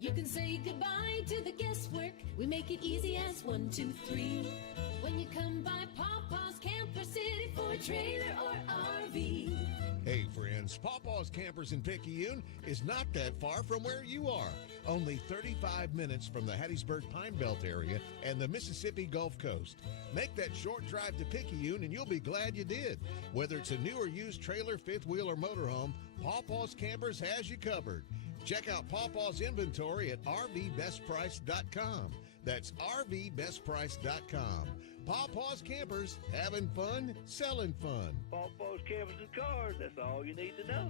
You can say goodbye to the guesswork. We make it easy as 1, 2, 3. When you come by Pawpaw's Camper City for a trailer or RV. Hey friends, Pawpaw's Campers in Picayune is not that far from where you are. Only 35 minutes from the Hattiesburg Pine Belt area and the Mississippi Gulf Coast. Make that short drive to Picayune and you'll be glad you did. Whether it's a new or used trailer, fifth wheel, or motorhome, Pawpaw's Campers has you covered. Check out Pawpaw's inventory at rvbestprice.com. That's rvbestprice.com. Pawpaw's Campers, having fun, selling fun. Pawpaw's Campers and Cars, that's all you need to know.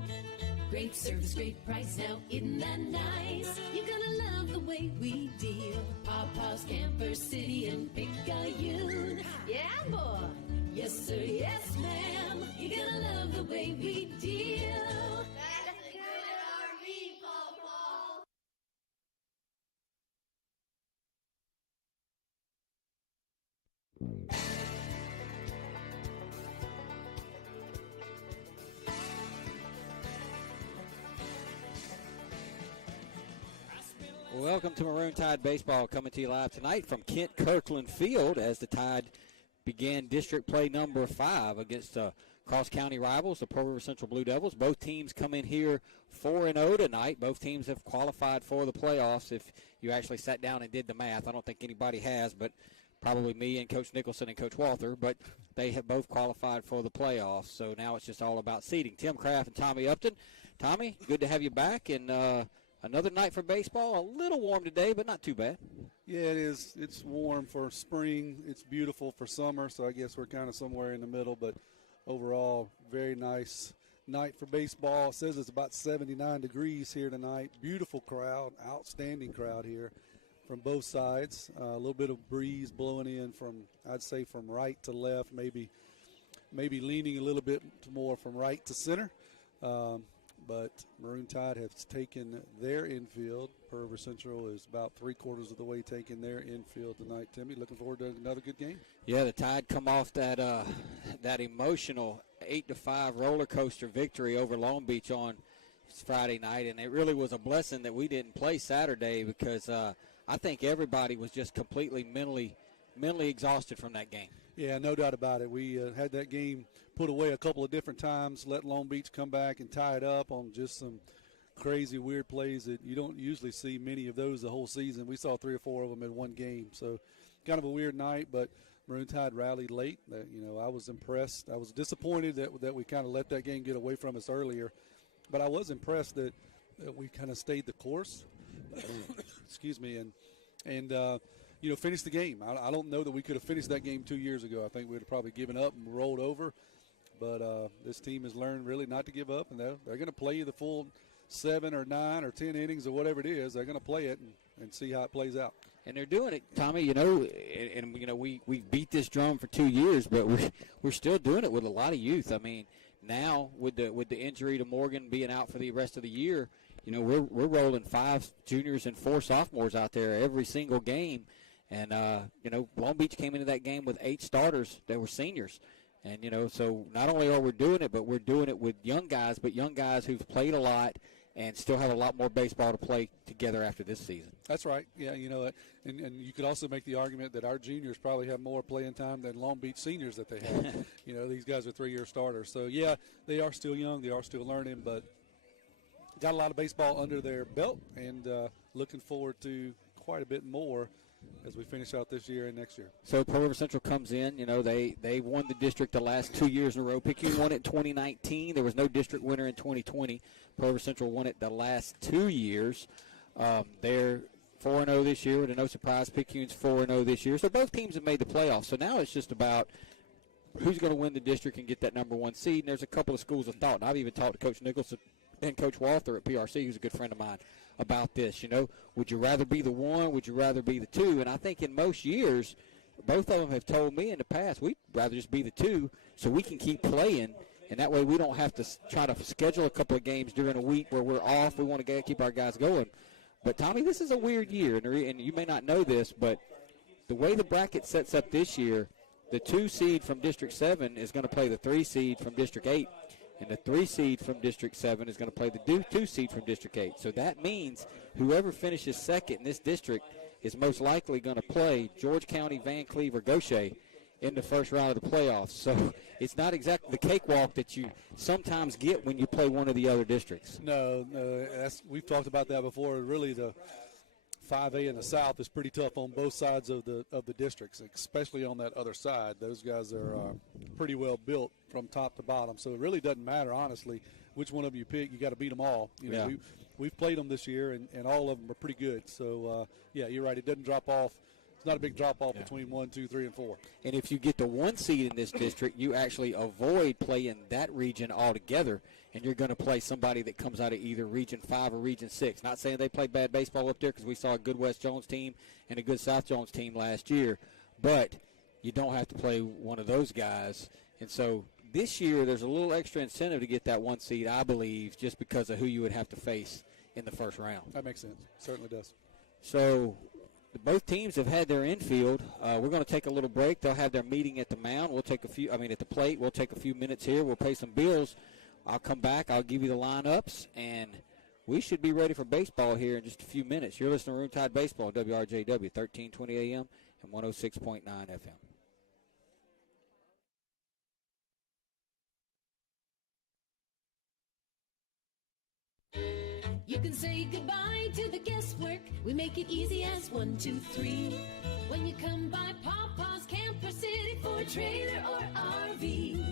Great service, great price, now isn't that nice? You're gonna love the way we deal. Pawpaw's Camper City in Picayune. Yeah, boy. Yes, sir, yes, ma'am. You're gonna love the way we deal. That's a good RV, Pawpaw. Welcome to Maroon Tide Baseball, coming to you live tonight from Kent Kirkland Field as the Tide began district play number 5 against cross-county rivals, the Pearl River Central Blue Devils. Both teams come in here 4-0 tonight. Both teams have qualified for the playoffs. If you actually sat down and did the math, I don't think anybody has, but probably me and Coach Nicholson and Coach Walther, but they have both qualified for the playoffs. So now it's just all about seeding. Tim Kraft and Tommy Upton. Tommy, good to have you back, and another night for baseball. A little warm today, but not too bad. Yeah, it is. It's warm for spring. It's beautiful for summer, so I guess we're kind of somewhere in the middle. But overall, very nice night for baseball. It says it's about 79 degrees here tonight. Beautiful crowd, outstanding crowd here from both sides. A little bit of breeze blowing in from, I'd say, from right to left, maybe leaning a little bit more from right to center. But Maroon Tide has taken their infield. Pearl River Central is about 3/4 of the way taking their infield tonight. Timmy, looking forward to another good game. Yeah, the Tide come off that emotional 8-5 roller coaster victory over Long Beach on Friday night, and it really was a blessing that we didn't play Saturday because I think everybody was just completely mentally exhausted from that game. Yeah, no doubt about it. We had that game put away a couple of different times, let Long Beach come back and tie it up on just some crazy, weird plays that you don't usually see many of those the whole season. We saw 3 or 4 of them in one game. So kind of a weird night, but Maroon Tide rallied late. I was impressed. I was disappointed that we kind of let that game get away from us earlier, but I was impressed that we kind of stayed the course. Excuse me, and finished the game. I don't know that we could have finished that game 2 years ago. I think we would have probably given up and rolled over. But this team has learned really not to give up, and they're going to play you the full 7 or 9 or 10 innings or whatever it is. They're going to play it and see how it plays out. And they're doing it, Tommy. We beat this drum for 2 years, but we're still doing it with a lot of youth. I mean, now with the injury to Morgan being out for the rest of the year, we're rolling 5 juniors and 4 sophomores out there every single game. And, Long Beach came into that game with 8 starters that were seniors. And, so not only are we doing it, but we're doing it with young guys, but young guys who've played a lot and still have a lot more baseball to play together after this season. That's right. Yeah, and you could also make the argument that our juniors probably have more playing time than Long Beach seniors that they have. These guys are 3-year starters. So, yeah, they are still young. They are still learning, but got a lot of baseball under their belt and looking forward to quite a bit more as we finish out this year and next year. So Pearl River Central comes in. They won the district the last 2 years in a row. Picayune won it in 2019. There was no district winner in 2020. Pearl River Central won it the last 2 years. They're 4-0 this year, with a no surprise. Picayune's 4-0 this year. So both teams have made the playoffs. So now it's just about who's going to win the district and get that number 1 seed. And there's a couple of schools of thought. And I've even talked to Coach Nicholson and Coach Walther at PRC, who's a good friend of mine, about this. Would you rather be the 1? Would you rather be the 2? And I think in most years, both of them have told me in the past, we'd rather just be the 2 so we can keep playing, and that way we don't have to try to schedule a couple of games during a week where we're off. We want to keep our guys going. But, Tommy, this is a weird year, and you may not know this, but the way the bracket sets up this year, the 2 seed from District 7 is going to play the 3 seed from District 8. and the 3 seed from District 7 is going to play the 2 seed from District 8. So that means whoever finishes second in this district is most likely going to play George County, Van Cleve, or Gaucher in the first round of the playoffs. So it's not exactly the cakewalk that you sometimes get when you play one of the other districts. No, we've talked about that before. Really, the 5A in the South is pretty tough on both sides of the districts, especially on that other side. Those guys are pretty well built from top to bottom. So it really doesn't matter, honestly, which one of them you pick. You got to beat them all. You know, we've played them this year, and all of them are pretty good. So, yeah, you're right. It doesn't drop off. It's not a big drop-off between 1, 2, 3, and 4. And if you get the 1 seed in this district, you actually avoid playing that region altogether, and you're going to play somebody that comes out of either Region 5 or Region 6. Not saying they play bad baseball up there, because we saw a good West Jones team and a good South Jones team last year, but you don't have to play one of those guys. And so this year there's a little extra incentive to get that 1 seed, I believe, just because of who you would have to face in the first round. That makes sense. Certainly does. So both teams have had their infield. We're going to take a little break. They'll have their meeting at the mound. We'll take at the plate. We'll take a few minutes here. We'll pay some bills. I'll come back. I'll give you the lineups, and we should be ready for baseball here in just a few minutes. You're listening to Maroon Tide Baseball, WRJW, 1320 AM and 106.9 FM. You can say goodbye to the guesswork. We make it easy as 1, 2, 3. When you come by Papa's Camper City for a trailer or RV,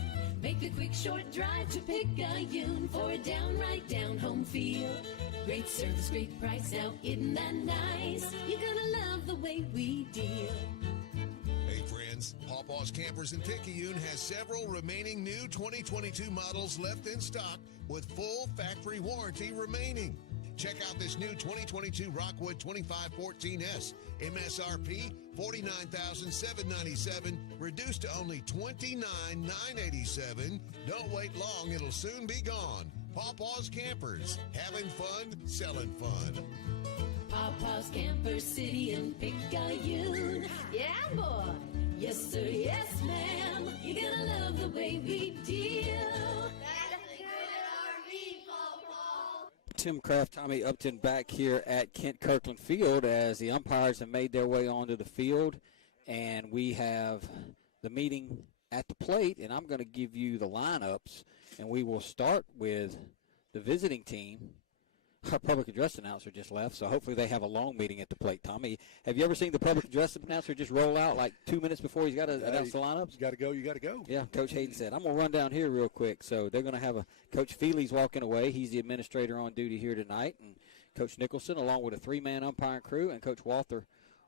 make a quick short drive to Picayune for a downright down-home feel. Great service, great price, now isn't that nice? You're gonna love the way we deal. Hey friends, Pawpaw's Campers in Picayune has several remaining new 2022 models left in stock with full factory warranty remaining. Check out this new 2022 Rockwood 2514S, MSRP $49,797, reduced to only $29,987. Don't wait long, it'll soon be gone. Pawpaw's Campers, having fun, selling fun. Papa's Camper City in Picayune. Yeah, boy. Yes, sir. Yes, ma'am. You're gonna love the way we deal. That's a good RV, Papa. Tim Kraft, Tommy Upton back here at Kent Kirkland Field as the umpires have made their way onto the field, and we have the meeting at the plate, and I'm going to give you the lineups, and we will start with the visiting team. Our public address announcer just left, so hopefully they have a long meeting at the plate. Tommy, have you ever seen the public address announcer just roll out like 2 minutes before he's got to announce the lineups? You got to go, you got to go. Yeah, Coach Hayden said, I'm going to run down here real quick. So they're going to have Coach Feely's walking away. He's the administrator on duty here tonight. And Coach Nicholson, along with a 3-man umpiring crew, and Coach Walther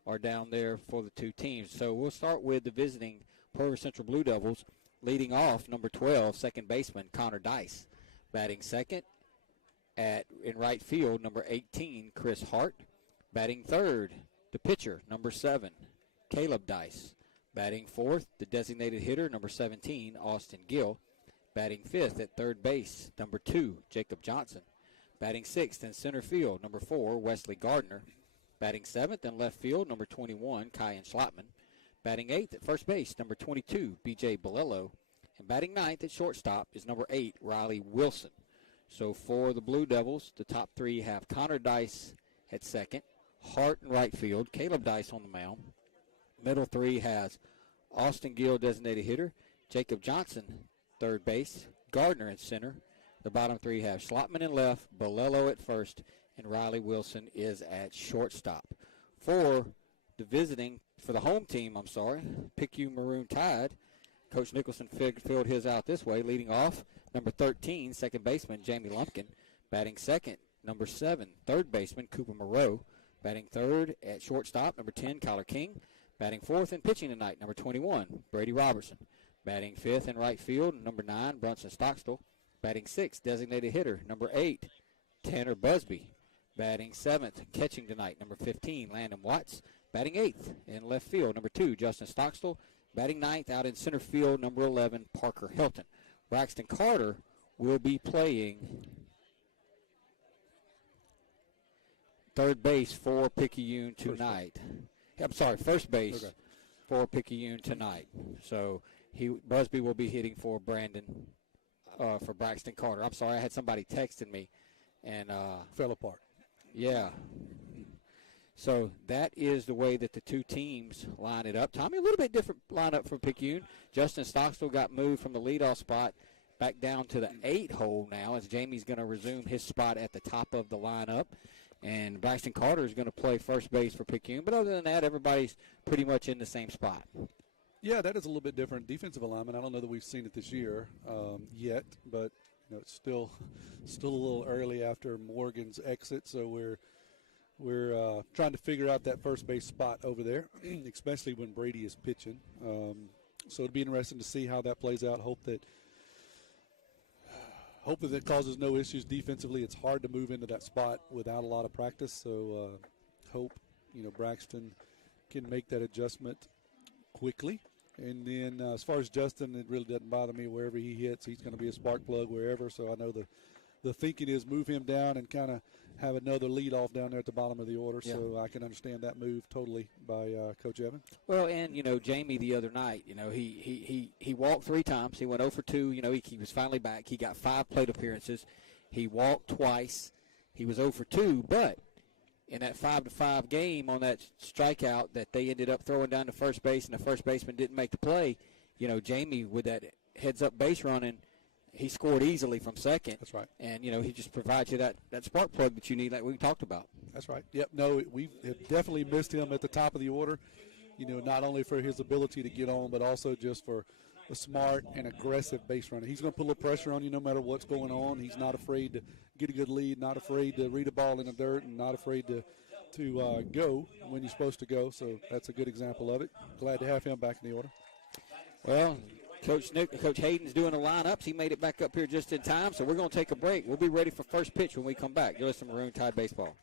are down there for the 2 teams. So we'll start with the visiting Pearl River Central Blue Devils. Leading off, number 12, second baseman Connor Dice. Batting second, in right field, number 18, Chris Hart. Batting third, the pitcher, number 7, Caleb Dice. Batting fourth, the designated hitter, number 17, Austin Gill. Batting fifth at third base, number 2, Jacob Johnson. Batting sixth in center field, number 4, Wesley Gardner. Batting seventh in left field, number 21, Kyan Schlotman. Batting eighth at first base, number 22, B.J. Bolello. And batting ninth at shortstop is number 8, Riley Wilson. So for the Blue Devils, the top 3 have Connor Dice at second, Hart in right field, Caleb Dice on the mound. Middle 3 has Austin Gill, designated hitter, Jacob Johnson, third base, Gardner in center. The bottom 3 have Schlotman in left, Bolello at first, and Riley Wilson is at shortstop. For the home team, Picayune Maroon Tide, Coach Nicholson filled his out this way, leading off, number 13, second baseman Jamie Lumpkin. Batting second, number 7, third baseman Cooper Moreau. Batting third at shortstop, number 10, Kyler King. Batting fourth and pitching tonight, number 21, Brady Robertson. Batting fifth in right field, number 9, Brunson Stockstill. Batting sixth, designated hitter, number 8, Tanner Busby. Batting seventh, catching tonight, number 15, Landon Watts. Batting eighth in left field, number 2, Justin Stockstill. Batting ninth out in center field, number 11, Parker Helton. Braxton Carter will be playing third base for Picayune tonight. First base for Picayune tonight. So Busby will be hitting for Brandon for Braxton Carter. I'm sorry, I had somebody texting me, and Fell apart. yeah. So that is the way that the two teams line it up. Tommy, a little bit different lineup for Picayune. Justin Stockstill got moved from the leadoff spot back down to the 8 hole now, as Jamie's going to resume his spot at the top of the lineup. And Braxton Carter is going to play first base for Picayune. But other than that, everybody's pretty much in the same spot. Yeah, that is a little bit different. Defensive alignment, I don't know that we've seen it this year yet, but it's still a little early after Morgan's exit, so we're trying to figure out that first base spot over there, especially when Brady is pitching. So it'll be interesting to see how that plays out. Hope that it causes no issues defensively. It's hard to move into that spot without a lot of practice, so hope Braxton can make that adjustment quickly. And then as far as Justin, it really doesn't bother me. Wherever he hits, he's going to be a spark plug wherever. So I know the thinking is move him down and kind of have another lead off down there at the bottom of the order. Yeah. So I can understand that move totally by Coach Evan. Well, and, Jamie the other night, he walked 3 times. He went 0 for 2. He was finally back. He got 5 plate appearances. He walked twice. He was 0 for 2, but in that 5-5 game on that strikeout that they ended up throwing down to first base and the first baseman didn't make the play, Jamie with that heads-up base running, he scored easily from second. That's right. And, he just provides you that spark plug that you need like we talked about. That's right. Yep. No, we have definitely missed him at the top of the order, not only for his ability to get on, but also just for a smart and aggressive base runner. He's going to put a little pressure on you no matter what's going on. He's not afraid to get a good lead, not afraid to read a ball in the dirt, and not afraid to go when you're supposed to go. So that's a good example of it. Glad to have him back in the order. Well, Coach Hayden's doing the lineups. He made it back up here just in time, so we're going to take a break. We'll be ready for first pitch when we come back. You're listening to Maroon Tide Baseball.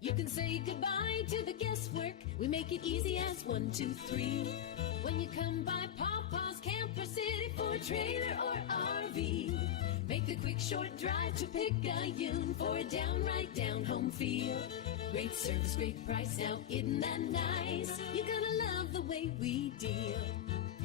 You can say goodbye to the guesswork. We make it easy as 1, 2, 3. When you come by Papa's Camper City for a trailer or RV, make the quick short drive to Picayune for a downright down-home feel. Great service, great price, now isn't that nice? You're gonna love the way we deal.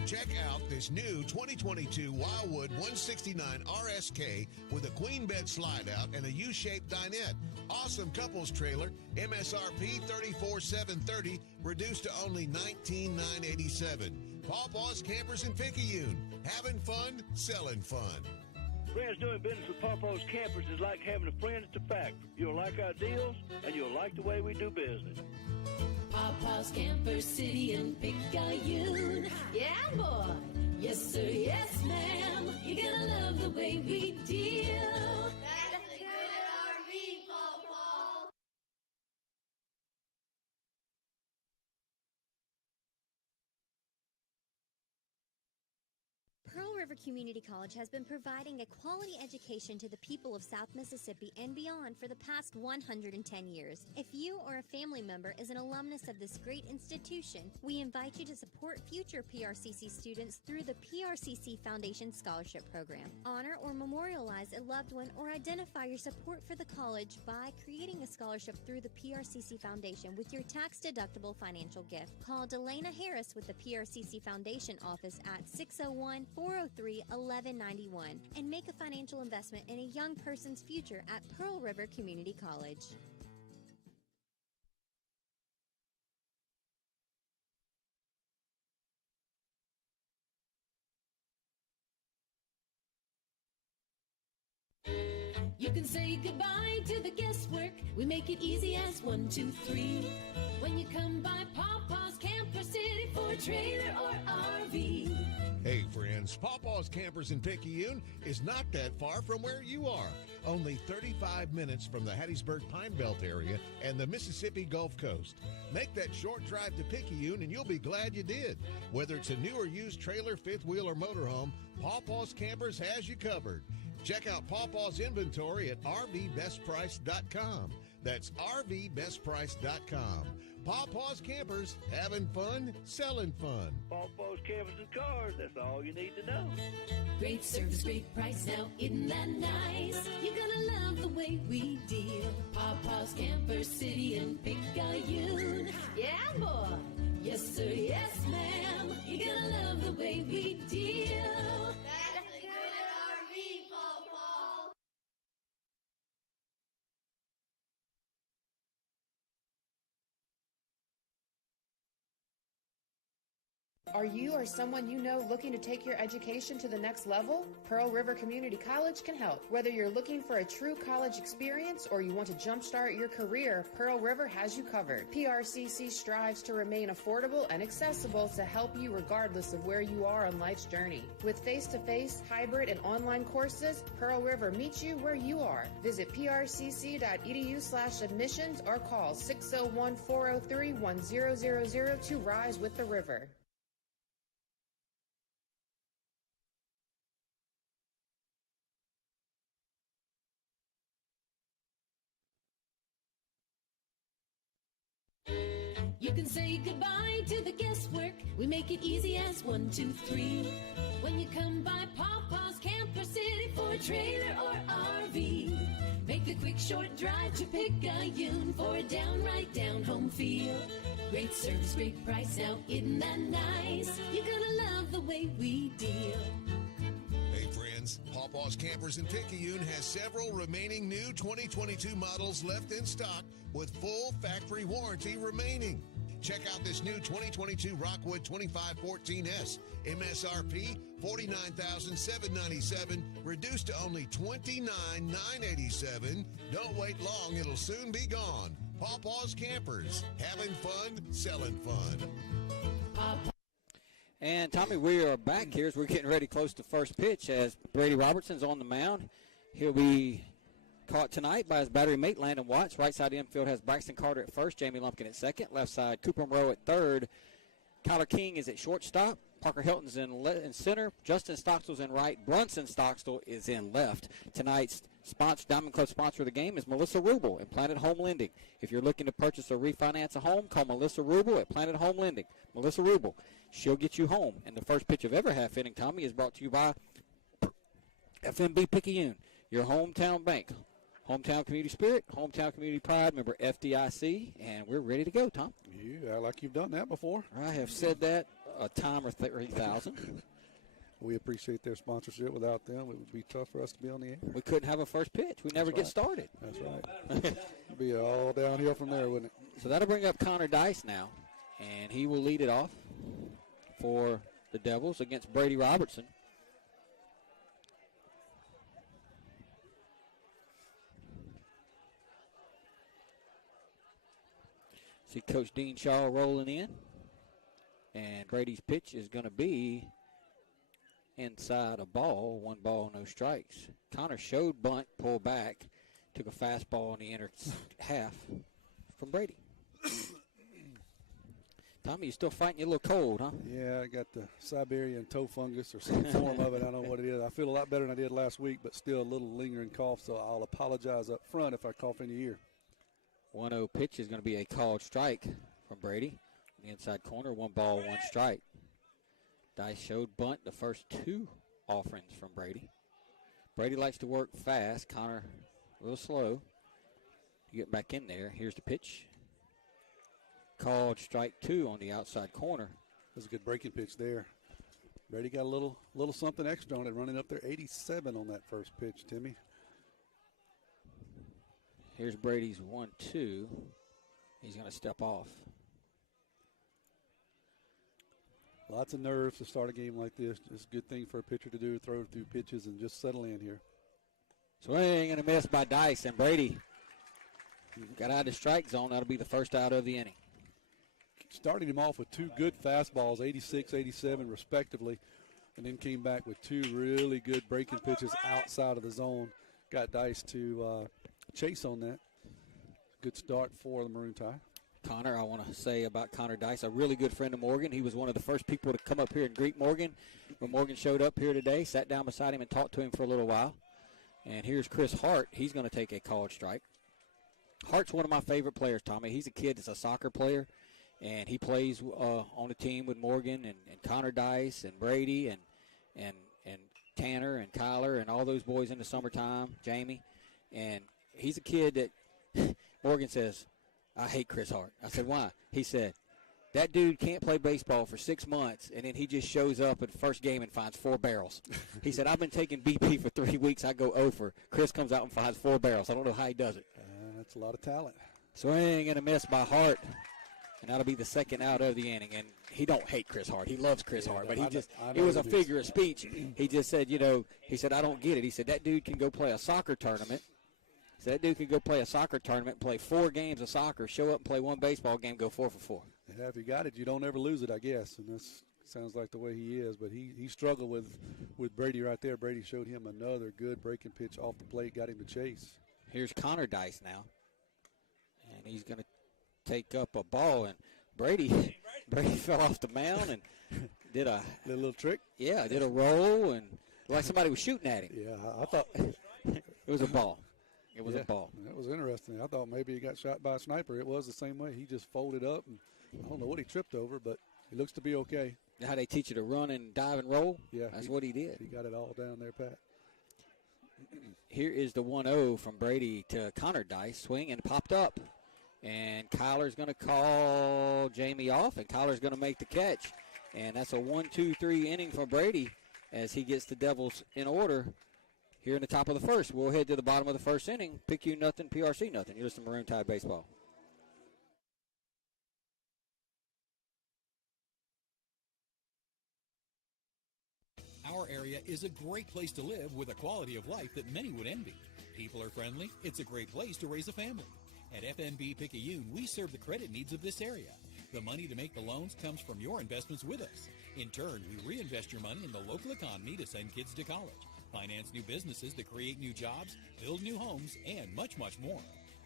Check out this new 2022 Wildwood 169 RSK with a queen bed slide out and a U-shaped dinette. Awesome couples trailer, MSRP $34,730, reduced to only $19,987. Pawpaw's Campers in Picayune. Having fun, selling fun. Friends, doing business with Pawpaw's Campers is like having a friend at the factory. You'll like our deals, and you'll like the way we do business. Pawpaw's Camper City in Picayune. Yeah, boy. Yes, sir. Yes, ma'am. You're gonna love the way we deal. That's a good RV, Pawpaw. Pearl River Community College has been providing a quality education to the people of South Mississippi and beyond for the past 110 years. If you or a family member is an alumnus of this great institution, we invite you to support future PRCC students through the PRCC Foundation Scholarship Program. Honor or memorialize a loved one or identify your support for the college by creating a scholarship through the PRCC Foundation with your tax-deductible financial gift. Call Delana Harris with the PRCC Foundation office at 601-403-1191 and make a financial investment in a young person's future at Pearl River Community College. You can say goodbye to the guesswork. We make it easy as 1, 2, 3. When you come by Pawpaw's Camper City for a trailer or RV. Hey friends, Pawpaw's Campers in Picayune is not that far from where you are. Only 35 minutes from the Hattiesburg Pine Belt area and the Mississippi Gulf Coast. Make that short drive to Picayune and you'll be glad you did. Whether it's a new or used trailer, fifth wheel, or motorhome, Pawpaw's Campers has you covered. Check out Pawpaw's inventory at RVBestPrice.com. That's RVBestPrice.com. Pawpaw's Campers, having fun, selling fun. Pawpaw's Campers and Cars, that's all you need to know. Great service, great price, now isn't that nice? You're gonna love the way way we deal. Papa's Camper City and Picayune. Yeah, boy. Yes, sir. Yes, ma'am. You're gonna love the way we deal. That's a good RV, Pawpaw. Are you or someone you know looking to take your education to the next level? Pearl River Community College can help. Whether you're looking for a true college experience or you want to jumpstart your career, Pearl River has you covered. PRCC strives to remain affordable and accessible to help you regardless of where you are on life's journey. With face-to-face, hybrid, and online courses, Pearl River meets you where you are. Visit prcc.edu/admissions or call 601-403-1000 to rise with the river. You can say goodbye to the guesswork. We make it easy as 1, 2, 3. When you come by Papa's Camper City for a trailer or RV, make the quick short drive to Picayune for a downright down-home feel. Great service, great price, now isn't that nice? You're gonna love the way we deal. Hey friends, Pawpaw's Campers in Picayune has several remaining new 2022 models left in stock with full factory warranty remaining. Check out this new 2022 Rockwood 2514S, MSRP $49,797, reduced to only $29,987. Don't wait long, it'll soon be gone. Pawpaw's Campers, having fun, selling fun. And, Tommy, we are back here as we're getting ready close to first pitch as Brady Robertson's on the mound. He'll be caught tonight by his battery mate, Landon Watts. Right side infield has Braxton Carter at first, Jamie Lumpkin at second. Left side, Cooper Monroe at third. Kyler King is at shortstop. Parker Hilton's in center. Justin Stockstill's in right. Brunson Stockstill is in left. Tonight's Diamond Club sponsor of the game is Melissa Rubel at Planet Home Lending. If you're looking to purchase or refinance a home, call Melissa Rubel at Planet Home Lending. Melissa Rubel, she'll get you home. And the first pitch of every half inning, Tommy, is brought to you by FMB Picayune, your hometown bank. Hometown community spirit, hometown community pride, member FDIC, and we're ready to go, Tom. You act like you've done that before. I have said that a time or 3,000. We appreciate their sponsorship. Without them, it would be tough for us to be on the air. We couldn't have a first pitch. We never get started. That's right. It'd be all downhill from there, wouldn't it? So that'll bring up Connor Dice now, and he will lead it off for the Devils against Brady Robertson. See Coach Dean Shaw rolling in. And Brady's pitch is going to be inside a ball. 1 ball, no strikes. Connor showed bunt, pulled back, took a fastball in the inner half from Brady. Tommy, you still fighting? You're a little cold, huh? Yeah, I got the Siberian toe fungus or some form of it. I don't know what it is. I feel a lot better than I did last week, but still a little lingering cough, so I'll apologize up front if I cough in your ear. 1-0 pitch is going to be a called strike from Brady. In the inside corner, 1 ball, 1 strike. Dice showed bunt the first 2 offerings from Brady. Brady likes to work fast. Connor a little slow to get back in there. Here's the pitch. Called strike 2 on the outside corner. That's a good breaking pitch there. Brady got a little something extra on it, running up there 87 on that first pitch, Timmy. Here's Brady's 1-2. He's going to step off. Lots of nerves to start a game like this. Just a good thing for a pitcher to do, throw through pitches and just settle in here. Swing and a miss by Dice, and Brady got out of the strike zone. That'll be the first out of the inning. Started him off with 2 good fastballs, 86, 87 respectively, and then came back with 2 really good breaking pitches outside of the zone. Got Dice to chase on that. Good start for the Maroon Tide. Connor, I want to say about Connor Dice, a really good friend of Morgan. He was one of the first people to come up here and greet Morgan when Morgan showed up here today, sat down beside him and talked to him for a little while. And here's Chris Hart. He's going to take a called strike. Hart's one of my favorite players, Tommy. He's a kid that's a soccer player, and he plays on a team with Morgan and Connor Dice and Brady and Tanner and Kyler and all those boys in the summertime, Jamie. And he's a kid that Morgan says, I hate Chris Hart. I said, why? He said, that dude can't play baseball for 6 months, and then he just shows up at the first game and finds 4 barrels. He said, I've been taking BP for 3 weeks. I go over. Chris comes out and finds 4 barrels. I don't know how he does it. That's a lot of talent. Swing and a miss by Hart, and that'll be the second out of the inning. And he don't hate Chris Hart. He loves Chris Hart, but it was a figure of speech. He just said, he said, I don't get it. He said, that dude can go play a soccer tournament. So that dude can go play a soccer tournament, play 4 games of soccer, show up and play 1 baseball game, go 4 for 4. Yeah, if you got it, you don't ever lose it, I guess. And that sounds like the way he is. But he struggled with Brady right there. Brady showed him another good breaking pitch off the plate, got him to chase. Here's Connor Dice now. And he's going to take up a ball. And Brady fell off the mound and did a little trick. Yeah, did a roll and like somebody was shooting at him. Yeah, I thought it was a ball. It was a ball. That was interesting. I thought maybe he got shot by a sniper. It was the same way. He just folded up, and I don't know what he tripped over, but he looks to be okay. How they teach you to run and dive and roll? Yeah. That's what he did. He got it all down there, Pat. Here is the 1-0 from Brady to Connor Dice. Swing and popped up. And Kyler's going to call Jamie off, and Kyler's going to make the catch. And that's a 1-2-3 inning for Brady as he gets the Devils in order. Here in the top of the first, we'll head to the bottom of the first inning. PICU nothing, PRC nothing. You're listening to Maroon Tide Baseball. Our area is a great place to live with a quality of life that many would envy. People are friendly. It's a great place to raise a family. At FNB Picayune, we serve the credit needs of this area. The money to make the loans comes from your investments with us. In turn, we reinvest your money in the local economy to send kids to college, finance new businesses to create new jobs, build new homes, and much, much more.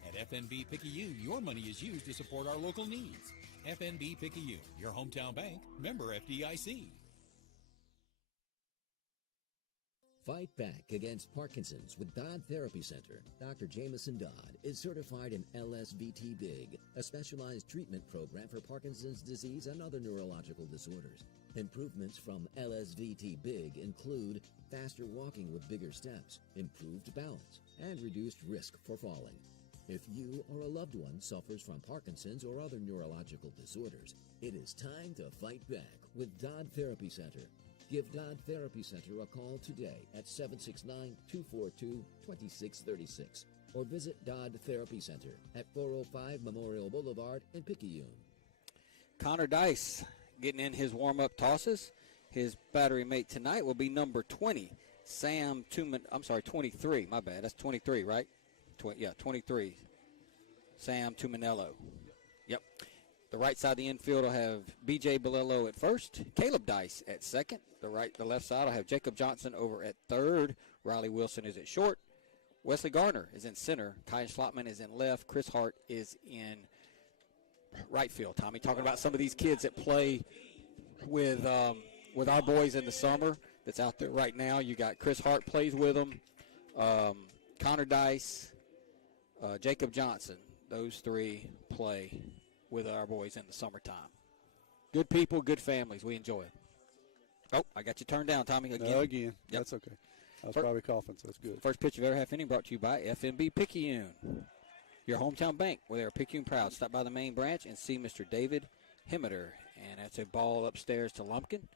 At FNB Picayune, your money is used to support our local needs. FNB Picayune, your hometown bank, member FDIC. Fight back against Parkinson's with Dodd Therapy Center. Dr. Jameson Dodd is certified in LSVT BIG, a specialized treatment program for Parkinson's disease and other neurological disorders. Improvements from LSVT BIG include faster walking with bigger steps, improved balance, and reduced risk for falling. If you or a loved one suffers from Parkinson's or other neurological disorders, it is time to fight back with Dodd Therapy Center. Give Dodd Therapy Center a call today at 769-242-2636 or visit Dodd Therapy Center at 405 Memorial Boulevard in Picayune. Connor Dice getting in his warm-up tosses. His battery mate tonight will be number 20, 23. My bad. That's 23, right? 23. Sam Tuminello. Yep. The right side of the infield will have B.J. Bolello at first, Caleb Dice at second. The left side will have Jacob Johnson over at third. Riley Wilson is at short. Wesley Garner is in center. Kai Schlotman is in left. Chris Hart is in right field. Tommy, talking about some of these kids that play with our boys in the summer that's out there right now. You got Chris Hart plays with them, Connor Dice, Jacob Johnson. Those 3 play with our boys in the summertime. Good people, good families. We enjoy it. Oh, I got you turned down, Tommy. Again. Again. Yep. That's okay. I was probably coughing, so that's good. First pitch of every half inning brought to you by FNB Picayune, your hometown bank, where they are Picayune proud. Stop by the main branch and see Mr. David Himmeter. And that's a ball upstairs to Lumpkin.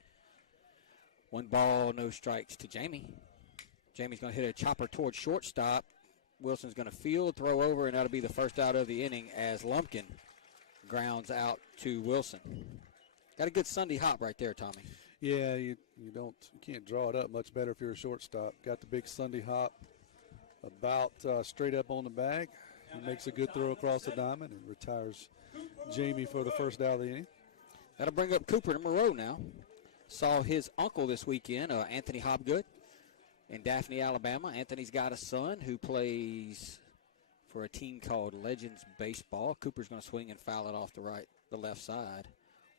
1 ball, no strikes to Jamie. Jamie's going to hit a chopper towards shortstop. Wilson's going to field, throw over, and that'll be the first out of the inning as Lumpkin grounds out to Wilson. Got a good Sunday hop right there, Tommy. Yeah, you can't draw it up much better if you're a shortstop. Got the big Sunday hop about straight up on the bag. He makes a good throw across the diamond and retires Jamie for the first out of the inning. That'll bring up Cooper to Moreau now. Saw his uncle this weekend, Anthony Hobgood, in Daphne, Alabama. Anthony's got a son who plays for a team called Legends Baseball. Cooper's going to swing and foul it off the left side.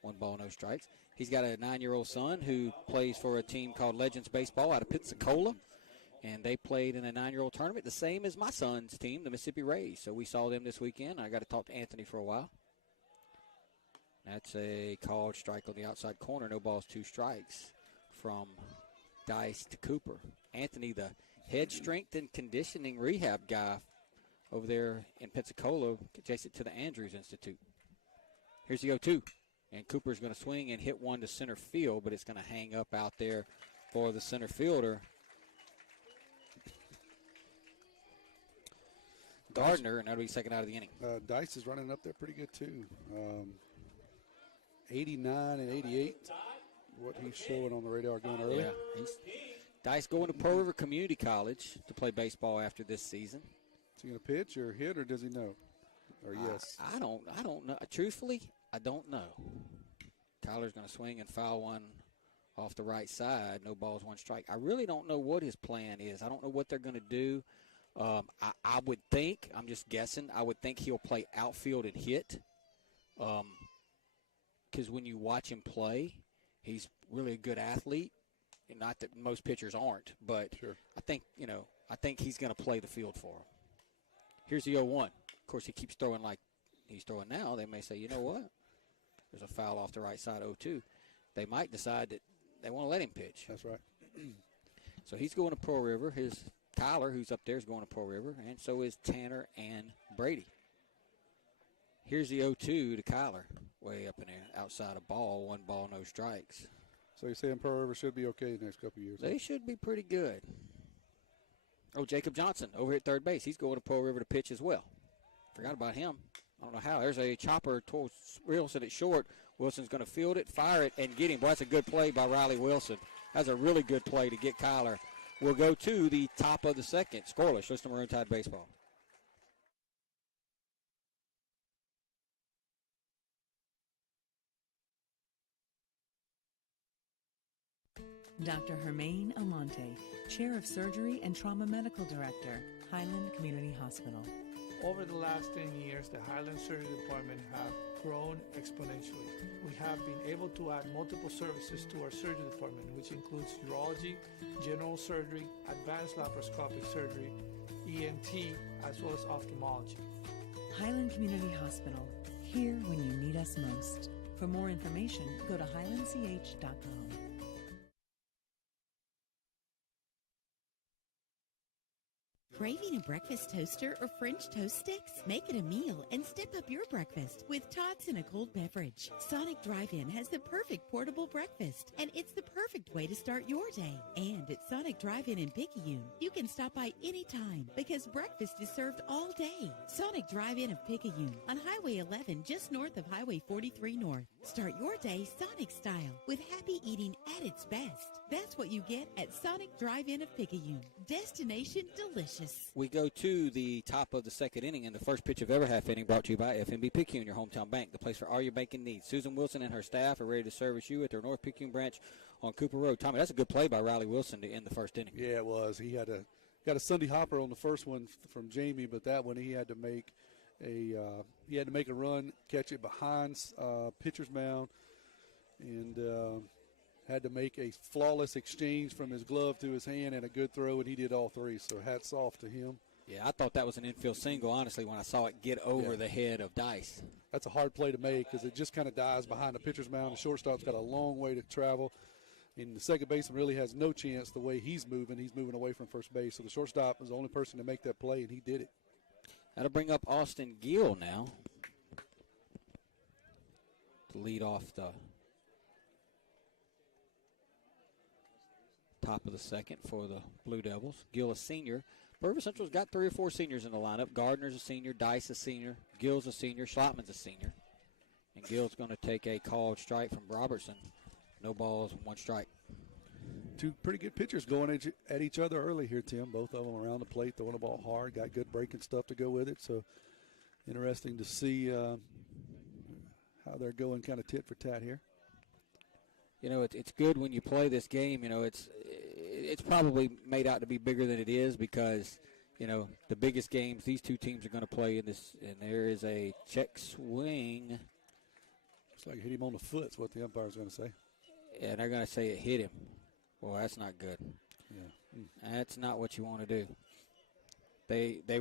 1 ball, no strikes. He's got a 9-year-old son who plays for a team called Legends Baseball out of Pensacola, and they played in a 9-year-old tournament, the same as my son's team, the Mississippi Rays. So we saw them this weekend. I got to talk to Anthony for a while. That's a called strike on the outside corner. No balls, 2 strikes from Dice to Cooper. Anthony, the head strength and conditioning rehab guy over there in Pensacola, adjacent to the Andrews Institute. Here's the 0-2. And Cooper's going to swing and hit one to center field, but it's going to hang up out there for the center fielder. Gardner, and that'll be second out of the inning. Dice is running up there pretty good, too. 89 and 88, what he's showing on the radar going early. Yeah, Dice going to Pearl River Community College to play baseball after this season. Is he going to pitch or hit, or does he know? Or yes? I don't know. Truthfully, I don't know. Tyler's going to swing and foul one off the right side. No balls, one strike. I really don't know what his plan is. I don't know what they're going to do. I would think, I'm just guessing, I would think he'll play outfield and hit. Because when you watch him play, he's really a good athlete. And not that most pitchers aren't, but sure. I think he's going to play the field for him. Here's the 0-1. Of course, he keeps throwing like he's throwing now. They may say, you know what? There's a foul off the right side, 0-2. They might decide that they want to let him pitch. That's right. So he's going to Pearl River. His Tyler, who's up there, is going to Pearl River, and so is Tanner and Brady. Here's the 0-2 to Kyler, way up in there, outside a ball, 1 ball, no strikes. So you're saying Pearl River should be okay the next couple of years? They should be pretty good. Oh, Jacob Johnson over at third base. He's going to Pearl River to pitch as well. Forgot about him. I don't know how. There's a chopper towards Wilson at short. Wilson's going to field it, fire it, and get him. Boy, that's a good play by Riley Wilson. That's a really good play to get Kyler. We'll go to the top of the second. Scoreless. Listen to Maroon Tide Baseball. Dr. Hermaine Almonte, Chair of Surgery and Trauma Medical Director, Highland Community Hospital. Over the last 10 years, the Highland Surgery Department have grown exponentially. We have been able to add multiple services to our surgery department, which includes urology, general surgery, advanced laparoscopic surgery, ENT, as well as ophthalmology. Highland Community Hospital, here when you need us most. For more information, go to highlandch.com. Craving a breakfast toaster or French toast sticks? Make it a meal and step up your breakfast with tots and a cold beverage. Sonic Drive-In has the perfect portable breakfast, and it's the perfect way to start your day. And at Sonic Drive-In in Picayune, you can stop by anytime because breakfast is served all day. Sonic Drive-In of Picayune on Highway 11 just north of Highway 43 North. Start your day Sonic style with happy eating at its best. That's what you get at Sonic Drive-In of Picayune. Destination delicious. We go to the top of the second inning, and the first pitch of every half inning brought to you by FNB Picayune, your hometown bank, the place for all your banking needs. Susan Wilson and her staff are ready to service you at their North Picayune branch on Cooper Road. Tommy, that's a good play by Riley Wilson to end the first inning. Yeah, it was. He had a Sunday hopper on the first one from Jamie, but that one he had to make a run, catch it behind pitcher's mound, and had to make a flawless exchange from his glove to his hand and a good throw, and he did all three. So hats off to him. Yeah, I thought that was an infield single, honestly, when I saw it get over the head of Dice. That's a hard play to make because it just kind of dies behind the pitcher's mound. The shortstop's got a long way to travel, and the second baseman really has no chance the way he's moving. He's moving away from first base. So the shortstop was the only person to make that play, and he did it. That'll bring up Austin Gill now to lead off the top of the second for the Blue Devils. Gill, a senior. River Central's got 3 or 4 seniors in the lineup. Gardner's a senior, Dice a senior, Gill's a senior, Schlottman's a senior. And Gill's going to take a called strike from Robertson. No balls, 1 strike. 2 pretty good pitchers going at each other early here, Tim. Both of them around the plate, throwing the ball hard, got good breaking stuff to go with it. So interesting to see how they're going kind of tit for tat here. You know, it's good when you play this game. You know, it's probably made out to be bigger than it is because, you know, the biggest games these two teams are going to play in this, and there is a check swing. Looks like it hit him on the foot is what the umpire's going to say. Yeah, they're going to say it hit him. Well, that's not good. Yeah. That's not what you want to do. They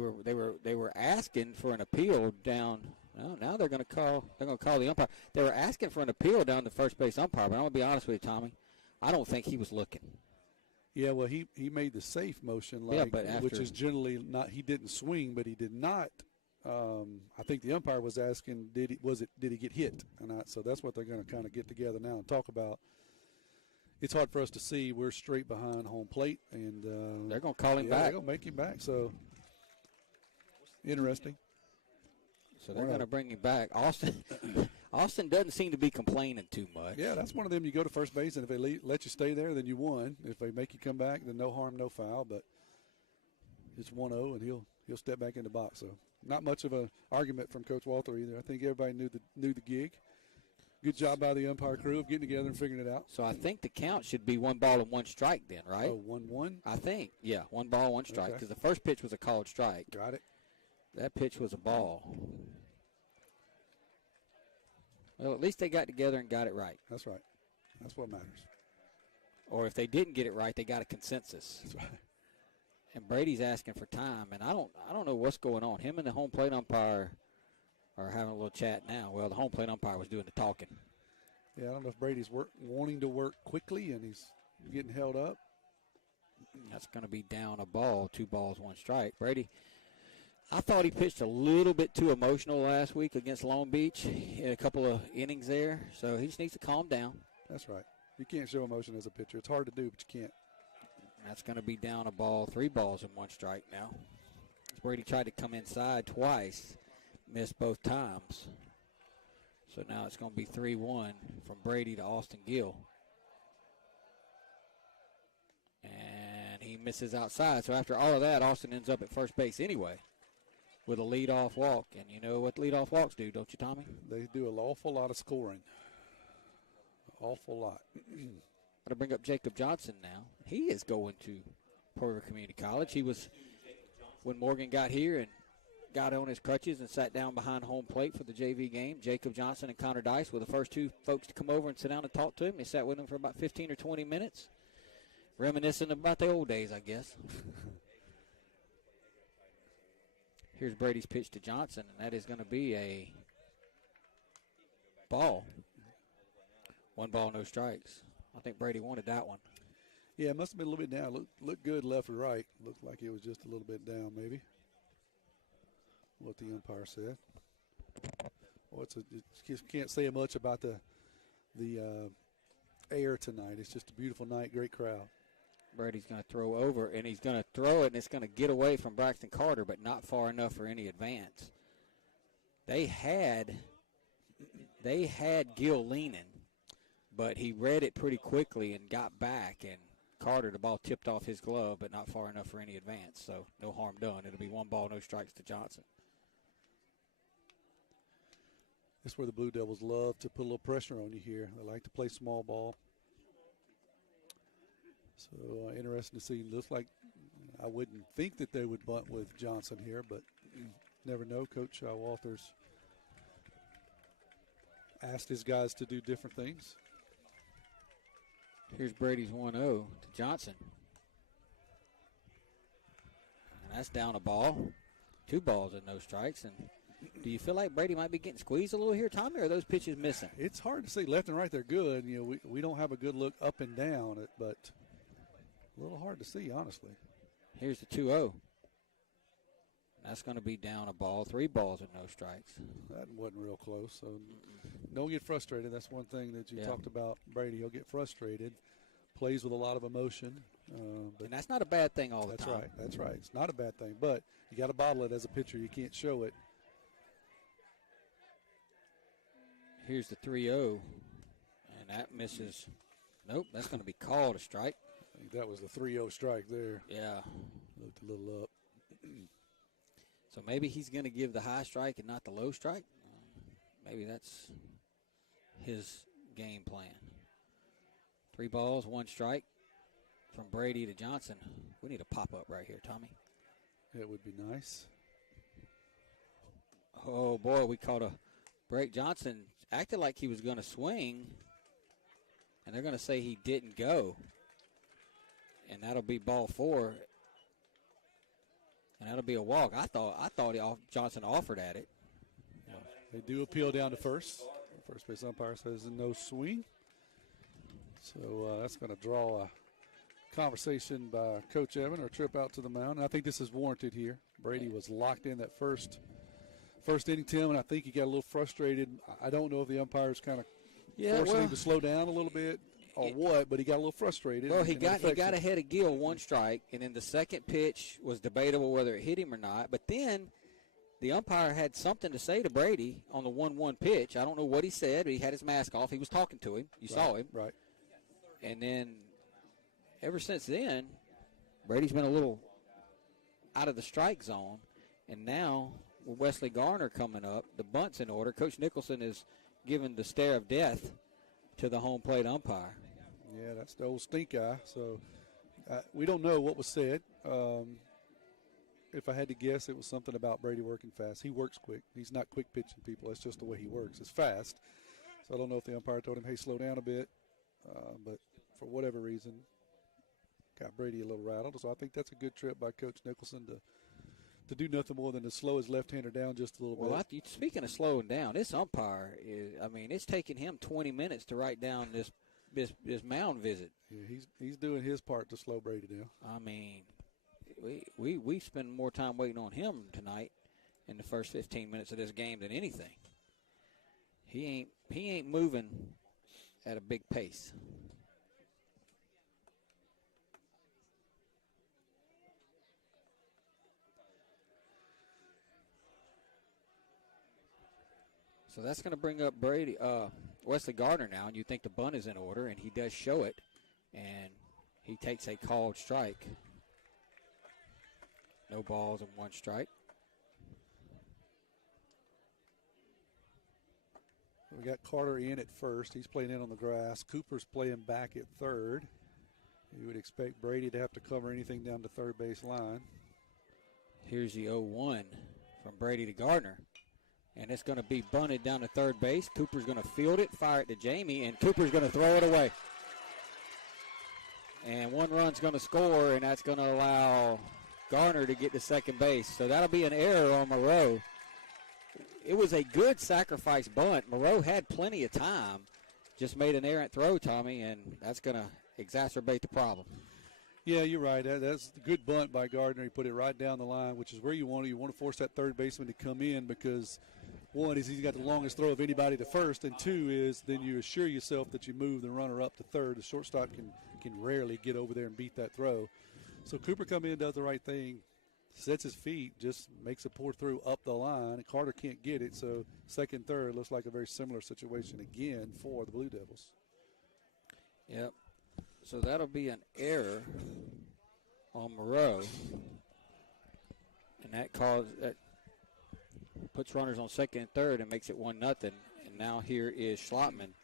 were asking for an appeal down. Well, now they're going to call the umpire. They were asking for an appeal down the first base umpire, but I'm going to be honest with you, Tommy. I don't think he was looking. Yeah, well, he made the safe motion, which is generally not. He didn't swing, but he did not. I think the umpire was asking, did he get hit or not? So that's what they're going to kind of get together now and talk about. It's hard for us to see. We're straight behind home plate, and they're going to call him back. They're going to make him back. So interesting. So they're going to bring him back. Austin doesn't seem to be complaining too much. Yeah, that's one of them. You go to first base, and if they let you stay there, then you won. If they make you come back, then no harm, no foul. But it's 1-0, and he'll step back in the box. So not much of an argument from Coach Walther either. I think everybody knew the gig. Good job by the umpire crew of getting together and figuring it out. So I think the count should be 1 ball and 1 strike then, right? Oh, 1-1? I think, yeah, 1 ball, 1 strike, because the first pitch was a called strike. Got it. That pitch was a ball. Well, at least they got together and got it right. That's right. That's what matters. Or if they didn't get it right, they got a consensus. That's right. And Brady's asking for time, and I don't know what's going on. Him and the home plate umpire are having a little chat now. Well, the home plate umpire was doing the talking. Yeah, I don't know if Brady's wanting to work quickly and he's getting held up. That's going to be down a ball, 2 balls, 1 strike. Brady, I thought he pitched a little bit too emotional last week against Long Beach. He had a couple of innings there, so he just needs to calm down. That's right. You can't show emotion as a pitcher. It's hard to do, but you can't. That's going to be down a ball, 3 balls and 1 strike now. Brady tried to come inside twice, missed both times. So now it's going to be 3-1 from Brady to Austin Gill. And he misses outside. So after all of that, Austin ends up at first base anyway with a leadoff walk. And you know what leadoff walks do, don't you, Tommy? They do an awful lot of scoring. Awful lot. Going to bring up Jacob Johnson now. He is going to Porter Community College. He was, when Morgan got here and got on his crutches and sat down behind home plate for the JV game, Jacob Johnson and Connor Dice were the first 2 folks to come over and sit down and talk to him. They sat with him for about 15 or 20 minutes, reminiscing about the old days, I guess. Here's Brady's pitch to Johnson, and that is going to be a ball. 1 ball, no strikes. I think Brady wanted that one. Yeah, it must have been a little bit down. Looked good left or right. Looked like it was just a little bit down maybe. What the umpire said. Well, you can't say much about the air tonight. It's just a beautiful night, great crowd. Brady's going to throw over, and he's going to throw it, and it's going to get away from Braxton Carter, but not far enough for any advance. They had Gill leaning, but he read it pretty quickly and got back, and Carter, the ball tipped off his glove, but not far enough for any advance, so no harm done. It'll be 1 ball, no strikes to Johnson. That's where the Blue Devils love to put a little pressure on you here. They like to play small ball. So interesting to see. Looks like I wouldn't think that they would bunt with Johnson here, but never know. Coach Walters asked his guys to do different things. Here's Brady's 1-0 to Johnson. And that's down a ball. 2 balls and no strikes. And do you feel like Brady might be getting squeezed a little here, Tommy, or are those pitches missing? It's hard to see. Left and right, they're good. You know, we don't have a good look up and down, but a little hard to see, honestly. Here's the 2-0. That's going to be down a ball. 3 balls and no strikes. That wasn't real close. So don't get frustrated. That's one thing that you talked about, Brady. He'll get frustrated. Plays with a lot of emotion. But and that's not a bad thing all the time. That's right. That's right. It's not a bad thing. But you got to bottle it as a pitcher. You can't show it. Here's the 3-0. And that misses. Nope, that's going to be called a strike. I think that was the 3-0 strike there. Yeah. Looked a little up. So maybe he's going to give the high strike and not the low strike. Maybe that's his game plan. 3 balls, 1 strike from Brady to Johnson. We need a pop-up right here, Tommy. That would be nice. Oh, boy, we caught a break. Johnson acted like he was going to swing, and they're going to say he didn't go. And that'll be ball 4. And that'll be a walk. I thought Johnson offered at it. They do appeal down to first. First base umpire says no swing. So that's going to draw a conversation by Coach Evan, or trip out to the mound. And I think this is warranted here. Brady was locked in that first inning, Tim, and I think he got a little frustrated. I don't know if the umpires kind of forcing him to slow down a little bit or what, but he got a little frustrated. Well, he got ahead of Gill, 1 strike, and then the second pitch was debatable whether it hit him or not. But then the umpire had something to say to Brady on the 1-1 pitch. I don't know what he said, but he had his mask off. He was talking to him. You saw him. Right. And then ever since then, Brady's been a little out of the strike zone. And now with Wesley Garner coming up, the bunt's in order. Coach Nicholson is giving the stare of death to the home plate umpire. Yeah, that's the old stink eye. So we don't know what was said. If I had to guess, it was something about Brady working fast. He works quick. He's not quick pitching people. That's just the way he works. It's fast. So I don't know if the umpire told him, hey, slow down a bit. But for whatever reason, got Brady a little rattled. So I think that's a good trip by Coach Nicholson to do nothing more than to slow his left-hander down just a little bit. Speaking of slowing down, this umpire is, it's taking him 20 minutes to write down this mound visit. Yeah, he's doing his part to slow Brady down. We spend more time waiting on him tonight in the first 15 minutes of this game than anything. He ain't moving at a big pace. So that's going to bring up Wesley Gardner now, and you think the bunt is in order, and he does show it, and he takes a called strike. No balls and 1 strike. We got Carter in at first. He's playing in on the grass. Cooper's playing back at third. You would expect Brady to have to cover anything down the third base line. Here's the 0-1 from Brady to Gardner. And it's going to be bunted down to third base. Cooper's going to field it, fire it to Jamie, and Cooper's going to throw it away. And 1 run's going to score, and that's going to allow Garner to get to second base. So that'll be an error on Moreau. It was a good sacrifice bunt. Moreau had plenty of time. Just made an errant throw, Tommy, and that's going to exacerbate the problem. Yeah, you're right. That's a good bunt by Gardner. He put it right down the line, which is where you want to. You want to force that third baseman to come in because, 1 is he's got the longest throw of anybody to first, and 2 is then you assure yourself that you move the runner up to third. The shortstop can rarely get over there and beat that throw. So Cooper come in, does the right thing, sets his feet, just makes a poor throw up the line, and Carter can't get it. So second, third looks like a very similar situation again for the Blue Devils. Yep. So that'll be an error on Moreau, and that puts runners on second and third and makes it 1-0. And now here is Schlottman,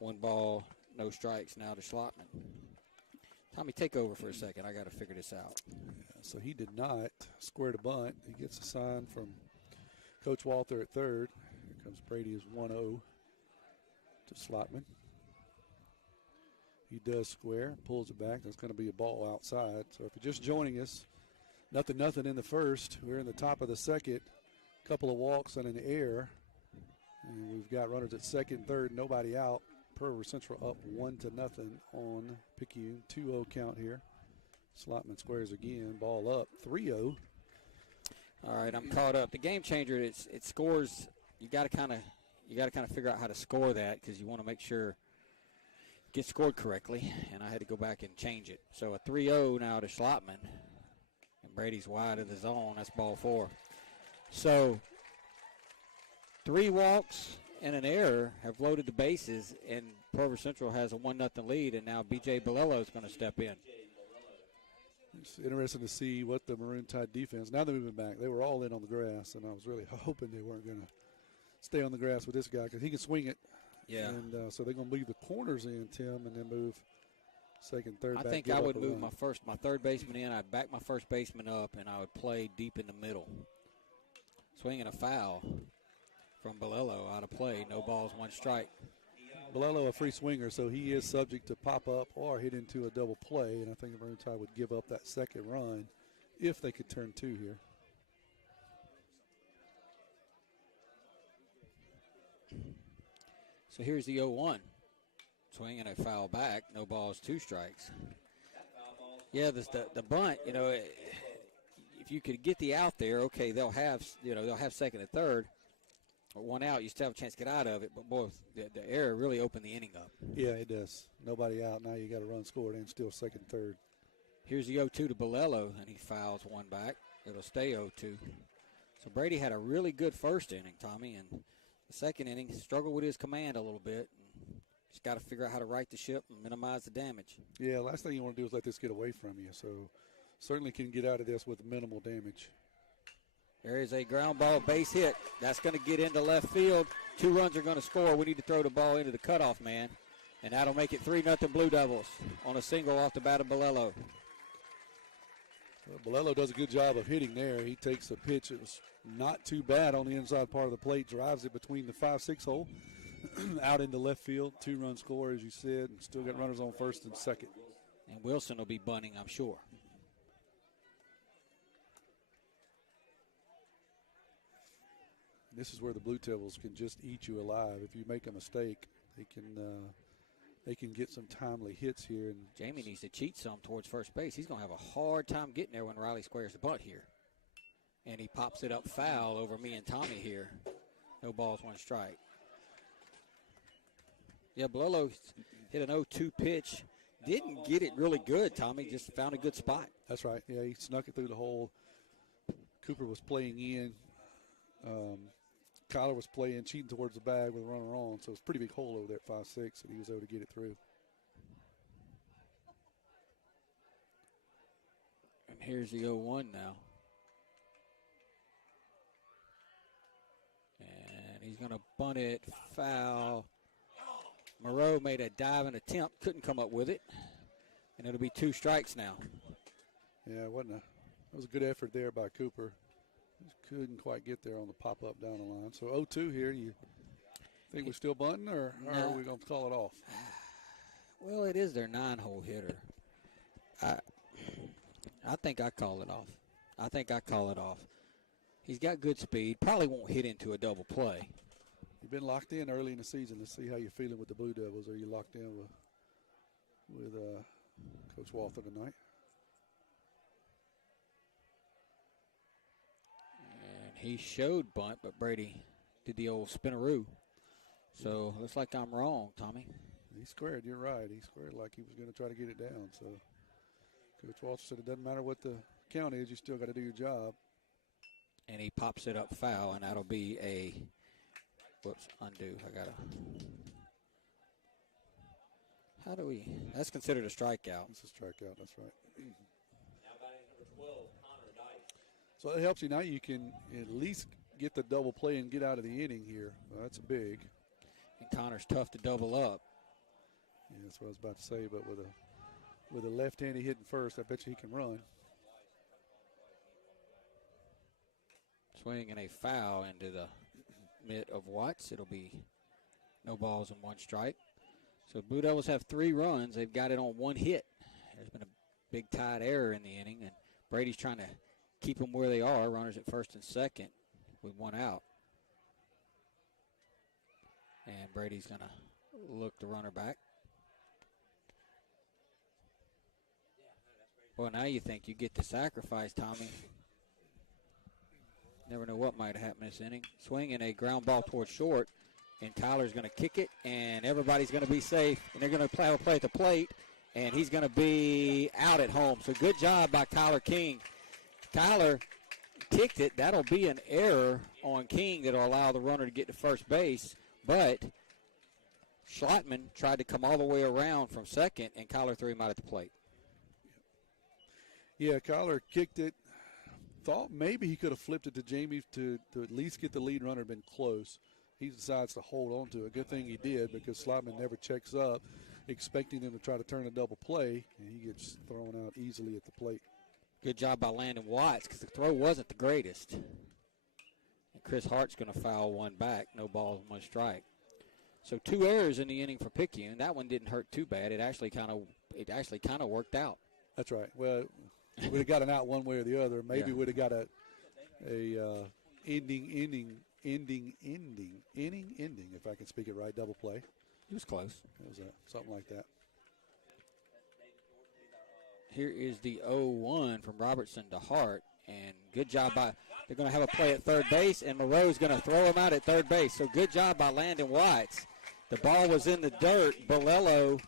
1 ball, no strikes now to Schlottman. Tommy, take over for a second. I got to figure this out. So he did not square the bunt. He gets a sign from Coach Walter at third. Here comes Brady as 1-0 to Schlottman. He does square, pulls it back. That's going to be a ball outside. So if you're just joining us, 0-0 in the first. We're in the top of the second. Couple of walks and an error. And we've got runners at second, third, nobody out. Pearl River Central up 1-0 on Picayune. 2-0 count here. Schlottman squares again. Ball up. 3-0. All right, I'm caught up. The game changer, it scores. You got to kind of figure out how to score that because you want to make sure it gets scored correctly. And I had to go back and change it. So a 3-0 now to Schlottman. And Brady's wide of the zone. That's ball 4. So 3 walks and an error have loaded the bases, and Pearl River Central has a 1-0 lead, and now B.J. Bolello is going to step in. It's interesting to see what the Maroon Tide defense, now they're moving back. They were all in on the grass, and I was really hoping they weren't going to stay on the grass with this guy because he can swing it. Yeah. And so they're going to leave the corners in, Tim, and then move second, third back. I think I would move my third baseman in. I'd back my first baseman up, and I would play deep in the middle. Swinging a foul from Bolello out of play. No balls, 1 strike. Bolello a free swinger, so he is subject to pop up or hit into a double play, and I think the Maroon Tide would give up that second run if they could turn 2 here. So here's the 0-1. Swinging a foul back. No balls, 2 strikes. Yeah, the bunt, if you could get the out there, okay, they'll have second and third. Or one out, you still have a chance to get out of it. But, boy, the error really opened the inning up. Yeah, it does. Nobody out. Now you got to run score, and still second, third. Here's the 0-2 to Bolello, and he fouls one back. It'll stay 0-2. So Brady had a really good first inning, Tommy, and the second inning struggled with his command a little bit. Just got to figure out how to right the ship and minimize the damage. Yeah, last thing you want to do is let this get away from you. So certainly can get out of this with minimal damage. There is a ground ball base hit. That's going to get into left field. 2 runs are going to score. We need to throw the ball into the cutoff man. And that'll make it 3-0 Blue Devils on a single off the bat of Bolello. Well, Bolello does a good job of hitting there. He takes a pitch. It was not too bad on the inside part of the plate. Drives it between the 5-6 hole. Out into left field. 2-run score, as you said. And still got runners on first and second. And Wilson will be bunting, I'm sure. This is where the Blue Devils can just eat you alive. If you make a mistake, they can get some timely hits here. And Jamie needs to cheat some towards first base. He's going to have a hard time getting there when Riley squares the bunt here. And he pops it up foul over me and Tommy here. No balls, 1 strike. Yeah, Bolello hit an 0-2 pitch. Didn't get it really good, Tommy. Just found a good spot. That's right. Yeah, he snuck it through the hole. Cooper was playing in. Kyler was playing, cheating towards the bag with a runner on, so it's a pretty big hole over there at 5-6, and he was able to get it through. And here's the 0-1 now. And he's going to bunt it foul. Moreau made a diving attempt, couldn't come up with it, and it'll be 2 strikes now. Yeah, it was a good effort there by Cooper. Just couldn't quite get there on the pop-up down the line. So 0-2 here. You think we're still bunting, or are we going to call it off? Well, it is their 9-hole hitter. I think I call it off. He's got good speed. Probably won't hit into a double play. You've been locked in early in the season. Let's see how you're feeling with the Blue Devils. Are you locked in with Coach Walther tonight? He showed bunt, but Brady did the old spinaroo. So looks like I'm wrong, Tommy. He squared. You're right. He squared like he was going to try to get it down. So Coach Walter said it doesn't matter what the count is. You still got to do your job. And he pops it up foul, and that'll be a undo. That's considered a strikeout. It's a strikeout. That's right. So it helps you now. You can at least get the double play and get out of the inning here. Well, that's big. And Connor's tough to double up. Yeah, that's what I was about to say. But with a left-handed hitting first, I bet you he can run. Swing and a foul into the mitt of Watts. It'll be no balls and 1 strike. So Blue Devils have 3 runs. They've got it on 1 hit. There's been a big tied error in the inning, and Brady's trying to keep them where they are. Runners at first and second with 1 out. And Brady's going to look the runner back. Well, now you think you get the sacrifice, Tommy. Never know what might happen this inning. Swinging a ground ball towards short, and Tyler's going to kick it, and everybody's going to be safe, and they're going to play at the plate, and he's going to be out at home. So good job by Tyler King. Tyler kicked it. That'll be an error on King that'll allow the runner to get to first base, but Schlottman tried to come all the way around from second, and Kyler threw him out at the plate. Yeah, Kyler kicked it. Thought maybe he could have flipped it to Jamie to at least get the lead runner, been close. He decides to hold on to it. Good thing he did, because Schlottman never checks up, expecting him to try to turn a double play, and he gets thrown out easily at the plate. Good job by Landon Watts, because the throw wasn't the greatest. And Chris Hart's going to foul 1 back. No balls, 1 strike. So 2 errors in the inning for Picayune. That one didn't hurt too bad. It actually kind of worked out. That's right. Well, we'd have got an out one way or the other. Maybe we'd have got a inning, if I can speak it right, double play. It was close. It was something like that. Here is the 0-1 from Robertson to Hart, and good job by, they're going to have a play at third base, and Moreau's going to throw him out at third base. So good job by Landon Whites. The ball was in the dirt. Bolello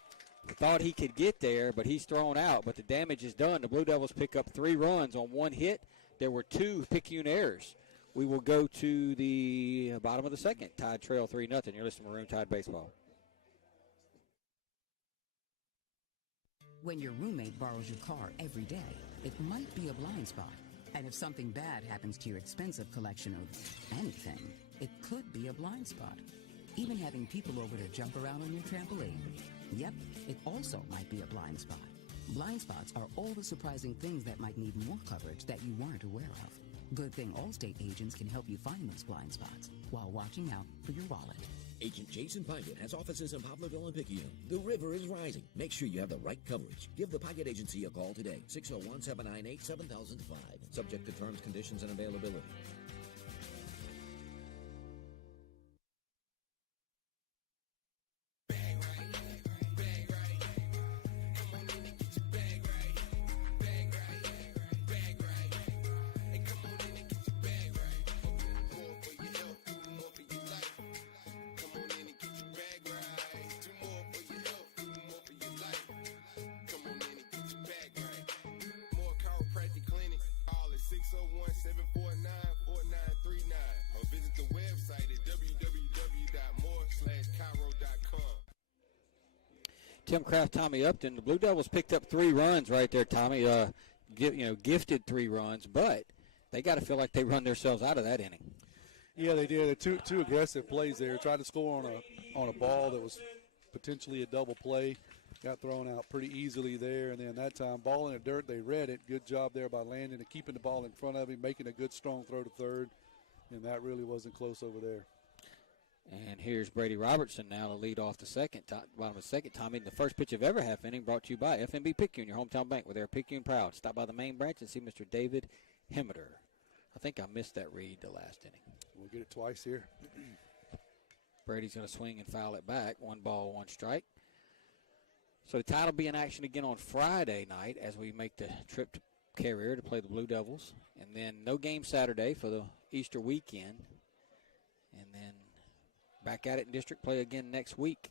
thought he could get there, but he's thrown out. But the damage is done. The Blue Devils pick up 3 runs on 1 hit. There were 2 Picayune errors. We will go to the bottom of the second. Tide trail 3-0. You're listening to Maroon Tide Baseball. When your roommate borrows your car every day, it might be a blind spot. And if something bad happens to your expensive collection of anything, it could be a blind spot. Even having people over to jump around on your trampoline. Yep, it also might be a blind spot. Blind spots are all the surprising things that might need more coverage that you weren't aware of. Good thing Allstate agents can help you find those blind spots while watching out for your wallet. Agent Jason Pyatt has offices in Poplarville and Picayune. The river is rising. Make sure you have the right coverage. Give the Pyatt Agency a call today. 601-798-7005. Subject to terms, conditions, and availability. Tim Kraft, Tommy Upton. The Blue Devils picked up 3 runs right there, Tommy. Gifted 3 runs, but they got to feel like they run themselves out of that inning. Yeah, they did. Two aggressive plays there. Tried to score on a ball that was potentially a double play. Got thrown out pretty easily there, and then that time, ball in the dirt, they read it. Good job there by Landon and keeping the ball in front of him, making a good, strong throw to third, and that really wasn't close over there. And here's Brady Robertson now to lead off the bottom of the second. Tommy, the first pitch of every half inning brought to you by FNB Picayune, your hometown bank, where they're Picayune proud. Stop by the main branch and see Mr. David Hemmeter. I think I missed that read the last inning. We'll get it twice here. Brady's going to swing and foul it back. 1 ball, 1 strike. So the Tide will be in action again on Friday night as we make the trip to Carrier to play the Blue Devils. And then no game Saturday for the Easter weekend. And then back at it in district play again next week.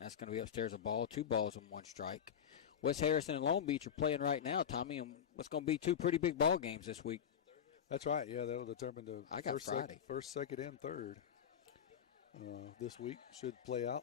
That's going to be upstairs a ball, 2 balls and 1 strike. West Harrison and Long Beach are playing right now, Tommy, and what's going to be 2 pretty big ball games this week. That's right. Yeah, that'll determine the first, second, and third this week. Should play out.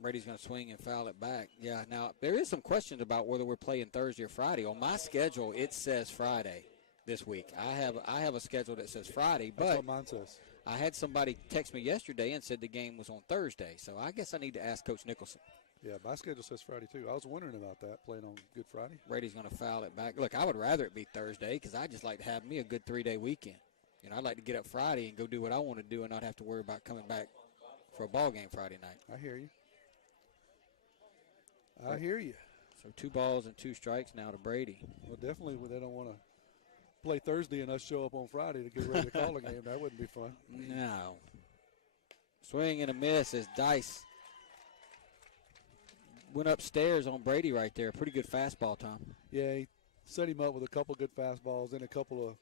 Brady's going to swing and foul it back. Yeah, now there is some questions about whether we're playing Thursday or Friday. On my schedule, it says Friday this week. I have a schedule that says Friday, but that's what mine says. I had somebody text me yesterday and said the game was on Thursday, so I guess I need to ask Coach Nicholson. Yeah, my schedule says Friday, too. I was wondering about that, playing on Good Friday. Brady's going to foul it back. Look, I would rather it be Thursday because I just like to have me a good 3-day weekend. You know, I'd like to get up Friday and go do what I want to do and not have to worry about coming back for a ball game Friday night. I hear you. I hear you. So 2 balls and 2 strikes now to Brady. Well, definitely they don't want to play Thursday and us show up on Friday to get ready to call a game. That wouldn't be fun. No. Swing and a miss as Dice went upstairs on Brady right there. Pretty good fastball, Tom. Yeah, he set him up with a couple good fastballs and a couple of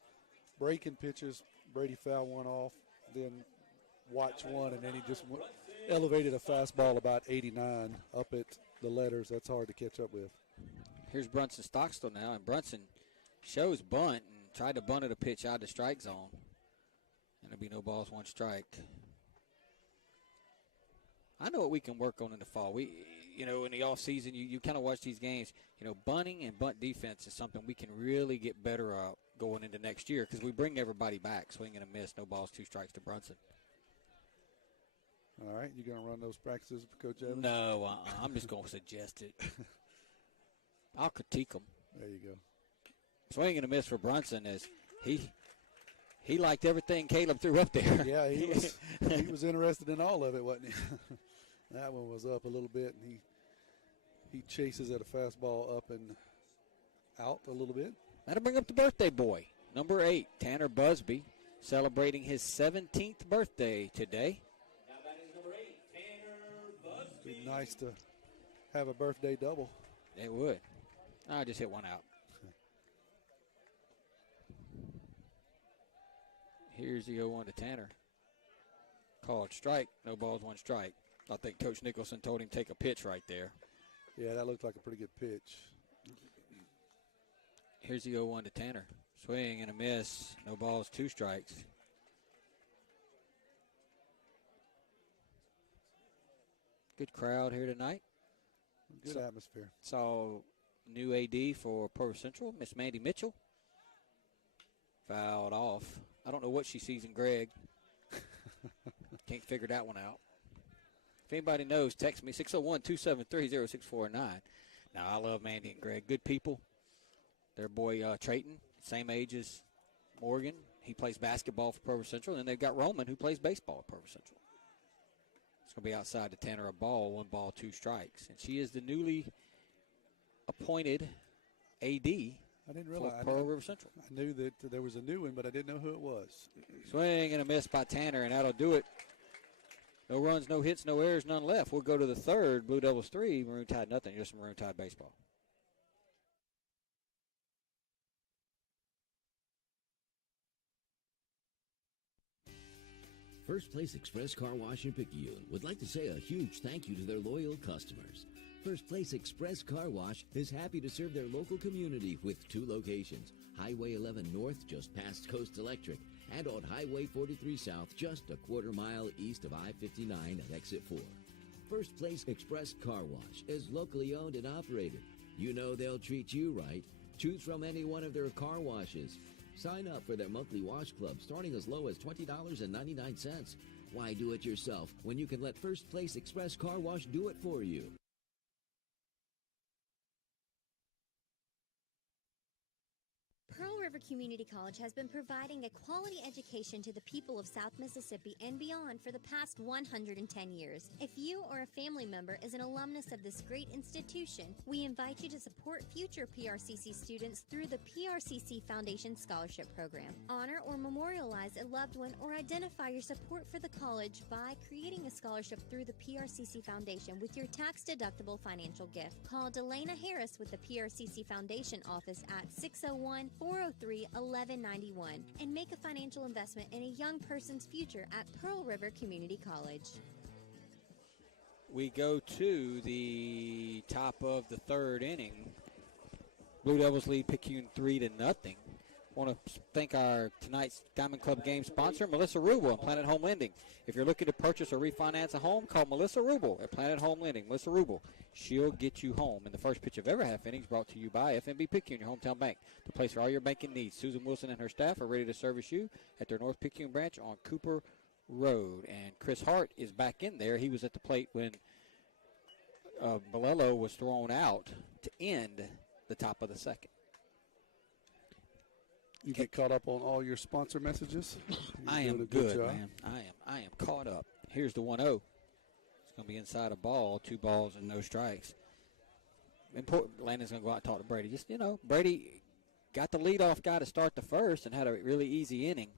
breaking pitches. Brady fouled one off, then watched one, and then he just elevated a fastball about 89 up at the letters. That's hard to catch up with. Here's Brunson Stockstill now, and Brunson shows bunt and tried to bunt at a pitch out of the strike zone. And it'll be no balls, 1 strike. I know what we can work on in the fall. In the off season, you kind of watch these games. Bunting and bunt defense is something we can really get better at going into next year because we bring everybody back. Swing and a miss, no balls, 2 strikes to Brunson. All right, you going to run those practices, Coach Evans? No, I'm just going to suggest it. I'll critique them. There you go. Swing and a miss for Brunson as he liked everything Caleb threw up there. Yeah, he was interested in all of it, wasn't he? That one was up a little bit, and he chases at a fastball up and out a little bit. That'll bring up the birthday boy, number 8, Tanner Busby, celebrating his 17th birthday today. It'd be nice to have a birthday double. It would. I just hit one out. Here's the 0-1 to Tanner. Called strike. No balls, one strike. I think Coach Nicholson told him take a pitch right there. Yeah, that looked like a pretty good pitch. Here's the 0-1 to Tanner. Swing and a miss. No balls, two strikes. Good crowd here tonight. Good atmosphere. Saw new AD for Pearl River Central, Miss Mandy Mitchell. Fouled off. I don't know what she sees in Greg. Can't figure that one out. If anybody knows, text me 601-273-0649. Now, I love Mandy and Greg. Good people. Their boy Trayton, same age as Morgan. He plays basketball for Pearl River Central. And then they've got Roman, who plays baseball at Pearl River Central. It's going to be outside to Tanner a ball, 1 ball, 2 strikes. And she is the newly appointed AD I didn't realize. for Pearl River Central. I knew that there was a new one, but I didn't know who it was. Swing and a miss by Tanner, and that'll do it. No runs, no hits, no errors, none left. We'll go to the third. Blue Devils 3, Maroon Tide nothing. Just Maroon Tide baseball. First Place Express Car Wash in Picayune would like to say a huge thank you to their loyal customers. First Place Express Car Wash is happy to serve their local community with 2 locations, Highway 11 North just past Coast Electric and on Highway 43 South just a quarter mile east of I-59 at Exit 4. First Place Express Car Wash is locally owned and operated. You know they'll treat you right. Choose from any one of their car washes. Sign up for their monthly wash club starting as low as $20.99. Why do it yourself when you can let First Place Express Car Wash do it for you? Pearl River Community College has been providing a quality education to the people of South Mississippi and beyond for the past 110 years. If you or a family member is an alumnus of this great institution, we invite you to support future PRCC students through the PRCC Foundation Scholarship Program. Honor or memorialize a loved one or identify your support for the college by creating a scholarship through the PRCC Foundation with your tax-deductible financial gift. Call Delana Harris with the PRCC Foundation office at 601-403-1191 and make a financial investment in a young person's future at Pearl River Community College. We go to the top of the third inning. Blue Devils lead Picayune 3-0. Want to thank our tonight's Diamond Club game sponsor, Melissa Rubel and Planet Home Lending. If you're looking to purchase or refinance a home, call Melissa Rubel at Planet Home Lending. Melissa Rubel, she'll get you home. And the first pitch of every half inning is brought to you by FNB Picayune, your hometown bank, the place for all your banking needs. Susan Wilson and her staff are ready to service you at their North Picayune branch on Cooper Road. And Chris Hart is back in there. He was at the plate when Bolello was thrown out to end the top of the second. You get caught up on all your sponsor messages? I am good, man. I am caught up. Here's the 1-0. It's going to be inside a ball, 2 balls and no strikes. Landon's going to go out and talk to Brady. Just, Brady got the leadoff guy to start the first and had a really easy inning.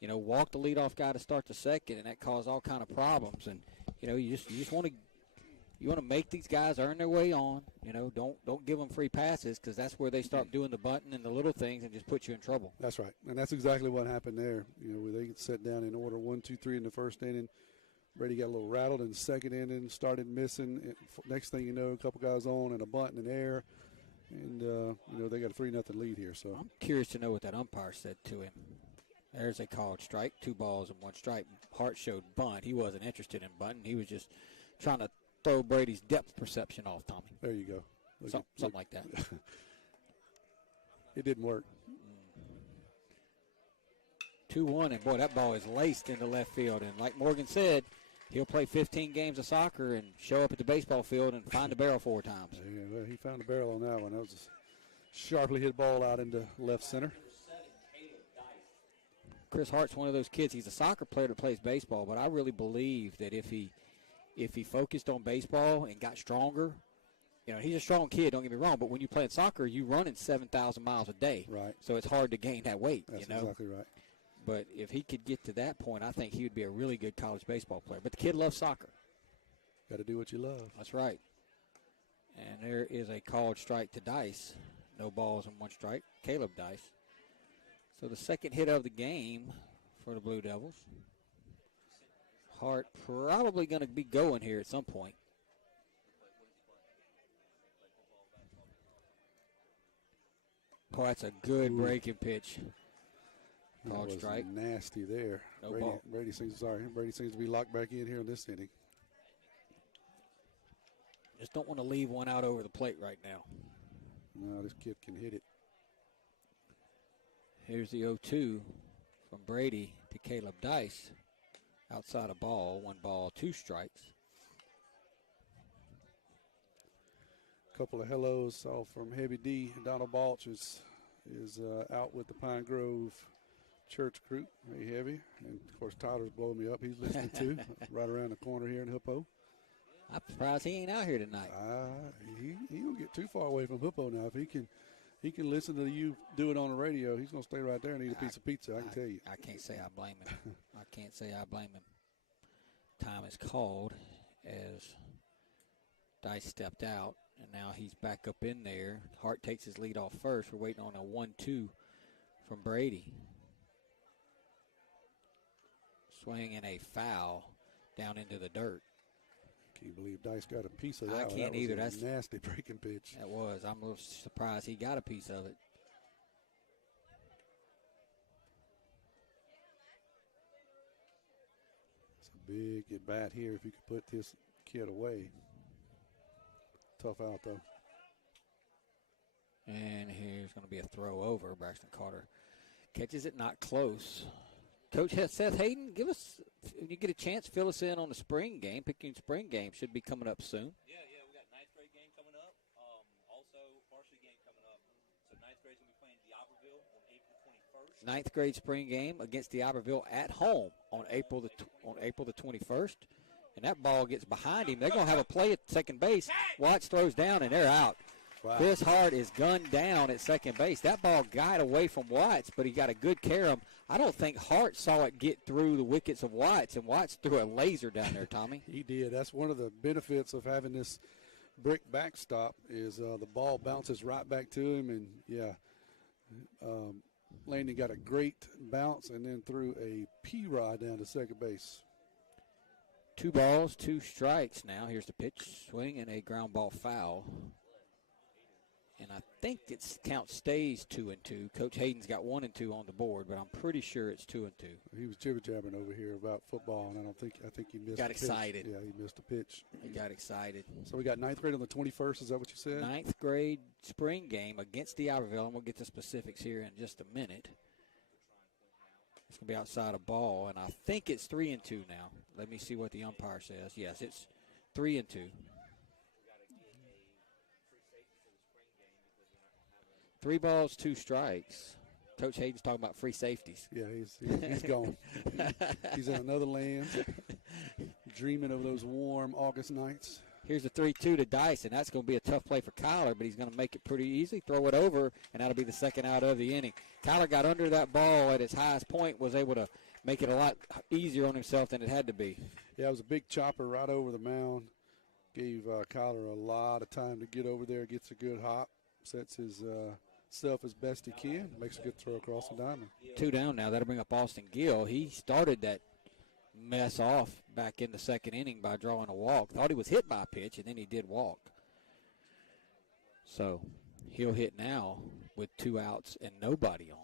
Walked the leadoff guy to start the second, and that caused all kind of problems. And, you just want to make these guys earn their way on. Don't give them free passes because that's where they start doing the bunting and the little things and just put you in trouble. That's right, and that's exactly what happened there. Where they set down in order 1, 2, 3 in the first inning. Brady got a little rattled in the second inning, started missing. Next thing you know, a couple guys on and a bunt in the air, and they got a 3-0 lead here. So I'm curious to know what that umpire said to him. There's a called strike, 2 balls and 1 strike. Hart showed bunt. He wasn't interested in bunting. He was just trying to throw Brady's depth perception off, Tommy. There you go. Something like that. It didn't work. 2-1, and boy, that ball is laced into left field. And like Morgan said, he'll play 15 games of soccer and show up at the baseball field and find the barrel 4 times. Yeah, well, he found the barrel on that one. That was a sharply hit ball out into left center. Chris Hart's one of those kids. He's a soccer player that plays baseball, but I really believe that if he focused on baseball and got stronger, he's a strong kid, don't get me wrong, but when you play in soccer, you run in 7,000 miles a day. Right. So it's hard to gain that weight, That's exactly right. But if he could get to that point, I think he would be a really good college baseball player. But the kid loves soccer. Got to do what you love. That's right. And there is a called strike to Dice. No balls and 1 strike. Caleb Dice. So the second hit of the game for the Blue Devils. Hart probably going to be going here at some point. Oh, that's a good breaking pitch. Called strike. Nasty there. No ball. Brady seems to be locked back in here in this inning. Just don't want to leave one out over the plate right now. No, this kid can hit it. Here's the 0-2 from Brady to Caleb Dice. Outside a ball, 1 ball, 2 strikes. Couple of hellos from Heavy D. Donald Balch is out with the Pine Grove Church group. Hey, Heavy. And, of course, Tyler's blowing me up. He's listening too, right around the corner here in Hippo. I'm surprised he ain't out here tonight. He don't get too far away from Hippo now. If he can listen to you do it on the radio, he's going to stay right there and eat a piece of pizza, I can tell you. I can't say I blame him. I can't say I blame him. Time is called as Dice stepped out, and now he's back up in there. Hart takes his lead off first. We're waiting on a 1-2 from Brady. Swing and a foul down into the dirt. Can't believe Dice got a piece of that. I can't either. That's a nasty breaking pitch. That was. I'm a little surprised he got a piece of it. It's a big at bat here if you could put this kid away. Tough out, though. And here's going to be a throw over. Braxton Carter catches it, not close. Coach Seth Hayden, give us, when you get a chance, fill us in on the spring game. Picayune spring game should be coming up soon. Yeah, we got 9th grade game coming up. Also, varsity game coming up. So 9th grade's going to be playing D'Iberville on April 21st. 9th grade spring game against D'Iberville at home on April the 21st. And that ball gets behind him. They're going to have a play at second base. Watts throws down, and they're out. Wow. Chris Hart is gunned down at second base. That ball got away from Watts, but he got a good care of him. I don't think Hart saw it get through the wickets of Watts, and Watts threw a laser down there, Tommy. He did. That's one of the benefits of having this brick backstop is the ball bounces right back to him. And, yeah, Landon got a great bounce and then threw a P-rod down to second base. 2 balls, 2 strikes now. Here's the pitch, swing, and a ground ball foul. And I think its count stays 2-2. Coach Hayden's got 1 and 2 on the board, but I'm pretty sure it's 2 and 2. He was jibber-jabbing over here about football, and I think he missed. Got excited. Yeah, he missed a pitch. He got excited. So we got 9th grade on the 21st. Is that what you said? 9th grade spring game against D'Iberville, and we'll get the specifics here in just a minute. It's going to be outside a ball, and I think it's 3 and 2 now. Let me see what the umpire says. Yes, it's 3 and 2. 3 balls, 2 strikes. Coach Hayden's talking about free safeties. Yeah, he's gone. He's in another land, dreaming of those warm August nights. Here's a 3-2 to Dice, and that's going to be a tough play for Kyler, but he's going to make it pretty easy, throw it over, and that'll be the second out of the inning. Kyler got under that ball at its highest point, was able to make it a lot easier on himself than it had to be. Yeah, it was a big chopper right over the mound. Gave Kyler a lot of time to get over there, gets a good hop, sets his self as best he can, makes a good throw across the diamond. 2 down now. That'll bring up Austin Gill. He started that mess off back in the second inning by drawing a walk. Thought he was hit by a pitch, and then he did walk. So he'll hit now with 2 outs and nobody on.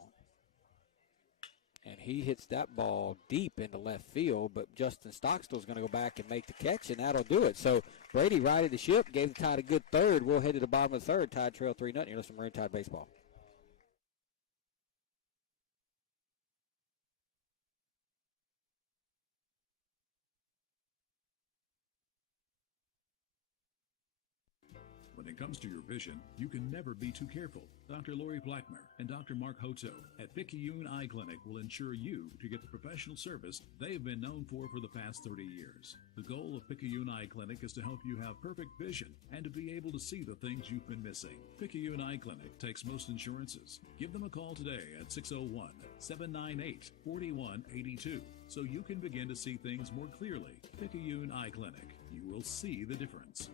And he hits that ball deep into left field, but Justin Stockstill's going to go back and make the catch, and that'll do it. So Brady righted the ship, gave the Tide a good third. We'll head to the bottom of the third. Tide trail 3-0. You're listening to Maroon Tide Baseball. When it comes to your vision, you can never be too careful. Dr. Lori Blackmer and Dr. Mark Hoto at Picayune Eye Clinic will ensure you to get the professional service they have been known for the past 30 years. The goal of Picayune Eye Clinic is to help you have perfect vision and to be able to see the things you've been missing. Picayune Eye Clinic takes most insurances. Give them a call today at 601-798-4182 so you can begin to see things more clearly. Picayune Eye Clinic. You will see the difference.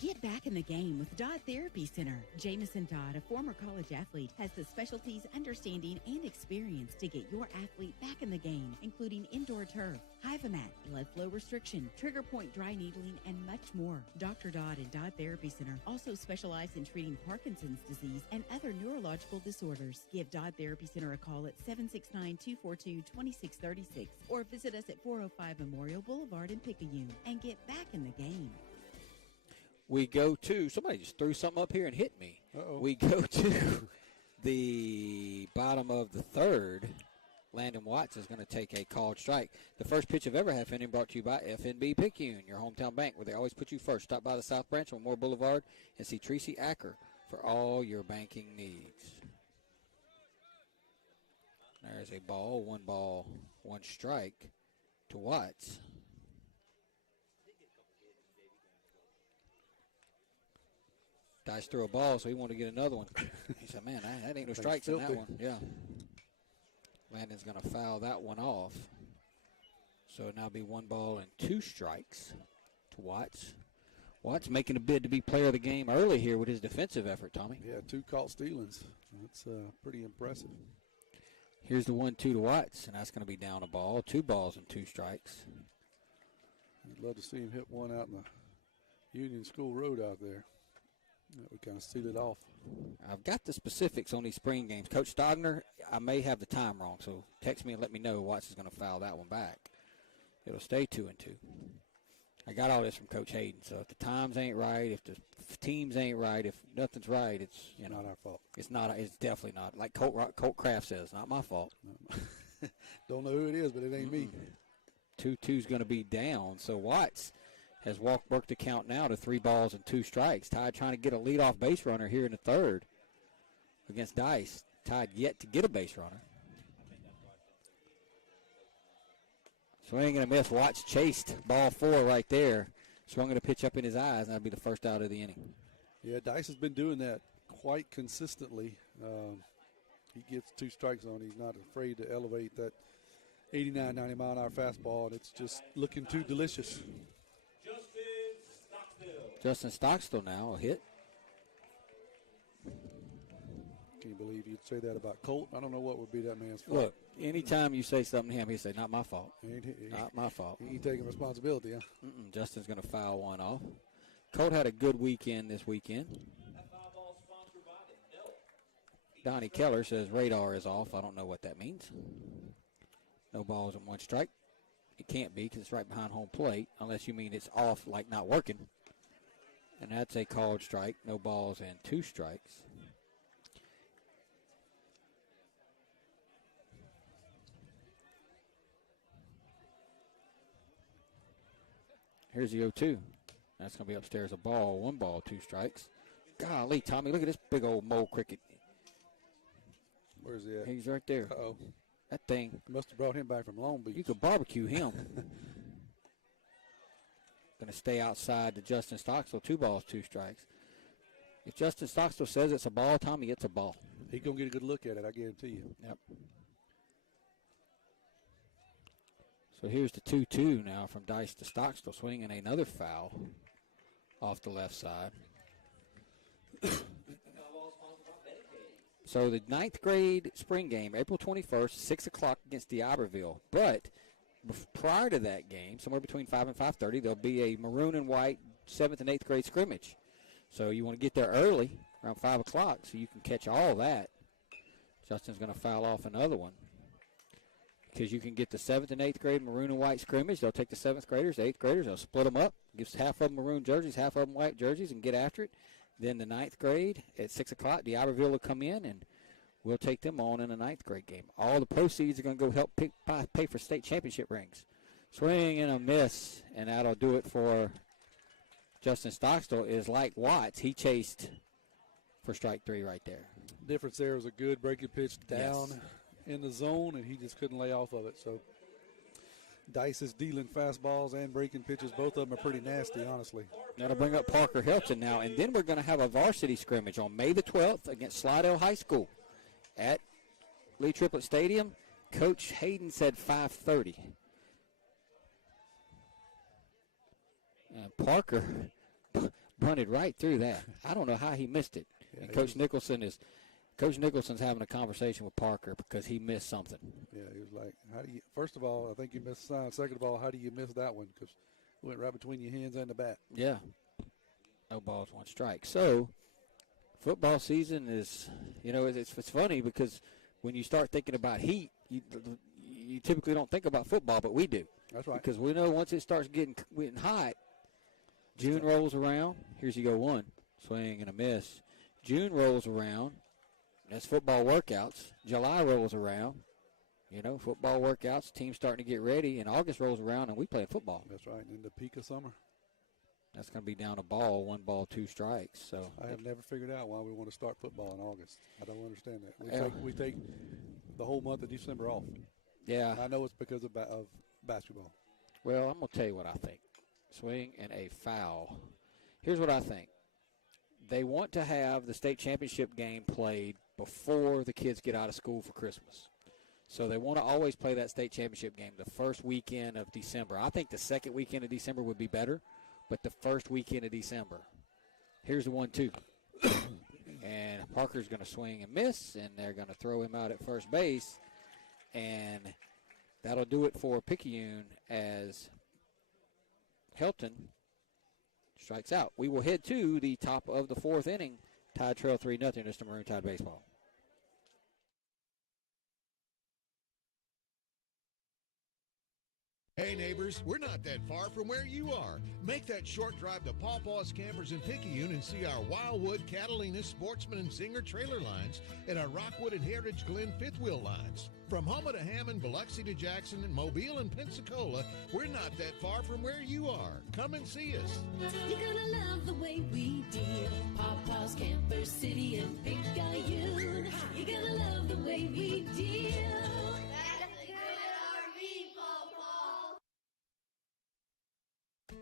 Get back in the game with Dodd Therapy Center. Jamison Dodd, a former college athlete, has the specialties, understanding, and experience to get your athlete back in the game, including indoor turf, Hyvamat, blood flow restriction, trigger point dry needling, and much more. Dr. Dodd and Dodd Therapy Center also specialize in treating Parkinson's disease and other neurological disorders. Give Dodd Therapy Center a call at 769-242-2636 or visit us at 405 Memorial Boulevard in Picayune and get back in the game. We go to, somebody just threw something up here and hit me. Uh-oh. We go to the bottom of the third. Landon Watts is going to take a called strike. The first pitch of ever half inning brought to you by FNB Picayune, your hometown bank, where they always put you first. Stop by the South Branch on Memorial Boulevard and see Tracy Acker for all your banking needs. There's a ball, one strike to Watts. Dice threw a ball, so he wanted to get another one. He said, man, that ain't no strikes in that one. Yeah. Landon's going to foul that one off. So it'll now be 1-2 strikes to Watts. Watts making a bid to be player of the game early here with his defensive effort, Tommy. Yeah, 2 caught stealings. That's pretty impressive. Here's the 1-2 to Watts, and that's going to be down a ball. 2 balls and 2 strikes. I'd love to see him hit one out in the Union School Road out there. We kind of seal it off. I've got the specifics on these spring games. Coach Stogner, I may have the time wrong, so text me and let me know. Watts is going to foul that one back. It'll stay 2-2. I got all this from Coach Hayden, so if the times ain't right, if the teams ain't right, if nothing's right, it's not our fault. It's not. It's definitely not. Like Colt Kraft says, not my fault. Don't know who it is, but it ain't me. 2-2's going to be down, so Watts has worked the count now to 3 balls and 2 strikes. Tide trying to get a leadoff base runner here in the third against Dice. Tide yet to get a base runner. Swing and a miss. Watts chased ball 4 right there. Swung at a pitch up in his eyes, and that'll be the first out of the inning. Yeah, Dice has been doing that quite consistently. He gets 2 strikes on. He's not afraid to elevate that 89, 90 mile an hour fastball, and it's just looking too delicious. Justin Stockstill now, a hit. Can't believe you'd say that about Colt. I don't know what would be that man's fault. Look, anytime you say something to him, he'd say, not my fault. Not my fault. He ain't taking responsibility, huh? Justin's going to foul one off. Colt had a good weekend this weekend. Donnie Keller says radar is off. I don't know what that means. No balls and 1 strike. It can't be because it's right behind home plate, unless you mean it's off like not working. And that's a called strike. No balls and 2 strikes. Here's the 0-2. That's going to be upstairs a ball. 1 ball, 2 strikes. Golly, Tommy, look at this big old mole cricket. Where's he at? He's right there. Uh-oh. That thing. Must have brought him back from Long Beach. You could barbecue him. Going to stay outside to Justin Stockstill. 2 balls, 2 strikes. If Justin Stockstill says it's a ball, Tommy, it's a ball. He's going to get a good look at it, I guarantee you. Yep. So here's the 2-2 now from Dice to Stockstill, swinging another foul off the left side. So the 9th grade spring game, April 21st, 6 o'clock against D'Iberville. But prior to that game, somewhere between 5 and 5:30, there'll be a maroon and white 7th and 8th grade scrimmage. So you want to get there early, around 5 o'clock, so you can catch all that. Justin's going to foul off another one. Because you can get the 7th and 8th grade maroon and white scrimmage. They'll take the 7th graders, 8th graders, they'll split them up, gives half of them maroon jerseys, half of them white jerseys, and get after it. Then the 9th grade at 6 o'clock, D'Iberville will come in, and we'll take them on in a 9th grade game. All the proceeds are going to go help pay for state championship rings. Swing and a miss, and that'll do it for Justin Stockstill. Is like Watts. He chased for strike 3 right there. Difference there was a good breaking pitch down in the zone, and he just couldn't lay off of it. So Dice is dealing fastballs and breaking pitches. Both of them are pretty nasty, honestly. That'll bring up Parker Helton now, and then we're going to have a varsity scrimmage on May the 12th against Slidell High School at Lee Triplett Stadium. Coach Hayden said 5:30. And Parker bunted right through that. I don't know how he missed it. Yeah, and Coach Nicholson's having a conversation with Parker because he missed something. Yeah, he was like, "How do you?" First of all, I think you missed the sign. Second of all, how do you miss that one? Because it went right between your hands and the bat. Yeah. No balls, one strike. So, football season is, it's funny because when you start thinking about heat, you typically don't think about football, but we do. That's right. Because we know once it starts getting hot, June rolls around. Here's you go one. Swing and a miss. June rolls around. That's football workouts. July rolls around. Football workouts. Teams starting to get ready. And August rolls around, and we play football. That's right. And in the peak of summer. That's going to be down a ball, 1 ball, 2 strikes. So I have never figured out why we want to start football in August. I don't understand that. We take the whole month of December off. Yeah. I know it's because of basketball. Well, I'm going to tell you what I think. Swing and a foul. Here's what I think. They want to have the state championship game played before the kids get out of school for Christmas. So they want to always play that state championship game the first weekend of December. I think the second weekend of December would be better, but the first weekend of December. Here's the 1-2. And Parker's going to swing and miss, and they're going to throw him out at first base. And that'll do it for Picayune as Helton strikes out. We will head to the top of the 4th inning. Tide trail 3-0. It's the Maroon Tide baseball. Hey neighbors, we're not that far from where you are. Make that short drive to Paw Paw's Campers in Picayune and see our Wildwood, Catalina, Sportsman, and Singer trailer lines and our Rockwood and Heritage Glen fifth wheel lines. From Houma to Hammond, Biloxi to Jackson, and Mobile and Pensacola, we're not that far from where you are. Come and see us. You're gonna love the way we deal. Paw Paw's Camper City and Picayune. You're gonna love the way we deal.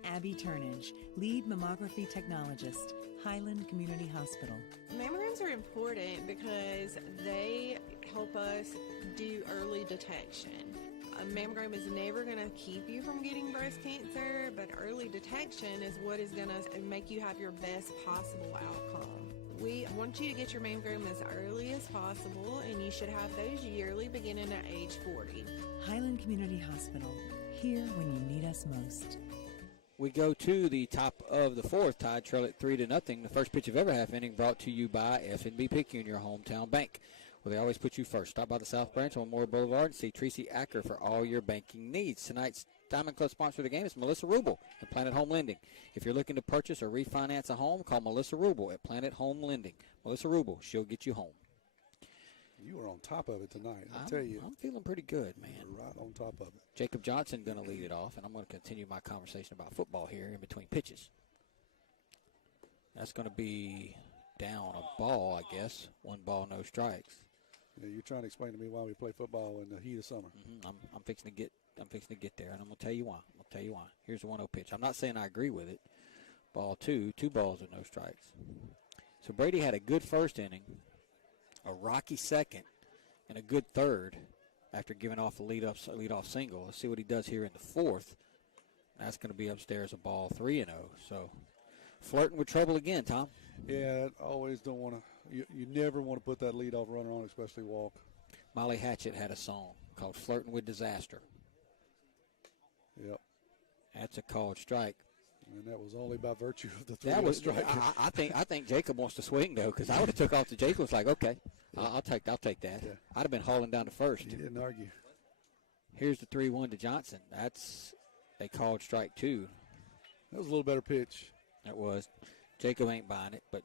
Abby Turnage, lead mammography technologist, Highland Community Hospital. Mammograms are important because they help us do early detection. A mammogram is never going to keep you from getting breast cancer, but early detection is what is going to make you have your best possible outcome. We want you to get your mammogram as early as possible, and you should have those yearly beginning at age 40. Highland Community Hospital, here when you need us most. We go to the top of the 4th. Tide trail at 3-0. The first pitch of every half inning brought to you by F&B Picayune, your hometown bank, where they always put you first. Stop by the South Branch on Memorial Boulevard and see Tracy Acker for all your banking needs. Tonight's Diamond Club sponsor of the game is Melissa Rubel at Planet Home Lending. If you're looking to purchase or refinance a home, call Melissa Rubel at Planet Home Lending. Melissa Rubel, she'll get you home. You were on top of it tonight. I tell you. I'm feeling pretty good, man. You were right on top of it. Jacob Johnson going to lead it off, and I'm going to continue my conversation about football here in between pitches. That's going to be down a ball, I guess. 1 ball, no strikes. Yeah, you're trying to explain to me why we play football in the heat of summer. Mm-hmm. I'm fixing to get there, and I'm going to tell you why. Here's the 1-0 pitch. I'm not saying I agree with it. Ball 2, 2 balls with no strikes. So Brady had a good first inning, a rocky second, and a good third after giving off the leadoff single. Let's see what he does here in the 4th. That's going to be upstairs a ball 3-0. So flirting with trouble again, Tom. Yeah, I always don't want to. You never want to put that leadoff runner on, especially walk. Molly Hatchet had a song called Flirting with Disaster. Yep. That's a called strike. And that was only by virtue of the 3-0 strike. I think Jacob wants to swing, though, because I would have took off the Jacob. Was like, okay, yeah. I'll take that. Yeah. I'd have been hauling down to first. He didn't argue. Here's the 3-1 to Johnson. That's a called strike 2. That was a little better pitch. That was. Jacob ain't buying it, but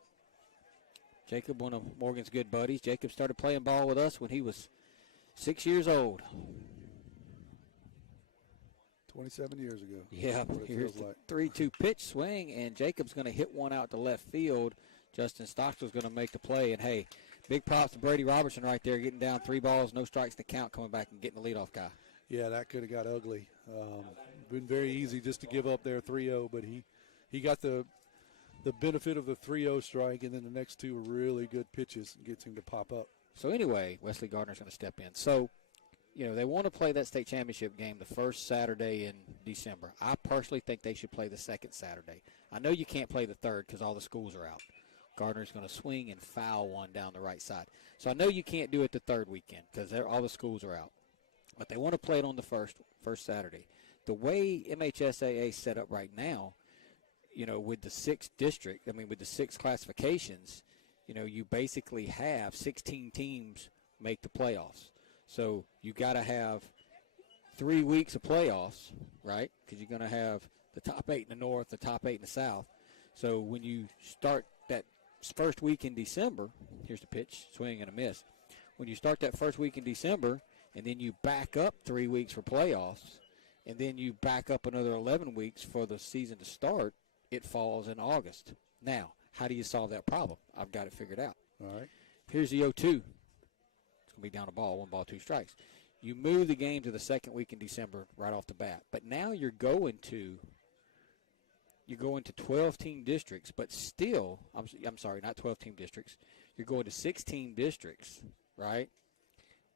Jacob, one of Morgan's good buddies. Jacob started playing ball with us when he was 6 years old. 27 years ago. Yeah, here's the 3-2 pitch swing, and Jacob's going to hit one out to left field. Justin Stockton's going to make the play, and hey, big props to Brady Robertson right there, getting down 3 balls, no strikes to count, coming back and getting the leadoff guy. Yeah, that could have got ugly. Been very easy just to give up there 3-0, but he got the benefit of the 3-0 strike, and then the next 2 were really good pitches and gets him to pop up. So anyway, Wesley Gardner's going to step in. So they want to play that state championship game the first Saturday in December. I personally think they should play the second Saturday. I know you can't play the third because all the schools are out. Gardner's going to swing and foul one down the right side. So I know you can't do it the third weekend because all the schools are out. But they want to play it on the first Saturday. The way MHSAA is set up right now, with the with the 6 classifications, you basically have 16 teams make the playoffs. So you got to have 3 weeks of playoffs, right? Because you're going to have the top 8 in the north, the top 8 in the south. So when you start that first week in December, here's the pitch, swing and a miss. When you start that first week in December, and then you back up 3 weeks for playoffs, and then you back up another 11 weeks for the season to start, it falls in August. Now, how do you solve that problem? I've got it figured out. All right. Here's the 0-2. It's going to be down a ball, 1 ball, 2 strikes. You move the game to the second week in December right off the bat. But now you're going to 12-team districts, but still, I'm sorry, not 12-team districts. You're going to 16 districts, right?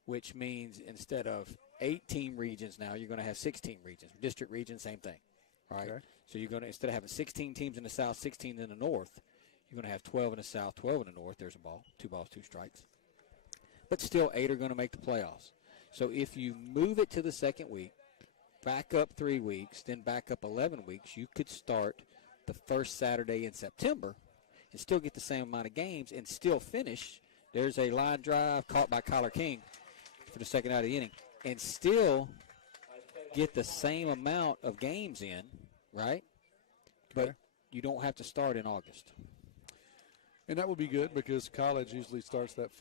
Which means instead of 8-team regions now, you're going to have 16 regions. District region, same thing, right? Okay. So you're going to, instead of having 16 teams in the south, 16 in the north, you're going to have 12 in the south, 12 in the north. There's a ball, 2 balls, 2 strikes. But still, 8 are going to make the playoffs. So if you move it to the second week, back up 3 weeks, then back up 11 weeks, you could start the first Saturday in September and still get the same amount of games and still finish. There's a line drive caught by Kyler King for the second out of the inning, and still get the same amount of games in, right? But you don't have to start in August. And that would be good because college usually starts that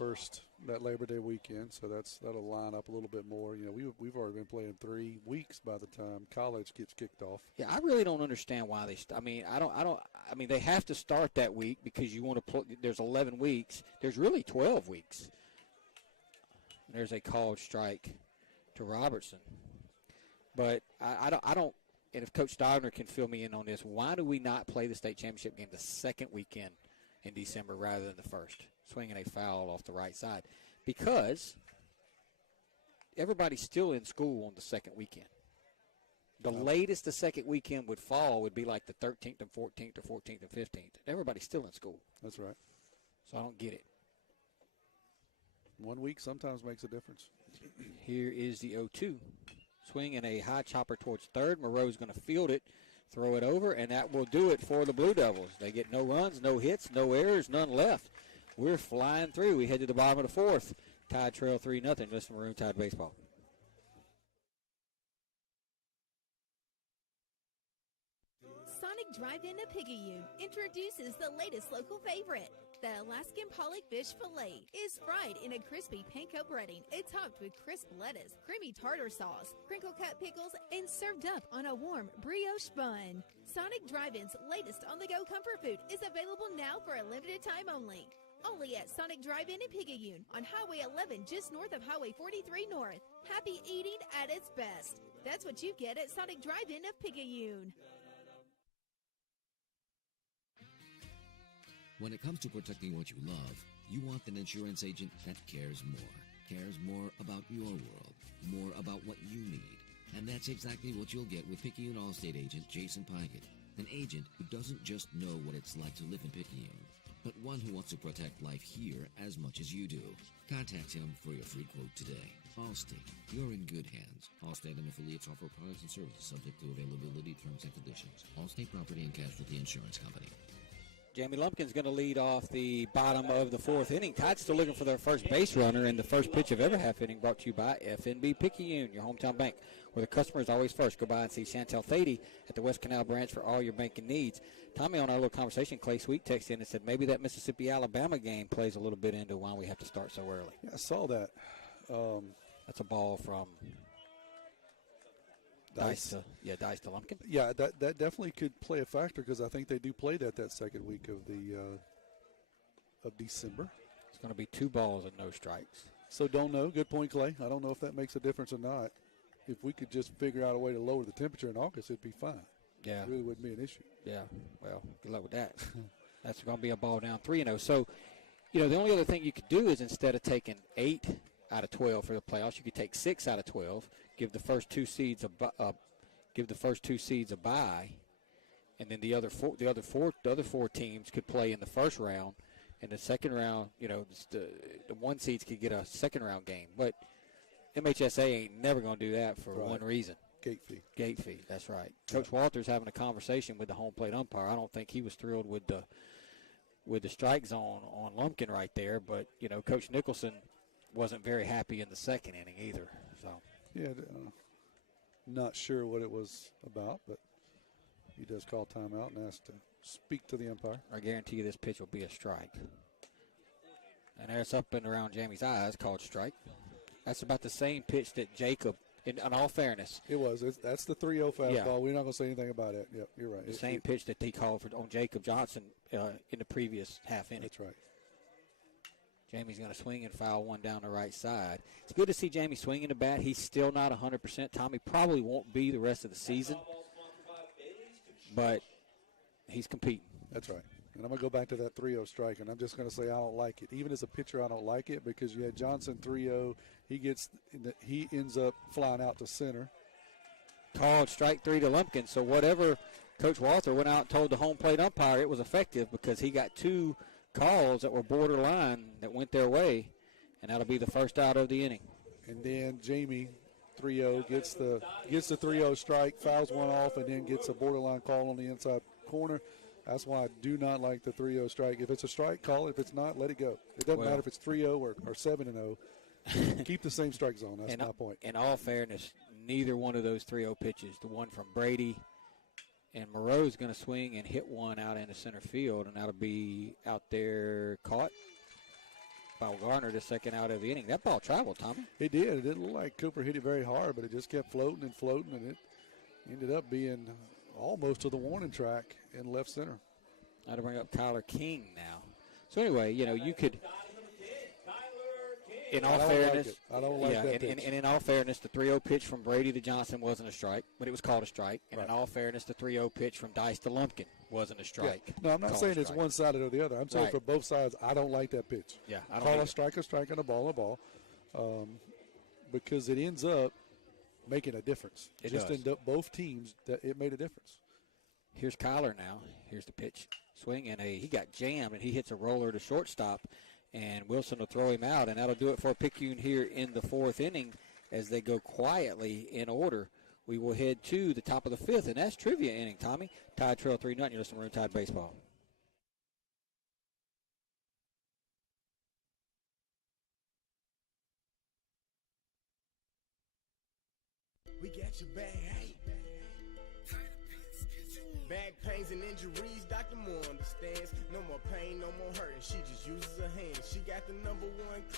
Labor Day weekend, so that'll line up a little bit more. We've already been playing 3 weeks by the time college gets kicked off. Yeah, I really don't understand why they. I mean, they have to start that week because you want to play. There's 11 weeks. There's really 12 weeks. There's a called strike to Robertson, but I don't. And if Coach Stogner can fill me in on this, why do we not play the state championship game the second weekend in December rather than the first? Swinging a foul off the right side. Because everybody's still in school on the second weekend. The latest the second weekend would fall would be like the 13th and 14th or 14th and 15th. Everybody's still in school. That's right. So I don't get it. 1 week sometimes makes a difference. Here is the 0-2. Swing and a high chopper towards third. Moreau's going to field it, throw it over, and that will do it for the Blue Devils. They get no runs, no hits, no errors, none left. We're flying through. We head to the bottom of the fourth. Tide trail 3-0. Listen, Maroon Tide baseball. Sonic Drive-In of Picayune introduces the latest local favorite. The Alaskan pollock fish fillet is fried in a crispy panko breading and topped with crisp lettuce, creamy tartar sauce, crinkle-cut pickles, and served up on a warm brioche bun. Sonic Drive-In's latest on-the-go comfort food is available now for a limited time only. Only at Sonic Drive-In in Picayune on Highway 11 just north of Highway 43 North. Happy eating at its best. That's what you get at Sonic Drive-In of Picayune. When it comes to protecting what you love, you want an insurance agent that cares more about your world, more about what you need. And that's exactly what you'll get with Picayune Allstate agent Jason Pikett, an agent who doesn't just know what it's like to live in Picayune, but one who wants to protect life here as much as you do. Contact him for your free quote today. Allstate, you're in good hands. Allstate and affiliates offer products and services subject to availability, terms, and conditions. Allstate Property and Casualty Insurance Company. Jamie Lumpkin's going to lead off the bottom of the fourth inning. Tide's still looking for their first base runner, and the first pitch of every half inning brought to you by FNB Picayune, your hometown bank, where the customer is always first. Go by and see Chantel Thady at the West Canal branch for all your banking needs. Tommy, on our little conversation, Clay Sweet texted in and said maybe that Mississippi-Alabama game plays a little bit into why we have to start so early. Yeah, I saw that. That's a ball from Dice to Lumpkin. Yeah, that definitely could play a factor because I think they do play that second week of December. It's going to be 2 balls and no strikes. So don't know. Good point, Clay. I don't know if that makes a difference or not. If we could just figure out a way to lower the temperature in August, it'd be fine. Yeah. It really wouldn't be an issue. Yeah, well, good luck with that. That's going to be a ball down 3-0. So, the only other thing you could do is instead of taking 8 out of 12 for the playoffs. You could take 6 out of 12, give the first two seeds a bye, and then the other four teams could play in the first round. In the second round, the one seeds could get a second round game. But MHSA ain't never going to do that for one reason. Gate fee. Gate fee, that's right. Coach Walters having a conversation with the home plate umpire. I don't think he was thrilled with the strike zone on Lumpkin right there. But, Coach Nicholson wasn't very happy in the second inning either. So yeah, not sure what it was about, but he does call timeout and asks to speak to the umpire. I guarantee you this pitch will be a strike. And there's up and around Jamie's eyes called strike. That's about the same pitch that Jacob, in all fairness. It was. That's the 3-0 fastball. Yeah. We're not going to say anything about it. Yep, you're right. The same pitch that he called on Jacob Johnson in the previous half inning. That's right. Jamie's going to swing and foul one down the right side. It's good to see Jamie swinging the bat. He's still not 100%. Tommy probably won't be the rest of the season, but he's competing. That's right. And I'm going to go back to that 3-0 strike, and I'm just going to say I don't like it. Even as a pitcher, I don't like it because you had Johnson 3-0. He ends up flying out to center. Called strike 3 to Lumpkin. So whatever Coach Walter went out and told the home plate umpire, it was effective because he got 2 calls that were borderline that went their way, and that'll be the first out of the inning. And then Jamie 3-0 gets the 3-0 strike, fouls one off, and then gets a borderline call on the inside corner. That's why I do not like the 3-0 strike. If it's a strike, call it. If it's not, let it go. It doesn't matter if it's 3-0 or 7-0. Keep the same strike zone. That's my point. In all fairness, neither one of those 3-0 pitches, the one from Brady and Moreau's going to swing and hit one out into center field, and that'll be out there caught by Garner, the second out of the inning. That ball traveled, Tommy. It did. It didn't look like Cooper hit it very hard, but it just kept floating, and it ended up being almost to the warning track in left center. Now to bring up Kyler King now. So anyway, you could, in all fairness, I don't like that pitch. And in all fairness, the 3-0 pitch from Brady to Johnson wasn't a strike, but it was called a strike. And in all fairness, the 3-0 pitch from Dice to Lumpkin wasn't a strike. Yeah. No, I'm not saying it's one sided or the other. I'm saying for both sides, I don't like that pitch. Yeah, I don't call either. a strike, and a ball, because it ends up making a difference. It just does. in both teams, that it made a difference. Here's Kyler now. Here's the pitch. Swing, and he got jammed, and he hits a roller to shortstop, and Wilson will throw him out, and that'll do it for Picayune here in the 4th inning as they go quietly in order. We will head to the top of the 5th, and that's trivia inning, Tommy. Tide trail 3-0. You're listening to Maroon Tide Baseball. We got your back, hey. Back pains and injuries, Dr. Moore understands. No more pain, no more hurting. She just uses her hands. She got the #1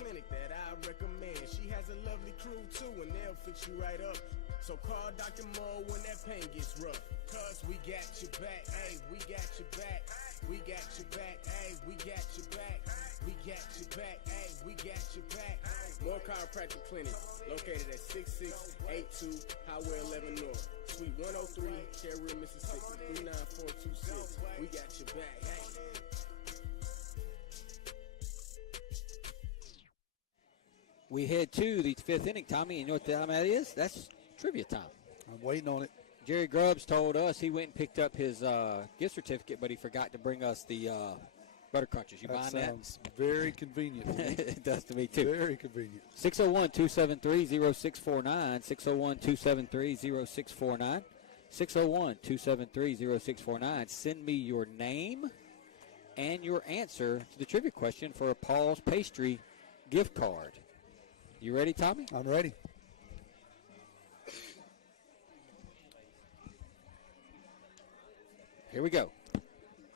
clinic that I recommend. She has a lovely crew too, and they'll fix you right up. So call Dr. Moore when that pain gets rough. Cause we got your back, hey, we got your back. We got your back, hey, we got your back. We got your back, hey, we got your back. More Chiropractic Clinic, located at 6682 Highway 11 North, Suite 103, Cherry River, Mississippi, 39426. We got your back, hey. We head to the 5th inning, Tommy. You know what time that is? That's trivia time. I'm waiting on it. Jerry Grubbs told us he went and picked up his gift certificate, but he forgot to bring us the Butter Crunchers. You buying that? Sounds very convenient to me. It does to me, too. Very convenient. 601-273-0649, 601-273-0649, 601-273-0649. Send me your name and your answer to the trivia question for a Paul's Pastry gift card. You ready, Tommy? I'm ready. Here we go.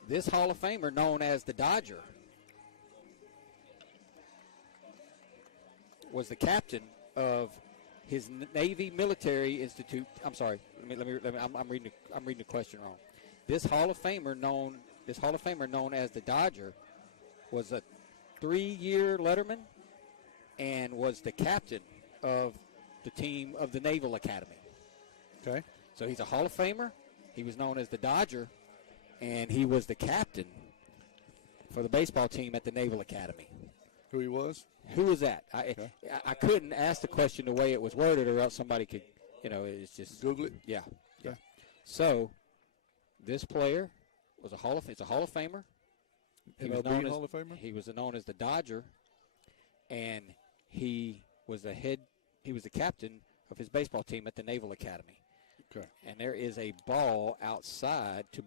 This Hall of Famer, known as the Dodger, was the captain of his Navy Military Institute. I'm sorry. I'm reading the question wrong. This Hall of Famer known as the Dodger was a 3-year letterman and was the captain of the team of the Naval Academy. Okay. So he's a Hall of Famer. He was known as the Dodger, and he was the captain for the baseball team at the Naval Academy. Who he was? Who was that? I couldn't ask the question the way it was worded, or else somebody could, it's just Google it. Yeah. So this player was it's a Hall of Famer. He was known Hall of Famer. He was known as the Dodger, and he was the captain of his baseball team at the Naval Academy. Okay. And there is a ball outside to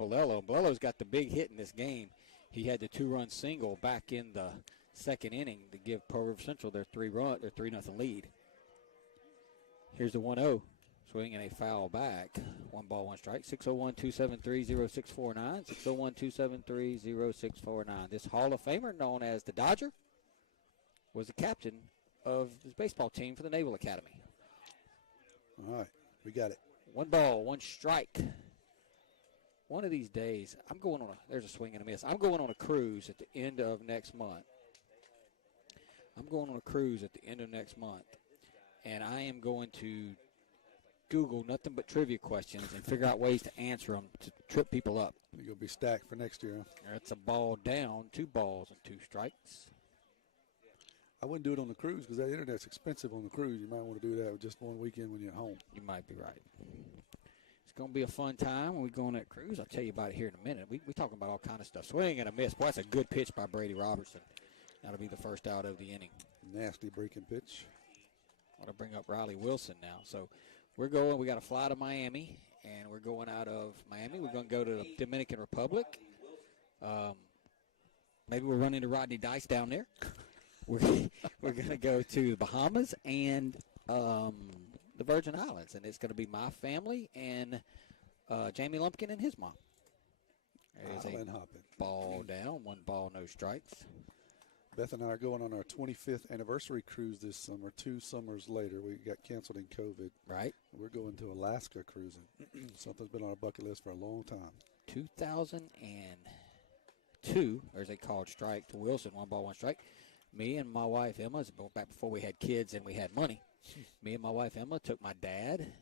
Bolello. Bolello's got the big hit in this game. He had the 2-run single back in the second inning to give Pearl River Central their 3-0 lead. Here's the 1-0. Swing and a foul back. 1 ball, 1 strike. 601-273-0649. 601-273-0649. This Hall of Famer, known as the Dodger, was the captain of his baseball team for the Naval Academy. All right, we got it. 1 ball, 1 strike. One of these days, there's a swing and a miss. I'm going on a cruise at the end of next month. And I am going to Google nothing but trivia questions and figure out ways to answer them to trip people up. You're going to be stacked for next year. That's a ball down, 2 balls and 2 strikes. I wouldn't do it on the cruise because that internet's expensive on the cruise. You might want to do that with just one weekend when you're at home. You might be right. It's going to be a fun time when we go on that cruise. I'll tell you about it here in a minute. We're talking about all kind of stuff. Swing and a miss. Boy, that's a good pitch by Brady Robertson. That'll be the first out of the inning. Nasty breaking pitch. I want to bring up Riley Wilson now. So we're going. We got to fly to Miami, and we're going out of Miami. We're going to go to the Dominican Republic. Maybe we'll run into Rodney Dice down there. We're going to go to the Bahamas and the Virgin Islands, and it's going to be my family and Jamie Lumpkin and his mom. There's a ball down, 1 ball, no strikes. Beth and I are going on our 25th anniversary cruise this summer. 2 summers later, we got canceled in COVID. Right. We're going to Alaska cruising. Something's been on our bucket list for a long time. 2002, there's a called strike to Wilson, 1 ball, 1 strike. Me and my wife, Emma, back before we had kids and we had money, me and my wife, Emma, took my dad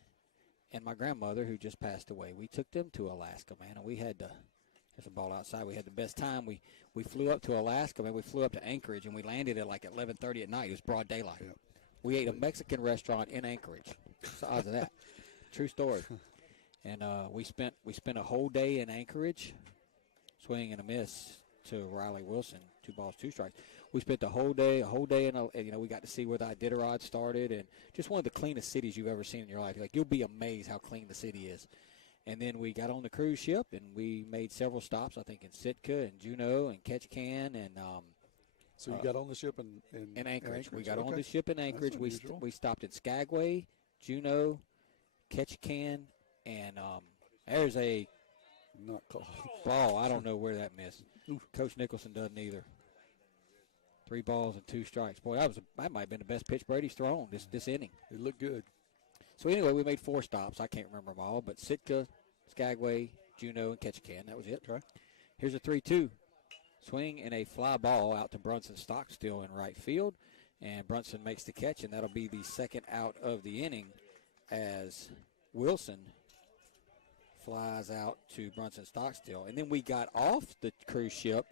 and my grandmother, who just passed away. We took them to Alaska, man, and we had there's a ball outside. We had the best time. We flew up to Alaska, man. We flew up to Anchorage, and we landed at like 11:30 at night. It was broad daylight. Yep. We ate a Mexican restaurant in Anchorage. What's the odds of that? True story. And we spent a whole day in Anchorage, swing and a miss to Riley Wilson, 2 balls, 2 strikes. We spent the whole day, and we got to see where the Iditarod started, and just one of the cleanest cities you've ever seen in your life. Like, you'll be amazed how clean the city is. And then we got on the cruise ship, and we made several stops, I think, in Sitka and Juneau and Ketchikan. And so you got on the ship in Anchorage. We got on the ship in Anchorage. We stopped at Skagway, Juneau, Ketchikan, and there's a not called ball. I don't know where that missed. Coach Nicholson doesn't either. 3 balls and 2 strikes. Boy, that might have been the best pitch Brady's thrown this inning. It looked good. So anyway, we made 4 stops. I can't remember them all, but Sitka, Skagway, Juneau, and Ketchikan. That was it. Okay. Here's a 3-2. Swing and a fly ball out to Brunson Stockstill in right field, and Brunson makes the catch, and that'll be the second out of the inning as Wilson flies out to Brunson Stockstill. And then we got off the cruise ship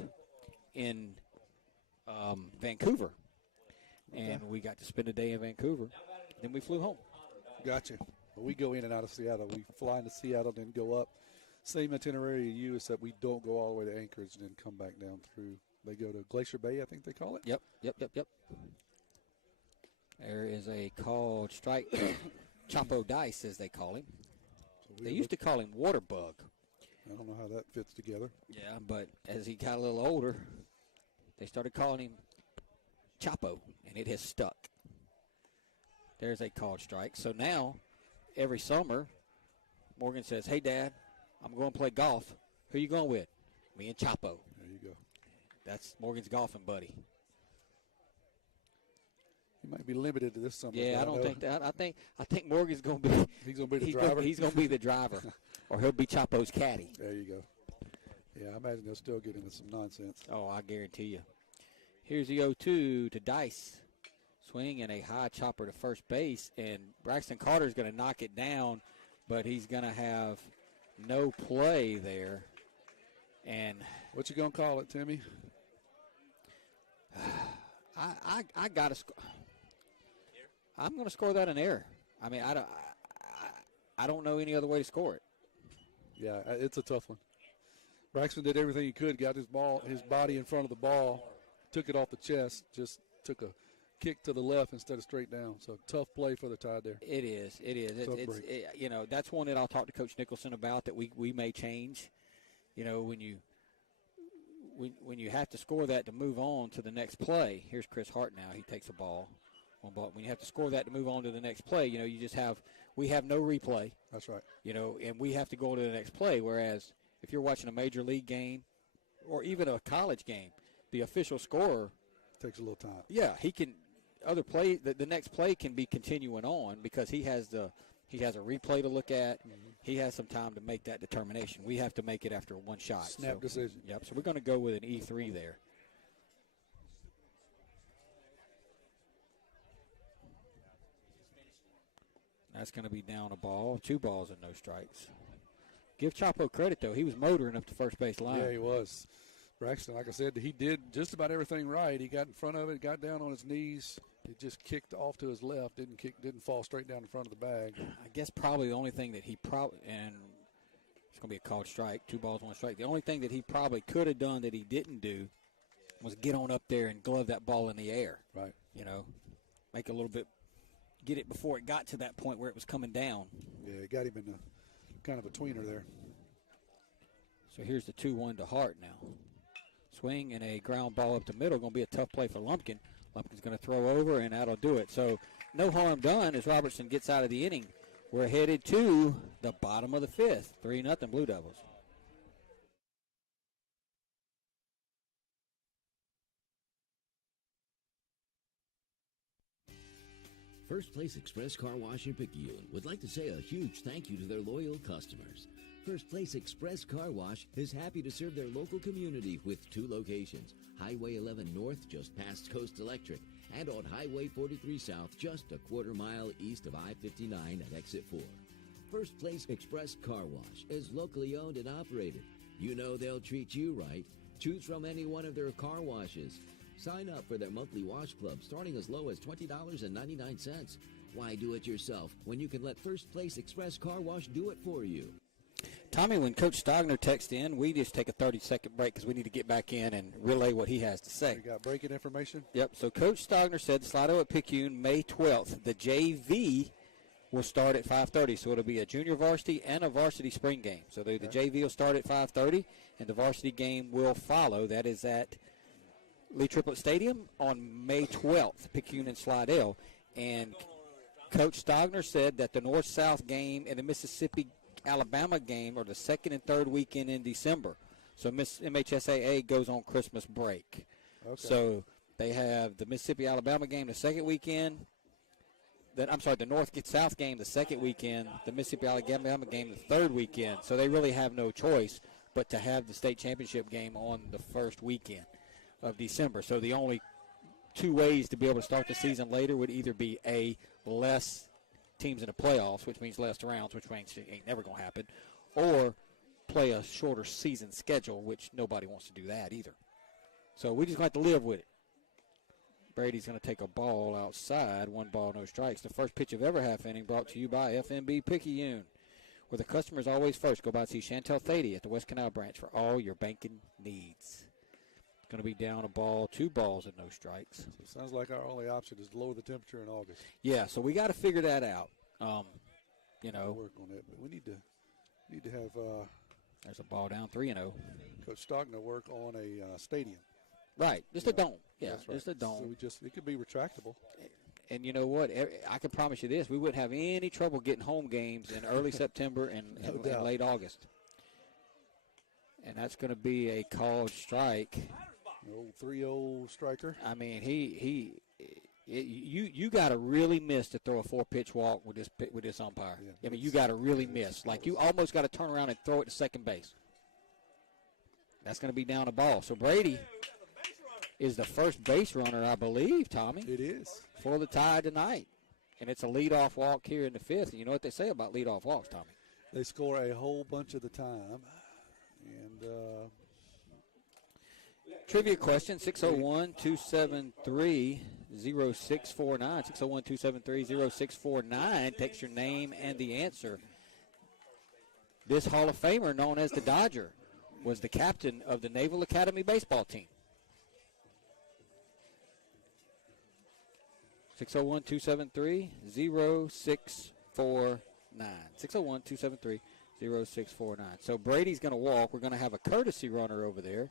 in Vancouver, and we got to spend a day in Vancouver. Then we flew home. Gotcha. Well, we go in and out of Seattle. We fly into Seattle, then go up. Same itinerary as you, except we don't go all the way to Anchorage and then come back down through. They go to Glacier Bay, I think they call it. Yep. There is a called strike. Chapo Dice, as they call him. So they used to call him Waterbug. I don't know how that fits together. Yeah, but as he got a little older, they started calling him Chapo, and it has stuck. There's a called strike. So now, every summer, Morgan says, "Hey, Dad, I'm going to play golf. Who you going with?" Me and Chapo. There you go. That's Morgan's golfing buddy. He might be limited to this summer. Yeah, I don't think that. I think Morgan's going to be. He's going to be the driver. He's going to be the driver, or he'll be Chapo's caddy. There you go. Yeah, I imagine they'll still get into some nonsense. Oh, I guarantee you. Here's the 0-2 to Dice. Swing and a high chopper to first base, and Braxton Carter's going to knock it down, but he's going to have no play there. And what you going to call it, Timmy? I got to score. I'm going to score that an error. I mean, I don't know any other way to score it. Yeah, it's a tough one. Braxton did everything he could, got his body in front of the ball, took it off the chest, just took a kick to the left instead of straight down. So tough play for the Tide there. It is. That's one that I'll talk to Coach Nicholson about that we may change. You know, when you have to score that to move on to the next play. Here's Chris Hart now. He takes a ball. When you have to score that to move on to the next play, you know, we have no replay. That's right. You know, and we have to go to the next play. Whereas if you're watching a major league game or even a college game, the official scorer takes a little time. Yeah, he can. The next play can be continuing on because he has a replay to look at. Mm-hmm. He has some time to make that determination. We have to make it after one shot. Snap decision. Yep. So we're going to go with an E3 there. That's going to be down a ball, 2 balls and no strikes. Give Chapo credit, though. He was motoring up the first base line. Yeah, he was. Braxton, like I said, he did just about everything right. He got in front of it, got down on his knees. It just kicked off to his left, didn't fall straight down in front of the bag. I guess probably the only thing that he and it's going to be a called strike, 2 balls, 1 strike. The only thing that he probably could have done that he didn't do was get on up there and glove that ball in the air. Right. You know, make a little bit. Get it before it got to that point where it was coming down. Yeah, it got him in kind of a tweener there. So here's the 2-1 to Hart now. Swing and a ground ball up the middle. Going to be a tough play for Lumpkin. Lumpkin's going to throw over, and that'll do it. So no harm done as Robertson gets out of the inning. We're headed to the bottom of the 5th. 3-0 Blue Devils. First Place Express Car Wash in Picayune would like to say a huge thank you to their loyal customers. First Place Express Car Wash is happy to serve their local community with 2 locations, Highway 11 North just past Coast Electric and on Highway 43 South just a quarter mile east of I-59 at Exit 4. First Place Express Car Wash is locally owned and operated. You know they'll treat you right. Choose from any one of their car washes. Sign up for their monthly wash club starting as low as $20.99. Why do it yourself when you can let First Place Express Car Wash do it for you? Tommy, when Coach Stogner texts in, we just take a 30-second break because we need to get back in and relay what he has to say. We got breaking information? Yep. So Coach Stogner said Slido at Picayune May 12th. The JV will start at 5:30, so it'll be a junior varsity and a varsity spring game. So the JV will start at 5:30, and the varsity game will follow. That is at Lee Triplett Stadium on May 12th, Picayune and Slidell. And Coach Stogner said that the North-South game and the Mississippi-Alabama game are the second and third weekend in December. So MHSAA goes on Christmas break. Okay. So they have the Mississippi-Alabama game the second weekend. The North-South game the second weekend, the Mississippi-Alabama game the third weekend. So they really have no choice but to have the state championship game on the first weekend of December. So the only 2 ways to be able to start the season later would either be less teams in the playoffs, which means less rounds, which ain't never going to happen, or play a shorter season schedule, which nobody wants to do that either. So we just going to have to live with it. Brady's going to take a ball outside, 1 ball, no strikes. The first pitch of every half inning brought to you by FMB Picayune, where the customer is always first. Go by and see Chantel Thady at the West Canal branch for all your banking needs. Going to be down a ball, 2 balls and no strikes. So it sounds like our only option is to lower the temperature in August. Yeah, so we got to figure that out. We'll work on that, but we need to have. There's a ball down, 3-0. Coach Stogner work on a stadium. Right, just a dome. Yeah, That's right. just a dome. So it could be retractable. And you know what? I can promise you this: we wouldn't have any trouble getting home games in early September and late August. And that's going to be a called strike. The old 3-0 striker. I mean, you got to really miss to throw a 4-pitch walk with this umpire. Yeah, I mean, you got to really miss. Like, you almost got to turn around and throw it to second base. That's going to be down a ball. So Brady is the first base runner, I believe, Tommy. It is. For the Tide tonight. And it's a leadoff walk here in the 5th. And you know what they say about leadoff walks, Tommy? They score a whole bunch of the time. And trivia question, 601-273 0649. 601-273-0649. Text your name and the answer. This Hall of Famer, known as the Dodger, was the captain of the Naval Academy baseball team. 601-273-0649. 601-273-0649. So Brady's going to walk. We're going to have a courtesy runner over there.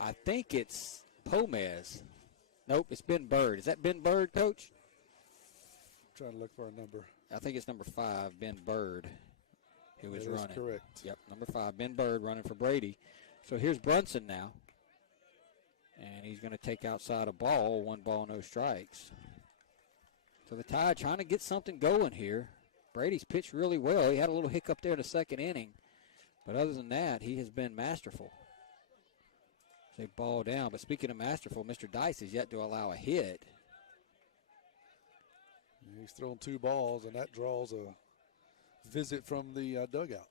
I think it's Pomez. Nope, it's Ben Bird. Is that Ben Bird, Coach? Trying to look for a number. I think it's number 5, Ben Bird, who was running. That is correct. Yep, number 5, Ben Bird running for Brady. So here's Brunson now. And he's going to take outside a ball, 1 ball, no strikes. So the Tide trying to get something going here. Brady's pitched really well. He had a little hiccup there in the second inning. But other than that, he has been masterful. They ball down. But speaking of masterful, Mr. Dice has yet to allow a hit. He's thrown 2 balls, and that draws a visit from the dugout.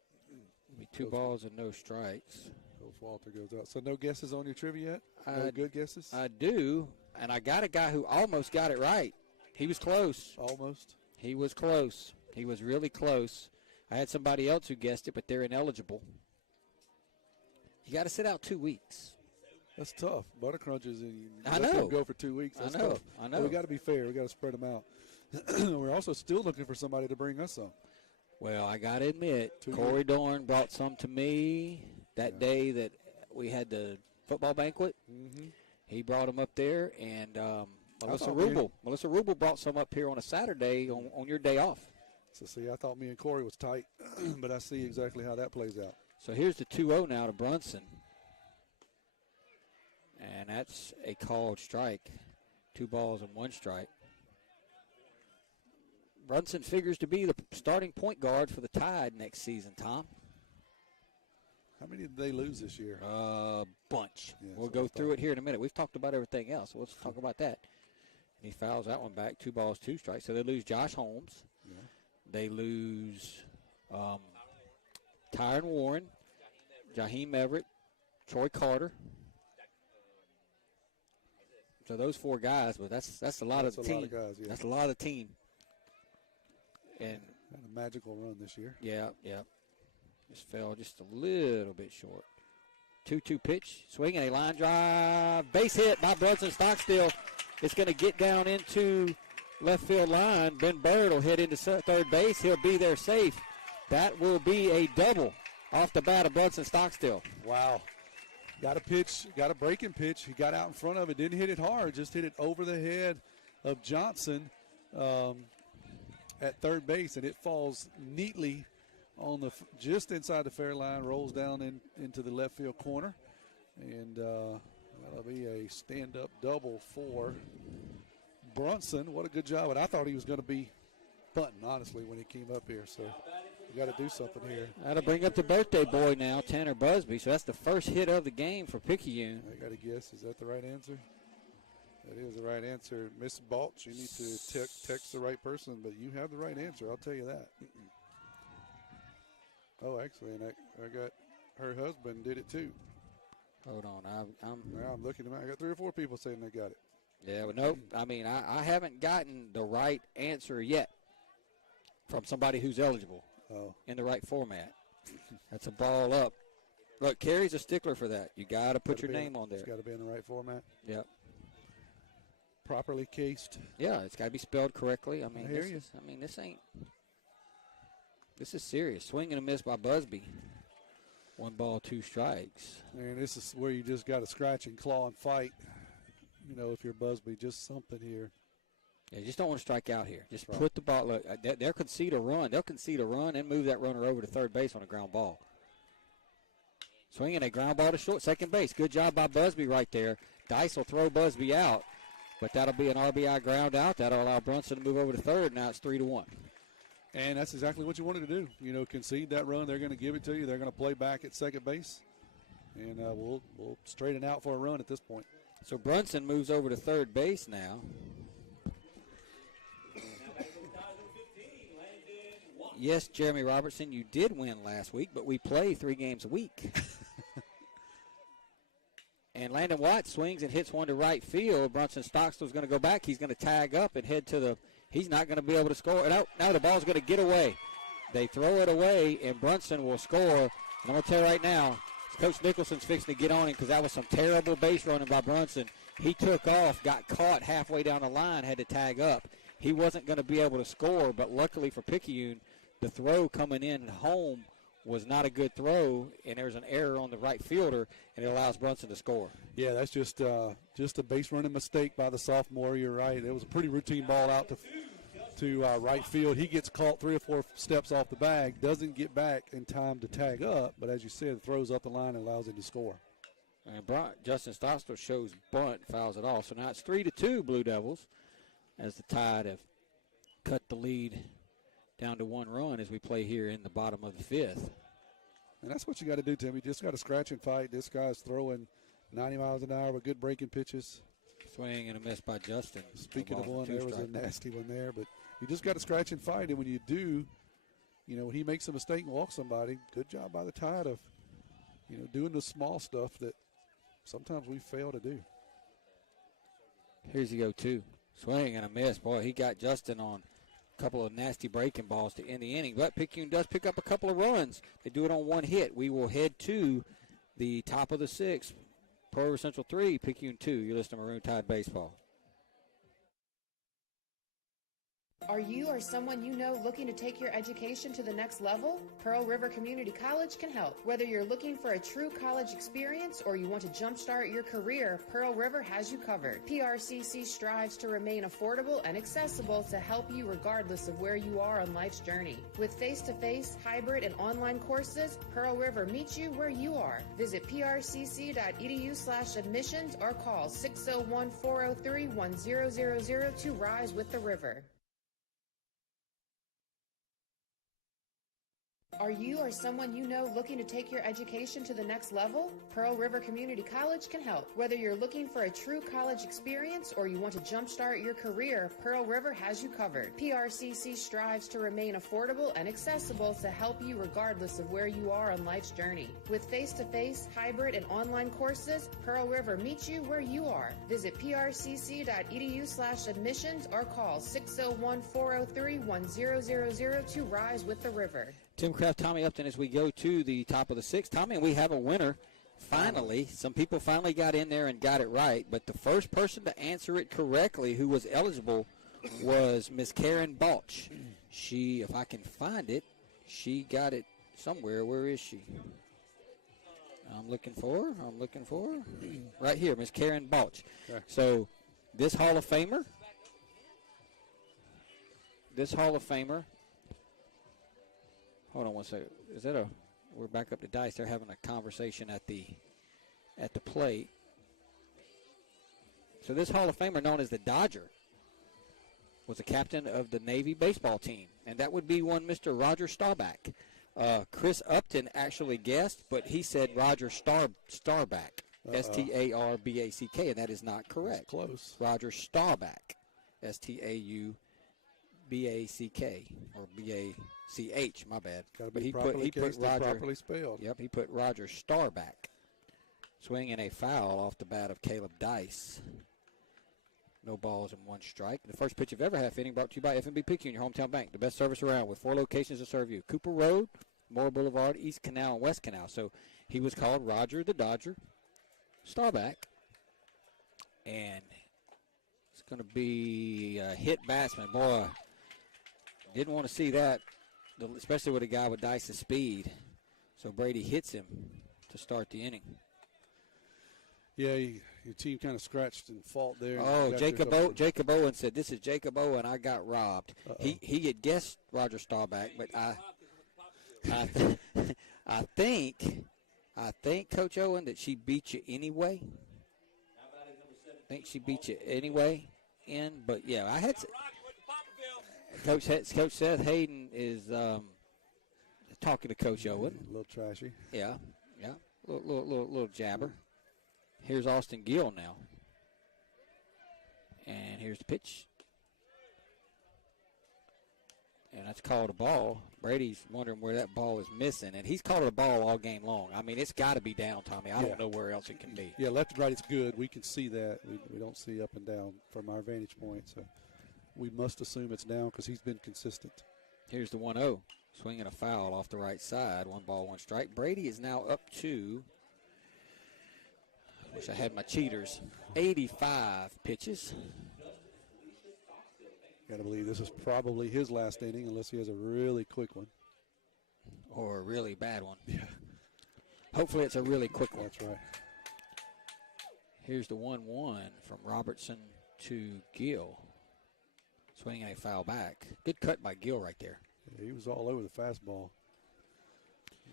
Be 2 balls and no strikes. Coach Walter goes out. So no guesses on your trivia yet? No good guesses? I do, and I got a guy who almost got it right. He was close. Almost? He was close. He was really close. I had somebody else who guessed it, but they're ineligible. You got to sit out 2 weeks. That's tough. Butter crunches, and you I let know. them go for 2 weeks. That's I know. tough. I know. But we got to be fair. We got to spread them out. We're also still looking for somebody to bring us some. Well, I got to admit, Corey Dorn brought some to me that day that we had the football banquet. Mm-hmm. He brought them up there, and Melissa Rubel brought some up here on a Saturday on your day off. So, see, I thought me and Corey was tight, but I see exactly how that plays out. So here's the 2-0 now to Brunson. And that's a called strike. 2 balls and 1 strike. Brunson figures to be the starting point guard for the Tide next season, Tom. How many did they lose this year? Bunch. Yeah, we'll go through it here in a minute. We've talked about everything else, so let's talk about that. And he fouls that one back. 2 balls, 2 strikes. So they lose Josh Holmes. Yeah. They lose Tyron Warren, Jaheim Everett, Troy Carter. So those 4 guys, but that's a lot of the team. Lot of guys, yeah. That's a lot of the team. And had a magical run this year. Yeah. Just fell just a little bit short. 2-2 pitch, swinging a line drive, base hit by Brunson Stockstill. It's going to get down into left field line. Ben Bird will hit into third base. He'll be there safe. That will be a double off the bat of Brunson Stockstill. Wow. Got a pitch, got a breaking pitch. He got out in front of it, didn't hit it hard, just hit it over the head of Johnson at third base, and it falls neatly on the just inside the fair line, rolls down into the left field corner, and that'll be a stand-up double for Brunson. What a good job! And I thought he was going to be bunting, honestly, when he came up here. So we got to do something here. That'll bring up the birthday boy now, Tanner Busby. So that's the first hit of the game for Picayune. I got to guess. Is that the right answer? That is the right answer. Miss Balch, you need to text the right person, but you have the right answer. I'll tell you that. Oh, actually, and I got her husband did it too. Hold on. I'm looking at them. I got 3 or 4 people saying they got it. Yeah, but nope. I mean, I haven't gotten the right answer yet from somebody who's eligible in the right format. That's a ball up. Look, Kerry's a stickler for that. You got to put your name on there. It's got to be in the right format. Yep. Properly cased. Yeah, it's got to be spelled correctly. I mean, I hear you. This is serious. Swing and a miss by Busby. 1 ball, 2 strikes. And this is where you just got to scratch and claw and fight. You know, if you're Busby, just something here. Yeah, you just don't want to strike out here. Just put the ball. Look, they'll concede a run. They'll concede a run and move that runner over to third base on a ground ball. Swinging a ground ball to short, second base. Good job by Busby right there. Dice will throw Busby out, but that'll be an RBI ground out. That'll allow Brunson to move over to third. Now it's 3-1. And that's exactly what you wanted to do. You know, concede that run. They're going to give it to you. They're going to play back at second base. And we'll straighten out for a run at this point. So Brunson moves over to third base now. Yes, Jeremy Robertson, you did win last week, but we play 3 games a week. And Landon White swings and hits one to right field. Brunson Stockstill's going to go back. He's going to tag up and head to the – he's not going to be able to score. Now the ball's going to get away. They throw it away, and Brunson will score. And I'm going to tell you right now, Coach Nicholson's fixing to get on him because that was some terrible base running by Brunson. He took off, got caught halfway down the line, had to tag up. He wasn't going to be able to score, but luckily for Picayune, the throw coming in home was not a good throw, and there's an error on the right fielder, and it allows Brunson to score. Yeah, that's just a base running mistake by the sophomore. You're right. It was a pretty routine ball out to right field. He gets caught 3 or 4 steps off the bag, doesn't get back in time to tag up, but as you said, throws up the line and allows him to score. And Justin Stockstill shows bunt, fouls it off. So now it's 3-2 Blue Devils as the Tide have cut the lead down to 1 run as we play here in the bottom of the 5th. And that's what you got to do, Tim. You just got to scratch and fight. This guy's throwing 90 miles an hour with good breaking pitches. Swing and a miss by Justin. Speaking of one, there was a nasty one there. But you just got to scratch and fight. And when you do, when he makes a mistake and walks somebody, good job by the Tide of, doing the small stuff that sometimes we fail to do. Here's the 0-2. Swing and a miss. Boy, he got Justin on a couple of nasty breaking balls to end the inning. But Picayune does pick up a couple of runs. They do it on 1 hit. We will head to the top of the 6th. Pearl River Central 3, Picayune 2. You're listening to Maroon Tide Baseball. Are you or someone you know looking to take your education to the next level? Pearl River Community College can help. Whether you're looking for a true college experience or you want to jumpstart your career, Pearl River has you covered. PRCC strives to remain affordable and accessible to help you regardless of where you are on life's journey. With face-to-face, hybrid, and online courses, Pearl River meets you where you are. Visit prcc.edu/admissions or call 601-403-1000 to rise with the river. Are you or someone you know looking to take your education to the next level? Pearl River Community College can help. Whether you're looking for a true college experience or you want to jumpstart your career, Pearl River has you covered. PRCC strives to remain affordable and accessible to help you regardless of where you are on life's journey. With face-to-face, hybrid, and online courses, Pearl River meets you where you are. Visit prcc.edu/admissions or call 601-403-1000 to rise with the river. Tim Kraft, Tommy Upton as we go to the top of the 6th. Tommy, we have a winner. Finally, some people finally got in there and got it right, but the first person to answer it correctly who was eligible was Miss Karen Balch. She, if I can find it, she got it somewhere. Where is she? I'm looking for her. Right here, Miss Karen Balch. Okay. So this Hall of Famer, hold on one second. Is that we're back up to dice. They're having a conversation at the plate. So this Hall of Famer, known as the Dodger, was a captain of the Navy baseball team, and that would be one Mr. Roger Staubach. Chris Upton actually guessed, but he said Roger Staubach, Starback, and that is not correct. That's close. Roger Staubach, Stauback, or BACH, my bad. But he put Roger properly spelled. Yep, he put Roger Starback. Swinging a foul off the bat of Caleb Dice. No balls and 1 strike. The first pitch of every half inning brought to you by F&B Picayune, your hometown bank. The best service around with 4 locations to serve you. Cooper Road, Moore Boulevard, East Canal, and West Canal. So he was called Roger the Dodger Starback. And it's going to be a hit batsman. Boy, didn't want to see that, especially with a guy with Dice's speed. So Brady hits him to start the inning. Yeah, your team kind of scratched and fought there. Oh, Jacob Owen said, "This is Jacob Owen. I got robbed." He had guessed Roger Staubach, but I think Coach Owen that she beat you anyway. I think she beat you anyway. But yeah, I had Coach Seth Hayden is talking to Coach Owen. A little trashy. Yeah, little jabber. Here's Austin Gill now. And here's the pitch. and that's called a ball. Brady's wondering where that ball is missing, and he's called it a ball all game long. I mean, it's got to be down, Tommy. I don't know where else it can be. Yeah, left and right, it's good. We can see that. We don't see up and down from our vantage point, so we must assume it's down because he's been consistent. Here's the 1-0. Swinging a foul off the right side. 1 ball, 1 strike. Brady is now up to, I wish I had my cheaters, 85 pitches. Got to believe this is probably his last inning unless he has a really quick one. Or a really bad one. Yeah. Hopefully it's a really quick one. That's right. Here's the 1-1 from Robertson to Gill. Swinging a foul back. Good cut by Gill right there. Yeah, he was all over the fastball.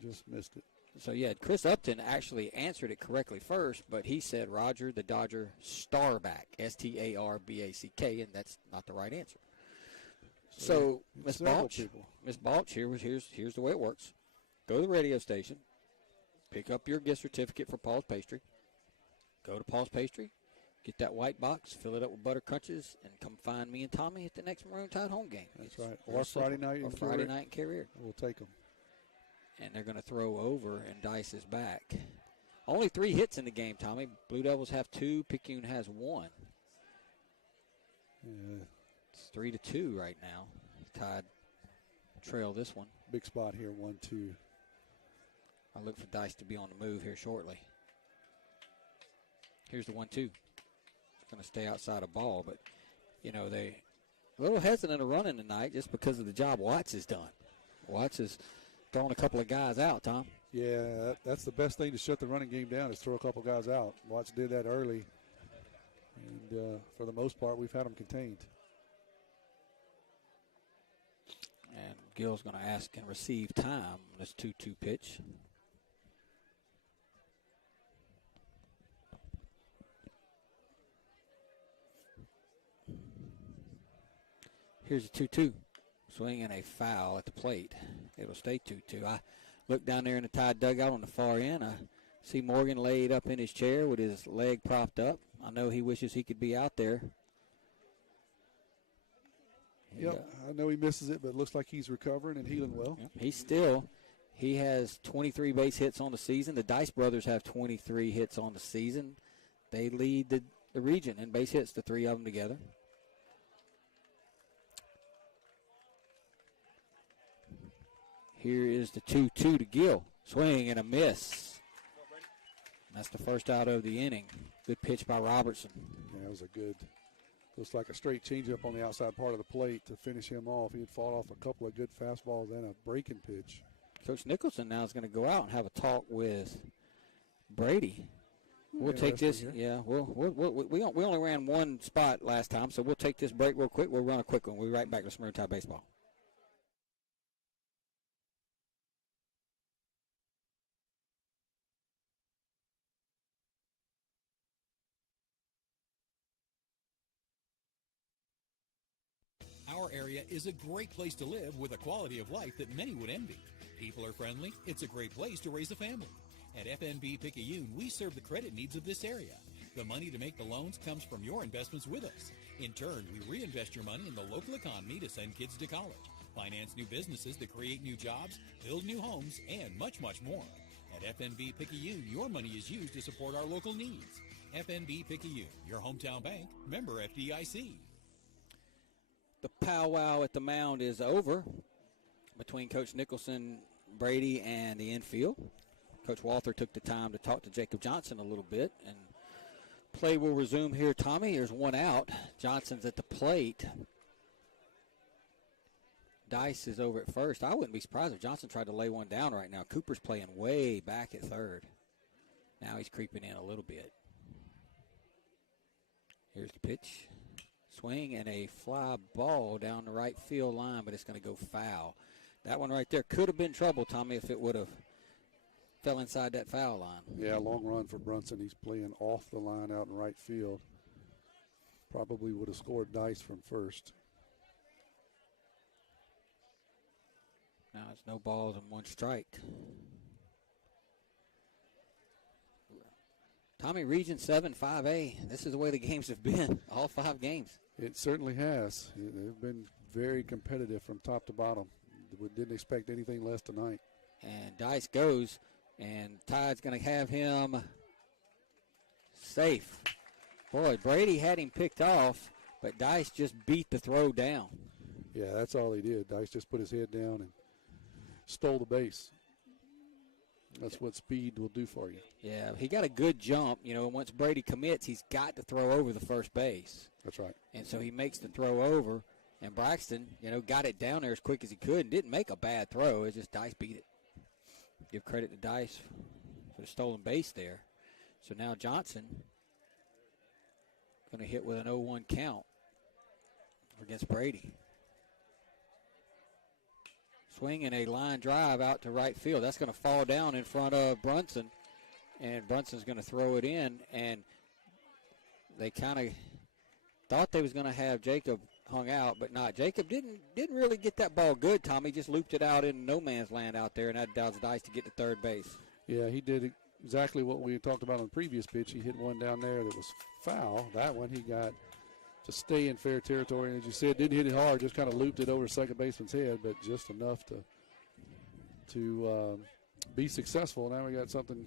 Just missed it. So, yeah, Chris Upton actually answered it correctly first, but he said Roger the Dodger Starback, Starback, and that's not the right answer. So Miss Balch, here's the way it works. Go to the radio station, pick up your gift certificate for Paul's Pastry, go to Paul's Pastry, get that white box, fill it up with butter crunches, and come find me and Tommy at the next Maroon Tide home game. That's right. Or Friday night in Carrier. We'll take them. And they're going to throw over, and Dice is back. Only 3 hits in the game, Tommy. Blue Devils have 2. Picayune has 1. Yeah. It's 3-2 right now. Tide trail this one. Big spot here, 1-2. I look for Dice to be on the move here shortly. Here's the 1-2. It's going to stay outside a ball, but, you know, they a little hesitant of running tonight just because of the job Watts has done. Watts has thrown a couple of guys out, Tom. Yeah, that's the best thing to shut the running game down is throw a couple guys out. Watts did that early, and for the most part, we've had them contained. And Gill's going to ask and receive time on this 2-2 pitch. Here's a 2-2. Swinging a foul at the plate. It'll stay 2-2. I look down there in the Tide dugout on the far end. I see Morgan laid up in his chair with his leg propped up. I know he wishes he could be out there. Yep, I know he misses it, but it looks like he's recovering and healing well. Yep. He has 23 base hits on the season. The Dice brothers have 23 hits on the season. They lead the region in base hits, the 3 of them together. Here is the 2-2 to Gill. Swing and a miss. That's the first out of the inning. Good pitch by Robertson. Yeah, that was a good, looks like a straight changeup on the outside part of the plate to finish him off. He had fought off a couple of good fastballs and a breaking pitch. Coach Nicholson now is going to go out and have a talk with Brady. We'll take this. Yeah, we only ran 1 spot last time, so we'll take this break real quick. We'll run a quick one. We'll be right back to Maroon Tide Baseball. Our area is a great place to live with a quality of life that many would envy. People are friendly. It's a great place to raise a family. At FNB Picayune, we serve the credit needs of this area. The money to make the loans comes from your investments with us. In turn, we reinvest your money in the local economy to send kids to college, finance new businesses to create new jobs, build new homes, and much, much more. At FNB Picayune, your money is used to support our local needs. FNB Picayune, your hometown bank, member FDIC. The powwow at the mound is over between Coach Nicholson, Brady, and the infield. Coach Walther took the time to talk to Jacob Johnson a little bit, and play will resume here. Tommy, there's 1 out. Johnson's at the plate. Dice is over at first. I wouldn't be surprised if Johnson tried to lay one down right now. Cooper's playing way back at third. Now he's creeping in a little bit. Here's the pitch. Swing and a fly ball down the right field line, but it's going to go foul. That one right there could have been trouble, Tommy, if it would have fell inside that foul line. Yeah, long run for Brunson. He's playing off the line out in right field. Probably would have scored Dice from first. Now it's no balls and 1 strike. Tommy, Region 7, 5A, this is the way the games have been, all 5 games. It certainly has. They've been very competitive from top to bottom. We didn't expect anything less tonight. And Dice goes, and Tide's going to have him safe. Boy, Brady had him picked off, but Dice just beat the throw down. Yeah, that's all he did. Dice just put his head down and stole the base. That's what speed will do for you. Yeah, he got a good jump. You know, once Brady commits, he's got to throw over the first base. That's right. And so he makes the throw over, and Braxton, you know, got it down there as quick as he could and didn't make a bad throw. It's just Dice beat it. Give credit to Dice for the stolen base there. So now Johnson going to hit with an 0-1 count against Brady. Swinging a line drive out to right field. That's going to fall down in front of Brunson, and Brunson's going to throw it in, and they kind of thought they was going to have Jacob hung out, but not. Jacob didn't really get that ball good, Tommy. Just looped it out in no man's land out there, and that allows Dice to get to third base. Yeah, he did exactly what we talked about on the previous pitch. He hit one down there that was foul. That one he got to stay in fair territory. And as you said, didn't hit it hard, just kind of looped it over second baseman's head, but just enough to be successful. Now we got something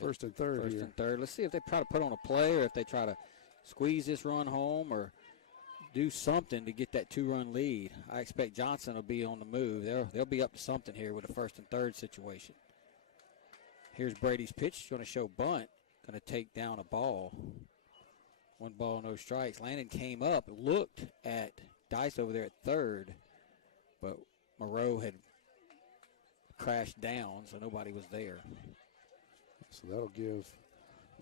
first and third here. First and third. Let's see if they try to put on a play or if they try to squeeze this run home or do something to get that 2-run lead. I expect Johnson will be on the move. They'll be up to something here with a first and third situation. Here's Brady's pitch. Going to show bunt. Going to take down a ball. 1 ball, no strikes. Landon came up, looked at Dice over there at third, but Moreau had crashed down, so nobody was there. So that'll give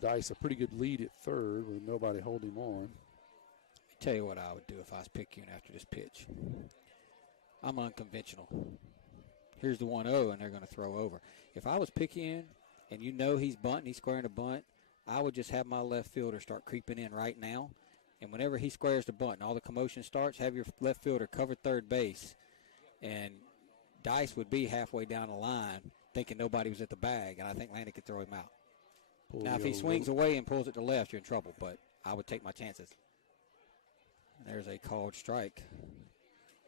Dice a pretty good lead at third with nobody holding him on. Let me tell you what I would do if I was Picayune after this pitch. I'm unconventional. Here's the 1-0, and they're going to throw over. If I was Picayune and you know he's bunting, he's squaring a bunt, I would just have my left fielder start creeping in right now. And whenever he squares the bunt and all the commotion starts, have your left fielder cover third base. And Dice would be halfway down the line thinking nobody was at the bag, and I think Landon could throw him out. Now, if he swings away and pulls it to left, you're in trouble, but I would take my chances. There's a called strike.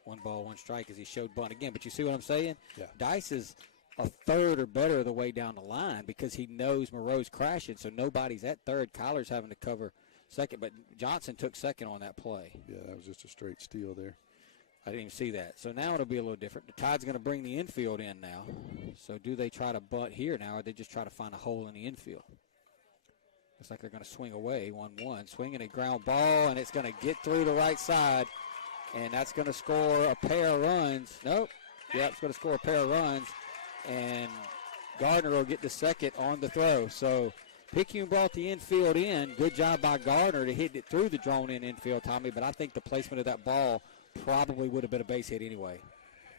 1 ball, 1 strike as he showed bunt again. But you see what I'm saying? Yeah. Dice is a third or better of the way down the line because he knows Moreau's crashing, so nobody's at third. Kyler's having to cover second, but Johnson took second on that play. Yeah, that was just a straight steal there. I didn't even see that. So now it'll be a little different. The Tide's going to bring the infield in now. So do they try to bunt here now, or they just try to find a hole in the infield? Looks like they're going to swing away, 1-1. Swinging a ground ball, and it's going to get through the right side, and that's going to score a pair of runs. Nope. Yeah, it's going to score a pair of runs, and Gardner will get the second on the throw. So Picayune brought the infield in. Good job by Gardner to hit it through the drawn-in infield, Tommy, but I think the placement of that ball probably would have been a base hit anyway.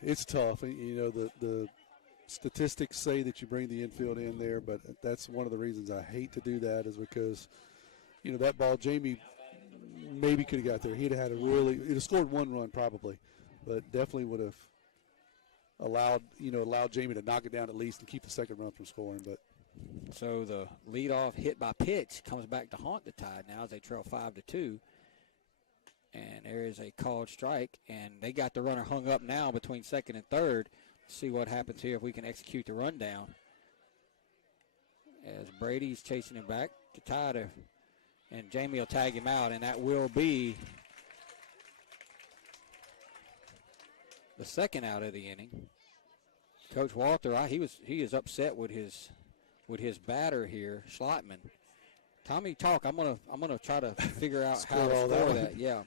It's tough. You know, the statistics say that you bring the infield in there, but that's one of the reasons I hate to do that is because, you know, that ball, Jamie maybe could have got there. He'd have had he'd have scored 1 run probably, but definitely would have allowed Jamie to knock it down at least and keep the second run from scoring. But so the leadoff hit by pitch comes back to haunt the Tide now as they trail 5-2. And there is a called strike, and they got the runner hung up now between second and third. See what happens here if we can execute the rundown. As Brady's chasing him back to Tide, and Jamie will tag him out, and that will be the second out of the inning. Coach Walter, he is upset with his batter here, Schlottman. Tommy, talk. I'm gonna try to figure out how to score that. Yeah.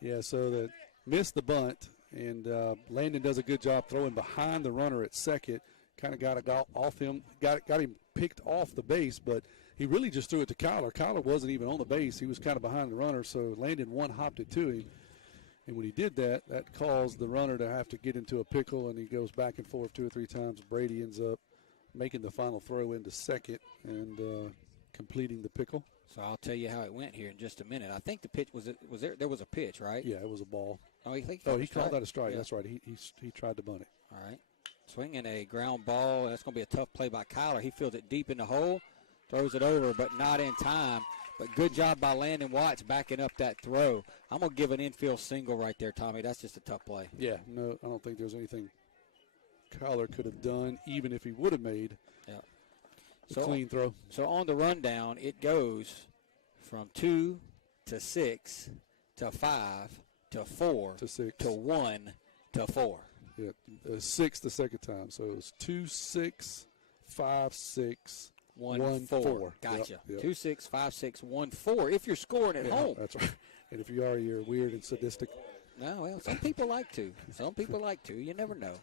Yeah. So that missed the bunt, and Landon does a good job throwing behind the runner at second. Kind of got off him, got him picked off the base, but he really just threw it to Kyler. Kyler wasn't even on the base; he was kind of behind the runner. So Landon one-hopped it to him, and when he did that, that caused the runner to have to get into a pickle, and he goes back and forth 2 or 3 times. Brady ends up making the final throw into second and completing the pickle. So I'll tell you how it went here in just a minute. I think the pitch was there was a pitch, right? Yeah, it was a ball. Oh, he called that a strike. Yeah. That's right. He tried to bunt it. All right. Swinging a ground ball. That's going to be a tough play by Kyler. He fields it deep in the hole. Throws it over, but not in time. But good job by Landon Watts backing up that throw. I'm going to give an infield single right there, Tommy. That's just a tough play. Yeah, no, I don't think there's anything Kyler could have done, even if he would have made a clean throw. So on the rundown, it goes from 2 to 6 to 5 to 4 to 6 to 1 to 4. Yeah, 6 the second time. So it was 2, 6, 5, 6, 1, 4. Gotcha. Yep. 2, 6, 5, 6, 1, 4. If you're scoring at home. That's right. And if you are, you're weird and sadistic. No, well, some people like to. Some people like to. You never know.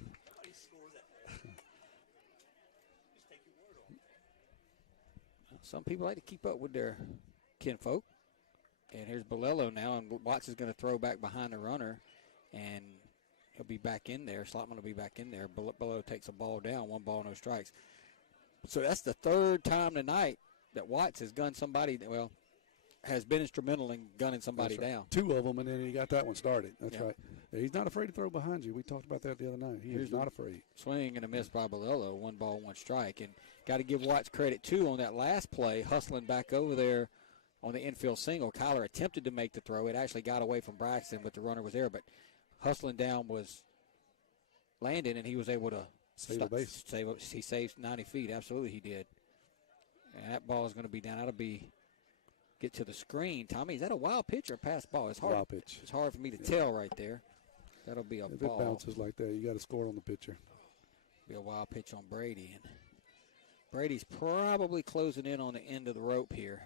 Some people like to keep up with their kinfolk. And here's Bolello now, and Watts is going to throw back behind the runner, and he'll be back in there. Slotman will be back in there. Bolello takes a ball down, 1 ball, no strikes. So that's the third time tonight that Watts has gunned somebody, has been instrumental in gunning somebody down. 2 of them, and then he got that one started. That's right. He's not afraid to throw behind you. We talked about that the other night. He's not afraid. Swing and a miss by Bolello, 1 ball, 1 strike. And got to give Watts credit, too, on that last play, hustling back over there on the infield single. Kyler attempted to make the throw. It actually got away from Braxton, but the runner was there. But hustling down was Landon, and he was able to save the base. He saved 90 feet. Absolutely he did. And that ball is going to be down. That'll be get to the screen. Tommy, is that a wild pitch or a pass ball? It's hard. Wild pitch. It's hard for me to tell right there. That'll be a if ball. If it bounces like that, you got to score on the pitcher. Be a wild pitch on Brady. And Brady's probably closing in on the end of the rope here.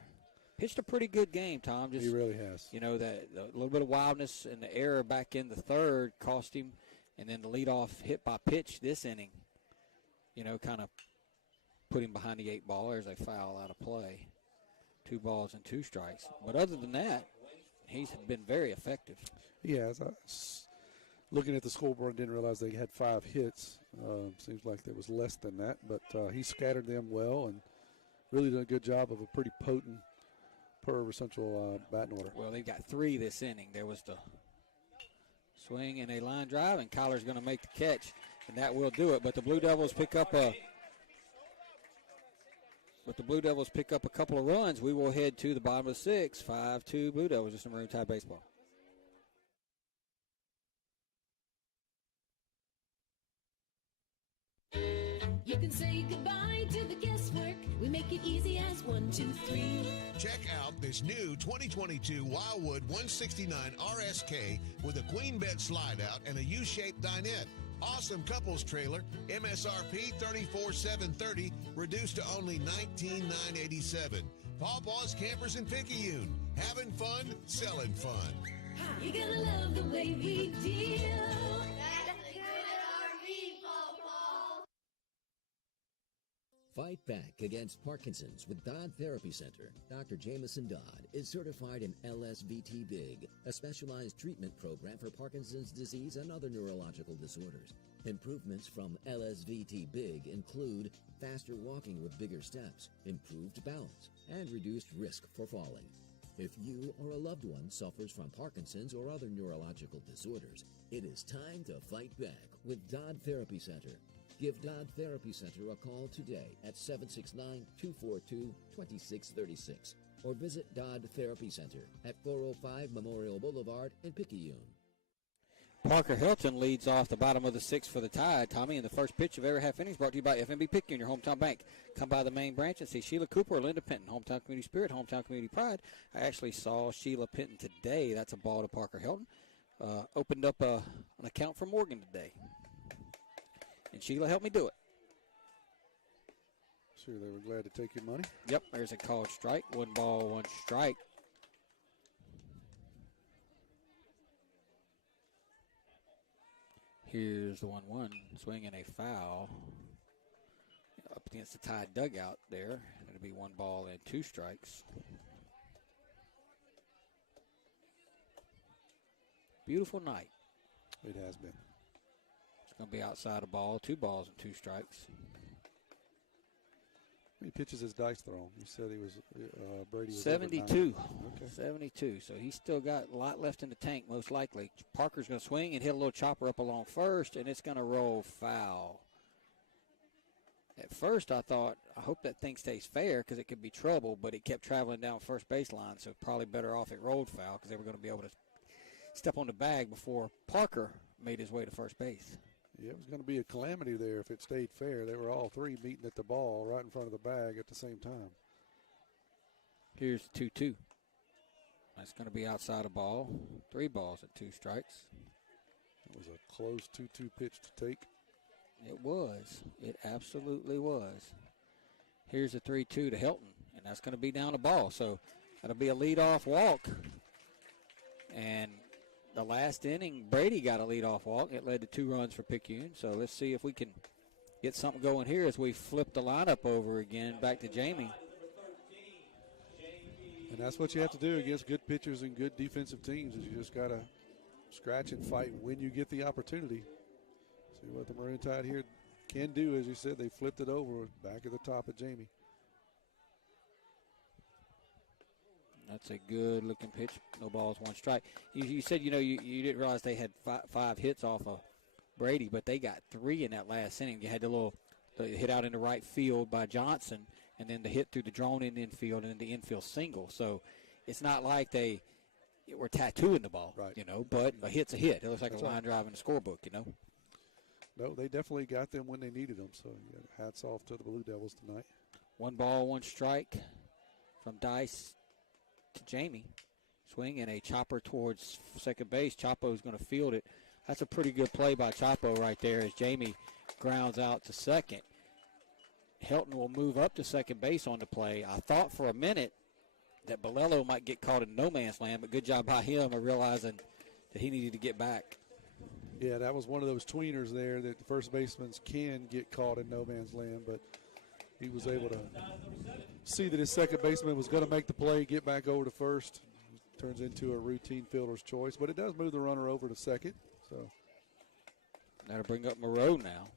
Pitched a pretty good game, Tom. He really has. You know, that a little bit of wildness and the error back in the third cost him. And then the leadoff hit by pitch this inning, kind of put him behind the 8 ball. There's a foul out of play. 2 balls and 2 strikes. But other than that, he's been very effective. Yeah, as I was looking at the scoreboard, I didn't realize they had 5 hits. Seems like there was less than that. But he scattered them well and really did a good job of a pretty potent Pearl River Central batting order. Well, they've got 3 this inning. There was the swing and a line drive, and Kyler's going to make the catch, and that will do it. But the Blue Devils pick up a couple of runs. We will head to the bottom of the 6th, 5-2 Blue Devils. Just a Maroon Tide baseball. You can say goodbye to the guesswork. We make it easy as 1, 2, 3. Check out this new 2022 Wildwood 169 RSK with a queen bed slide out and a U-shaped dinette. Awesome couples trailer, MSRP $34,730, reduced to only $19,987. Pawpaw's Campers in Picayune, having fun, selling fun. You're gonna love the way we deal. Fight back against Parkinson's with Dodd Therapy Center. Dr. Jameson Dodd is certified in LSVT BIG, a specialized treatment program for Parkinson's disease and other neurological disorders. Improvements from LSVT BIG include faster walking with bigger steps, improved balance, and reduced risk for falling. If you or a loved one suffers from Parkinson's or other neurological disorders, it is time to fight back with Dodd Therapy Center. Give Dodd Therapy Center a call today at 769-242-2636 or visit Dodd Therapy Center at 405 Memorial Boulevard in Picayune. Parker Hilton leads off the bottom of the 6th for the Tide. Tommy, in the first pitch of every half inning is brought to you by FNB Picayune, your hometown bank. Come by the main branch and see Sheila Cooper or Linda Penton, hometown community spirit, hometown community pride. I actually saw Sheila Penton today. That's a ball to Parker Hilton. Opened up an account for Morgan today. And Sheila helped me do it. Sure, they were glad to take your money. Yep, there's a called strike. 1 ball, 1 strike. Here's the 1-1. Swinging a foul. Up against the Tide dugout there. It'll be 1 ball and 2 strikes. Beautiful night. It has been. Going to be outside a ball, 2 balls and 2 strikes. How many pitches has Dice thrown? You said he was Brady was 72. Okay. 72. So he's still got a lot left in the tank, most likely. Parker's going to swing and hit a little chopper up along first, and it's going to roll foul. At first, I thought, I hope that thing stays fair because it could be trouble, but it kept traveling down first baseline, so probably better off it rolled foul because they were going to be able to step on the bag before Parker made his way to first base. Yeah, it was going to be a calamity there if it stayed fair. They were all three meeting at the ball right in front of the bag at the same time. Here's 2-2. That's going to be outside a ball. 3 balls at 2 strikes. It was a close 2-2 pitch to take. It was. It absolutely was. Here's a 3-2 to Hilton, and that's going to be down a ball. So that'll be a leadoff walk. And the last inning, Brady got a leadoff walk. It led to 2 runs for Picayune. So let's see if we can get something going here as we flip the lineup over again back to Jamie. And that's what you have to do against good pitchers and good defensive teams is you just got to scratch and fight when you get the opportunity. See what the Maroon Tide here can do. As you said, they flipped it over back at the top of Jamie. That's a good-looking pitch. No balls, 1 strike. You said, you didn't realize they had 5 hits off of Brady, but they got 3 in that last inning. You had the hit out in the right field by Johnson, and then the hit through the drawn-in infield and then the infield single. So it's not like they were tattooing the ball, right. But a hit's a hit. It looks like That's a line drive in the scorebook, No, they definitely got them when they needed them. So hats off to the Blue Devils tonight. 1 ball, 1 strike from Dice to Jamie. Swing and a chopper towards second base. Chapo's going to field it. That's a pretty good play by Chapo right there as Jamie grounds out to second. Hilton will move up to second base on the play. I thought for a minute that Bolello might get caught in no man's land, but good job by him of realizing that he needed to get back. Yeah, that was one of those tweeners there that the first baseman can get caught in no man's land, but he was able to see that his second baseman was going to make the play, get back over to first. Turns into a routine fielder's choice, but it does move the runner over to second. So that'll bring up Moreau now.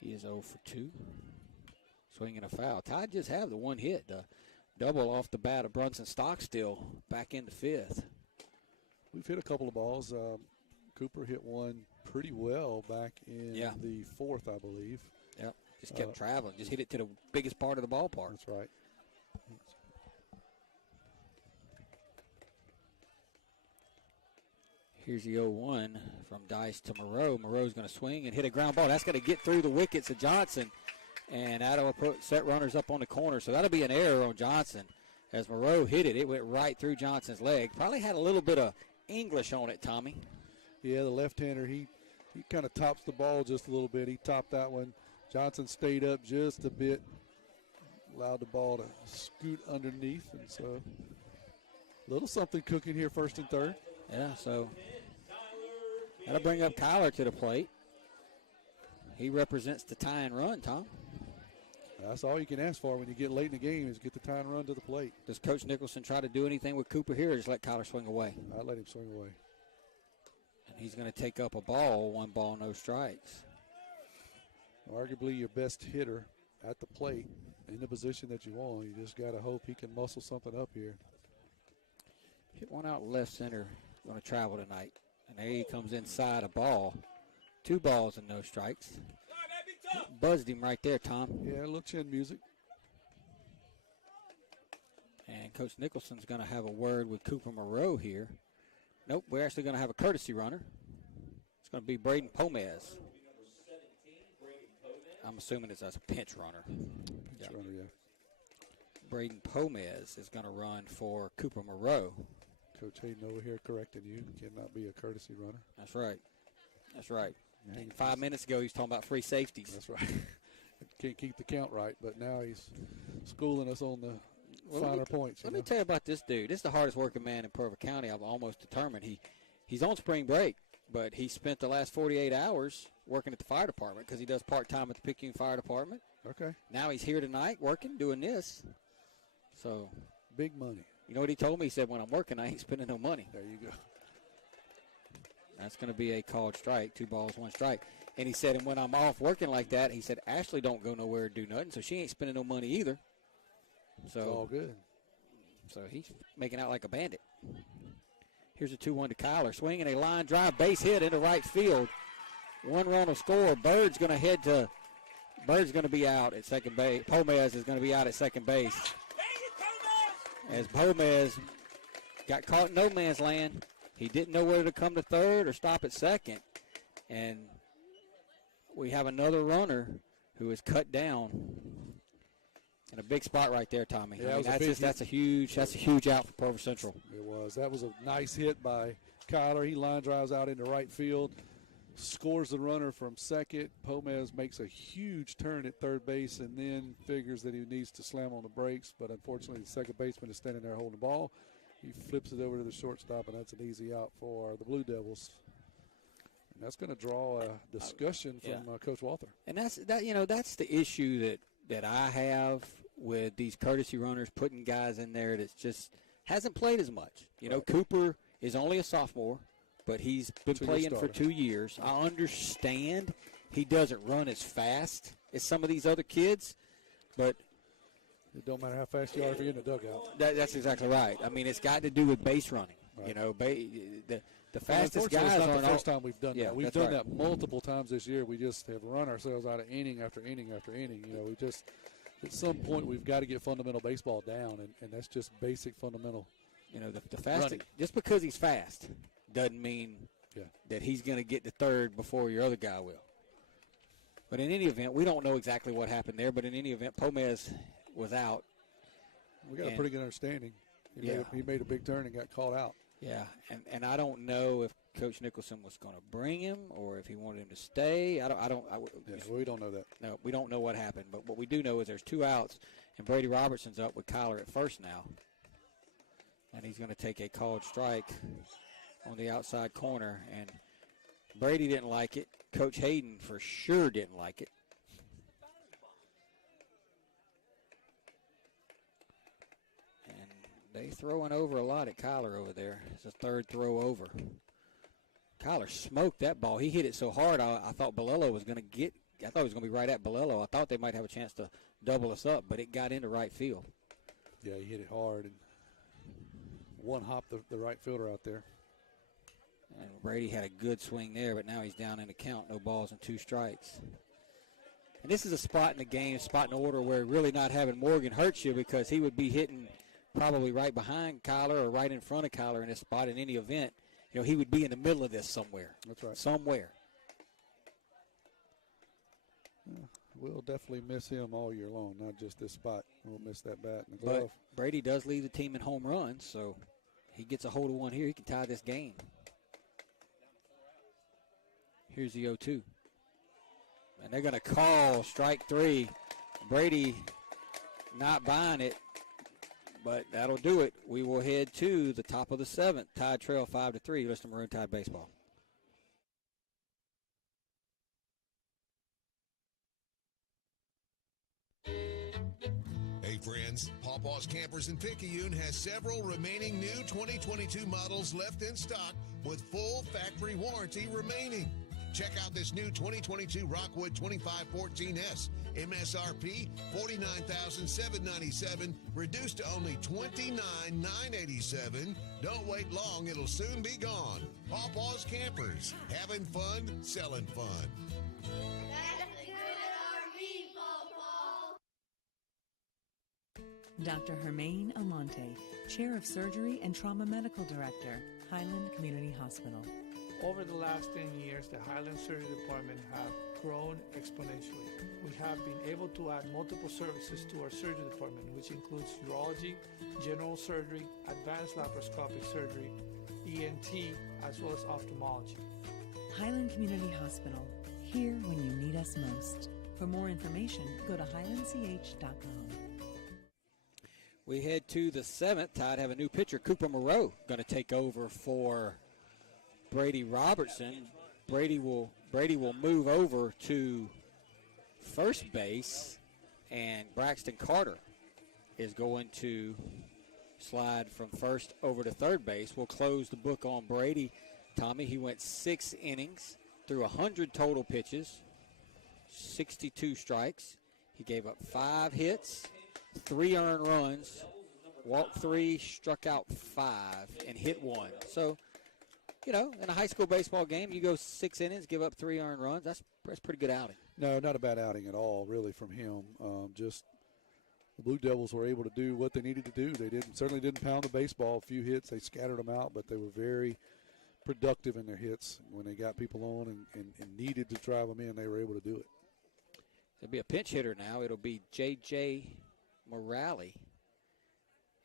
He is 0 for 2. Swinging a foul. Tide just have the 1 hit. The double off the bat of Brunson Stockstill back in the 5th. We've hit a couple of balls. Cooper hit one pretty well back in the 4th, I believe. Yep. Just kept traveling. Just hit it to the biggest part of the ballpark. That's right. Here's the 0-1 from Dice to Moreau. Moreau's going to swing and hit a ground ball. That's going to get through the wickets of Johnson. And that'll put set runners up on the corner. So that'll be an error on Johnson. As Moreau hit it, it went right through Johnson's leg. Probably had a little bit of English on it, Tommy. Yeah, the left-hander, he kind of tops the ball just a little bit. He topped that one. Johnson stayed up just a bit, allowed the ball to scoot underneath. And so a little something cooking here first and third. Yeah, so that'll bring up Kyler to the plate. He represents the tie and run, Tom. That's all you can ask for when you get late in the game is get the tie and run to the plate. Does Coach Nicholson try to do anything with Cooper here or just let Kyler swing away? I'll let him swing away. And he's going to take up a ball, 1 ball, no strikes. Arguably your best hitter at the plate in the position that you want. You just got to hope he can muscle something up here. Hit one out left center. Going to travel tonight. And there he comes inside a ball. 2 balls and no strikes. Buzzed him right there, Tom. Yeah, a little chin music. And Coach Nicholson's going to have a word with Cooper Moreau here. Nope, we're actually going to have a courtesy runner. It's going to be Braden Pomez. I'm assuming it's as a pinch runner. Pinch runner, yeah. Braden Pomez is going to run for Cooper Moreau. Coach Hayden over here correcting you. Cannot be a courtesy runner. That's right. That's right. And 5 minutes ago, he was talking about free safeties. That's right. Can't keep the count right, but now he's schooling us on the finer points. Let me tell you about this dude. This is the hardest working man in Provo County. I've almost determined. He's on spring break, but he spent the last 48 hours working at the fire department because he does part-time at the Picayune Fire Department. Okay. Now he's here tonight working, doing this. So big money. You know what he told me? He said, when I'm working, I ain't spending no money. There you go. That's going to be a called strike, 2 balls, 1 strike. And he said, and when I'm off working like that, he said, Ashley don't go nowhere to do nothing, so she ain't spending no money either. So it's all good. So he's making out like a bandit. Here's a 2-1 to Kyler. Swinging a line drive, base hit into right field. One run will score. Bird's going to be out at second base. Pomez is going to be out at second base. As Pomez got caught in no man's land, he didn't know whether to come to third or stop at second. And we have another runner who is cut down in a big spot right there, Tommy. Yeah, I mean, that's a huge out for Plover Central. It was. That was a nice hit by Kyler. He line drives out into right field, scores the runner from second. Pomez makes a huge turn at third base and then figures that he needs to slam on the brakes, but unfortunately the second baseman is standing there holding the ball. He flips it over to the shortstop, and that's an easy out for the Blue Devils. And that's going to draw a discussion from Coach Walther. And that's the issue that I have with these courtesy runners, putting guys in there that just hasn't played as much. You know, Cooper is only a sophomore, but he's been playing for 2 years. I understand he doesn't run as fast as some of these other kids, but it don't matter how fast you are if you're in the dugout. That's exactly right. I mean, it's got to do with base running. Right. You know, the fastest guys it's not aren't the first time we've done that. We've done right. that multiple times this year. We just have run ourselves out of inning after inning after inning. You know, we just at some point we've got to get fundamental baseball down, and that's just basic fundamental. You know, the fastest, just because he's fast doesn't mean that he's going to get to third before your other guy will. But in any event, we don't know exactly what happened there, but in any event, Pomez was out. We got a pretty good understanding. He made a big turn and got called out. Yeah, and I don't know if Coach Nicholson was going to bring him or if he wanted him to stay. We don't know that. No, we don't know what happened. But what we do know is there's 2 outs, and Brady Robertson's up with Kyler at first now. And he's going to take a called strike on the outside corner. And Brady didn't like it. Coach Hayden for sure didn't like it. They throwing over a lot at Kyler over there. It's a third throw over. Kyler smoked that ball. He hit it so hard, I thought Bolello was going to I thought he was going to be right at Bolello. I thought they might have a chance to double us up, but it got into right field. Yeah, he hit it hard and one hop the right fielder out there. And Brady had a good swing there, but now he's down in the count. No balls and 2 strikes. And this is a spot in the game, spot in order where really not having Morgan hurts you because he would be hitting probably right behind Kyler or right in front of Kyler in this spot in any event. You know, he would be in the middle of this somewhere. That's right. Somewhere. Yeah, we'll definitely miss him all year long, not just this spot. We'll miss that bat and the glove. But Brady does lead the team in home runs, so he gets a hold of one here. He can tie this game. Here's the 0-2. And they're going to call strike 3. Brady not buying it. But that'll do it. We will head to the top of the 7th. Tide trail 5-3. Listen to Maroon Tide Baseball. Hey friends, Pawpaw's Campers in Picayune has several remaining new 2022 models left in stock with full factory warranty remaining. Check out this new 2022 Rockwood 2514S. MSRP $49,797, reduced to only $29,987. Don't wait long, it'll soon be gone. Pawpaw's Campers, having fun, selling fun. That's the good RV, Pawpaw. Dr. Hermaine Amante, Chair of Surgery and Trauma Medical Director, Highland Community Hospital. Over the last 10 years, the Highland Surgery Department have grown exponentially. We have been able to add multiple services to our surgery department, which includes urology, general surgery, advanced laparoscopic surgery, ENT, as well as ophthalmology. Highland Community Hospital, here when you need us most. For more information, go to highlandch.com. We head to the 7th. Tide have a new pitcher, Cooper Moreau, going to take over for Brady Robertson. Brady will move over to first base, and Braxton Carter is going to slide from first over to third base. We'll close the book on Brady. Tommy, he went 6 innings, threw 100 total pitches, 62 strikes. He gave up 5 hits, 3 earned runs, walked 3, struck out 5, and hit 1. So you know, in a high school baseball game, you go 6 innings, give up 3 earned runs. That's pretty good outing. No, not a bad outing at all, really, from him. Just the Blue Devils were able to do what they needed to do. They certainly didn't pound the baseball. A few hits, they scattered them out, but they were very productive in their hits. When they got people on and needed to drive them in, they were able to do it. There'll be a pinch hitter now. It'll be J.J. Morale.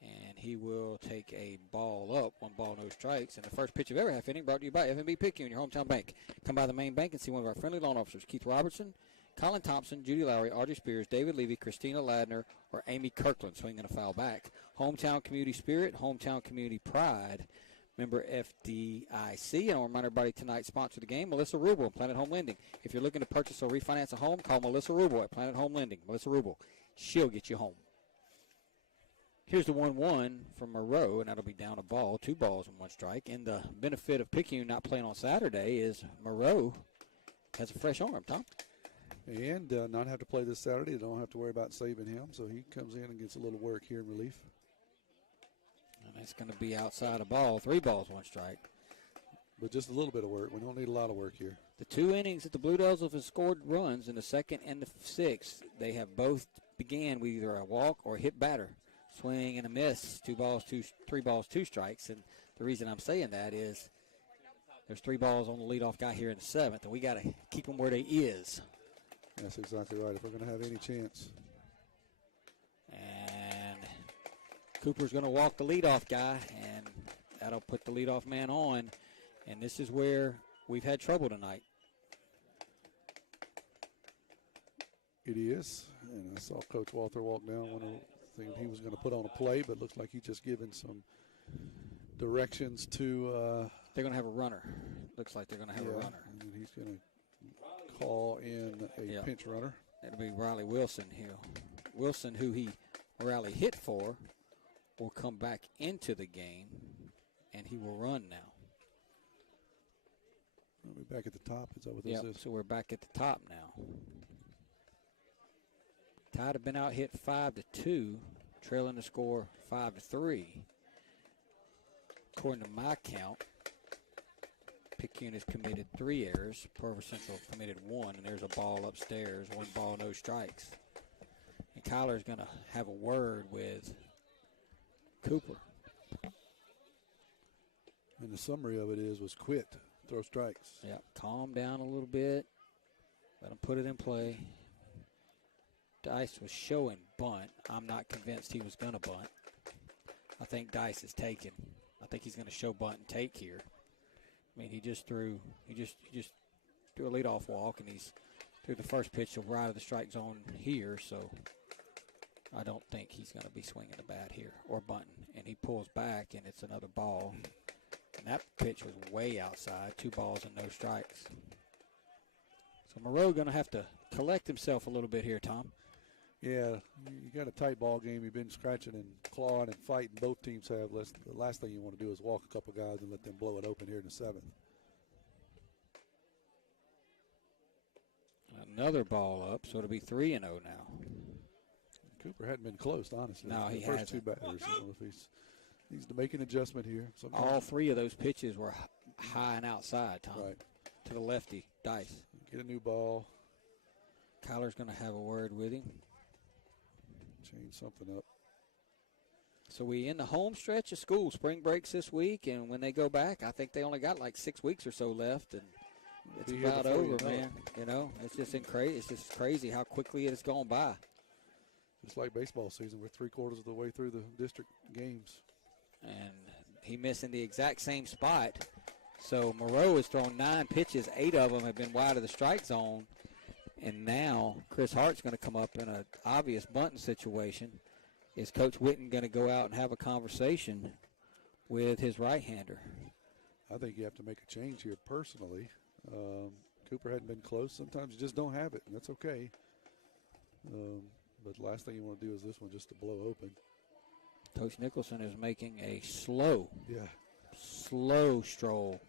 And he will take a ball up, 1 ball, no strikes. And the first pitch of every half inning brought to you by FNB Picayune, your hometown bank. Come by the main bank and see one of our friendly loan officers, Keith Robertson, Colin Thompson, Judy Lowry, Audrey Spears, David Levy, Christina Ladner, or Amy Kirkland swinging a foul back. Hometown community spirit, hometown community pride. Member FDIC. And I'll remind everybody tonight's sponsor of the game, Melissa Rubel at Planet Home Lending. If you're looking to purchase or refinance a home, call Melissa Rubel at Planet Home Lending. Melissa Rubel, she'll get you home. Here's the 1-1 from Moreau, and that'll be down a ball, 2 balls and 1 strike. And the benefit of Picayune not playing on Saturday is Moreau has a fresh arm, Tom. And not have to play this Saturday. They don't have to worry about saving him, so he comes in and gets a little work here in relief. And that's going to be outside a ball, 3 balls, 1 strike. But just a little bit of work. We don't need a lot of work here. The 2 innings that the Blue Devils have scored runs in the 2nd and the 6th, they have both began with either a walk or a hit batter. Swing and a miss, 3 balls, 2 strikes. And the reason I'm saying that is there's 3 balls on the leadoff guy here in the 7th, and we got to keep them where they is. That's exactly right, if we're going to have any chance. And Cooper's going to walk the leadoff guy, and that'll put the leadoff man on. And this is where we've had trouble tonight. It is, and I saw Coach Walther walk down thinking he was going to put on a play, but looks like he's just given some directions to. They're going to have a runner. Looks like they're going to have a runner. And he's going to call in a pinch runner. It'll be Riley Wilson here. Wilson, who Riley hit for, will come back into the game, and he will run now. We're back at the top. Is that what this is? So we're back at the top now. Tide have been out hit 5-2, trailing the score 5-3. According to my count, Picayune has committed 3 errors. Provo Central committed 1, and there's a ball upstairs. 1 ball, no strikes. And Kyler's going to have a word with Cooper. And the summary of it was quit, throw strikes. Yeah, calm down a little bit. Let him put it in play. Dice was showing bunt. I'm not convinced he was going to bunt. I think Dice is taken. I think he's going to show bunt and take here. I mean, he just threw a leadoff walk, and he's threw the first pitch to right of the strike zone here, so I don't think he's going to be swinging the bat here or bunting. And he pulls back, and it's another ball. And that pitch was way outside, 2 balls and no strikes. So Moreau going to have to collect himself a little bit here, Tom. Yeah, you got a tight ball game. You've been scratching and clawing and fighting. Both teams have. The last thing you want to do is walk a couple guys and let them blow it open here in the 7th. Another ball up, so it'll be 3-0 now. Cooper hadn't been close, honestly. No, he hasn't. hasn't. 2 batters. I don't know if he needs to make an adjustment here. All 3 of those pitches were high and outside, Tom. Right. To the lefty, Dice. Get a new ball. Kyler's going to have a word with him. Change something up. So we in the home stretch of school. Spring breaks this week, and when they go back, I think they only got like 6 weeks or so left, and it's about over, man. You know, it's just it's just crazy how quickly it's gone by. Just like baseball season, we're 3/4 of the way through the district games. And he missing the exact same spot. So Moreau has thrown 9 pitches. 8 of them have been wide of the strike zone. And now Chris Hart's going to come up in an obvious bunting situation. Is Coach Witten going to go out and have a conversation with his right-hander? I think you have to make a change here personally. Cooper hadn't been close. Sometimes you just don't have it, and that's okay. But the last thing you want to do is this one just to blow open. Coach Nicholson is making a slow stroll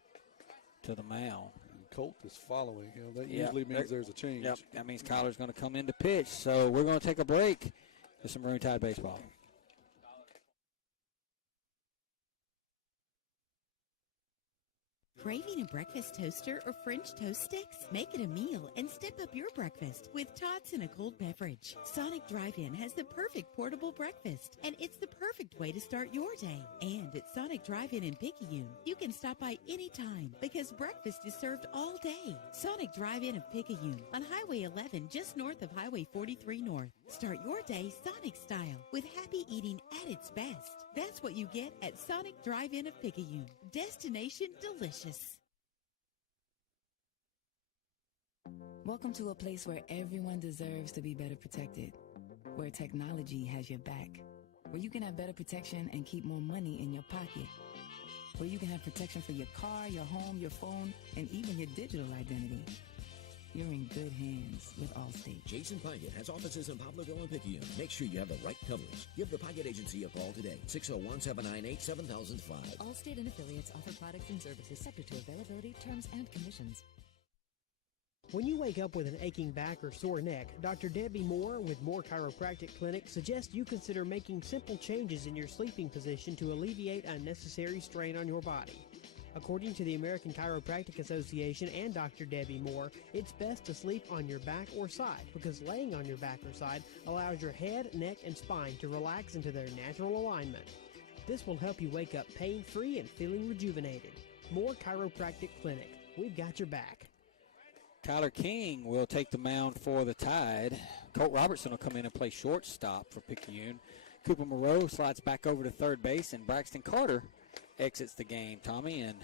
to the mound. Colt is following. You know, that usually means there's a change. Yep, that means Kyler's going to come in to pitch. So we're going to take a break for some Maroon Tide baseball. Craving a breakfast toaster or French toast sticks? Make it a meal and step up your breakfast with tots and a cold beverage. Sonic Drive-In has the perfect portable breakfast, and it's the perfect way to start your day. And at Sonic Drive-In in Picayune, you can stop by anytime because breakfast is served all day. Sonic Drive-In of Picayune on Highway 11 just north of Highway 43 North. Start your day Sonic style with happy eating at its best. That's what you get at Sonic Drive-In of Picayune. Destination delicious. Welcome to a place where everyone deserves to be better protected, where technology has your back, where you can have better protection and keep more money in your pocket, where you can have protection for your car, your home, your phone, and even your digital identity. You're in good hands with Allstate. Jason Pyatt has offices in Poplarville and Picayune. Make sure you have the right coverage. Give the Pyatt Agency a call today. 601-798-7005. Allstate and affiliates offer products and services subject to availability, terms, and conditions. When you wake up with an aching back or sore neck, Dr. Debbie Moore with Moore Chiropractic Clinic suggests you consider making simple changes in your sleeping position to alleviate unnecessary strain on your body. According to the American Chiropractic Association and Dr. Debbie Moore, it's best to sleep on your back or side because laying on your back or side allows your head, neck, and spine to relax into their natural alignment. This will help you wake up pain-free and feeling rejuvenated. Moore Chiropractic Clinic. We've got your back. Tyler King will take the mound for the Tide. Colt Robertson will come in and play shortstop for Picayune. Cooper Moreau slides back over to third base, and Braxton Carter exits the game, Tommy. And,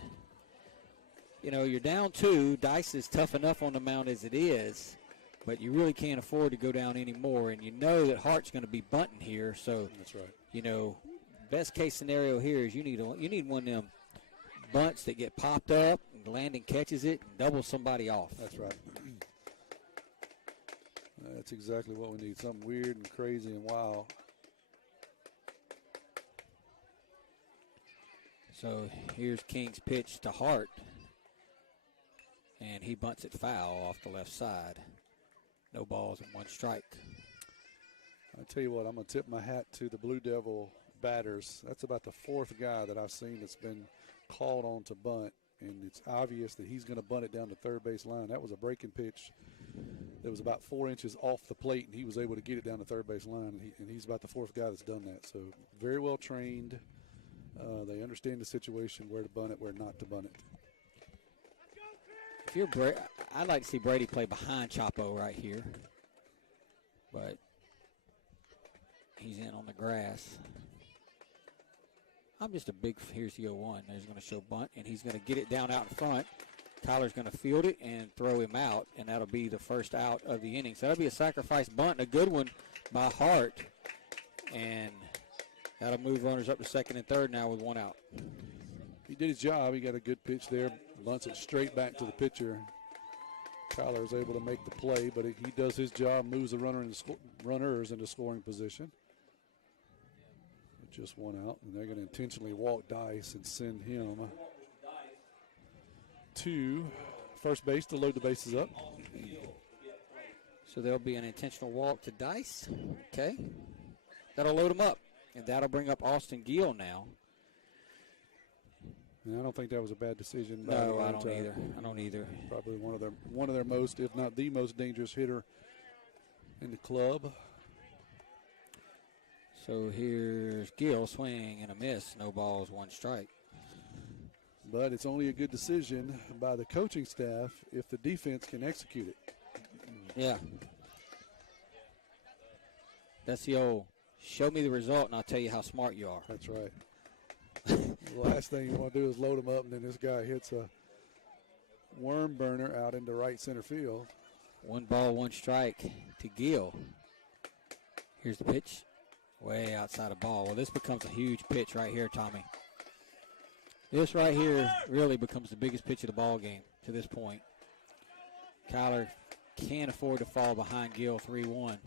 you know, you're down 2. Dice is tough enough on the mound as it is, but you really can't afford to go down anymore. And you know that Hart's going to be bunting here. So, that's right. You know, best case scenario here is you need one of them bunts that get popped up, and Landon catches it and doubles somebody off. That's right. That's exactly what we need, something weird and crazy and wild. So here's King's pitch to Hart, and he bunts it foul off the left side. No balls and 1 strike. I tell you what, I'm going to tip my hat to the Blue Devil batters. That's about the 4th guy that I've seen that's been called on to bunt, and it's obvious that he's going to bunt it down the third base line. That was a breaking pitch that was about 4 inches off the plate, and he was able to get it down the third base line, and he's about the 4th guy that's done that. So very well trained. They understand the situation, where to bunt it, where not to bunt it. If you're I'd like to see Brady play behind Chapo right here, but he's in on the grass. I'm just a big, here's the 0-1. There's going to show bunt, and he's going to get it down out in front. Tyler's going to field it and throw him out, and that'll be the first out of the inning. So that'll be a sacrifice bunt, and a good one by Hart. And that'll move runners up to second and third now with 1 out. He did his job. He got a good pitch there. Bunts it straight back to the pitcher. Tyler is able to make the play, but he does his job, moves the runners into scoring position. Just 1 out, and they're going to intentionally walk Dice and send him to first base to load the bases up. So there'll be an intentional walk to Dice. Okay. That'll load him up, and that'll bring up Austin Gill now. And I don't think that was a bad decision. No, I don't either. I don't either. Probably one of their most, if not the most dangerous hitter in the club. So here's Gill, swing and a miss. No balls, 1 strike. But it's only a good decision by the coaching staff if the defense can execute it. Yeah. That's the old, show me the result and I'll tell you how smart you are. That's right. The last thing you want to do is load them up, and then this guy hits a worm burner out into right center field. 1 ball, 1 strike to Gill. Here's the pitch. Way outside of ball. Well, this becomes a huge pitch right here, Tommy. This right here really becomes the biggest pitch of the ball game to this point. Kyler can't afford to fall behind Gill 3-1.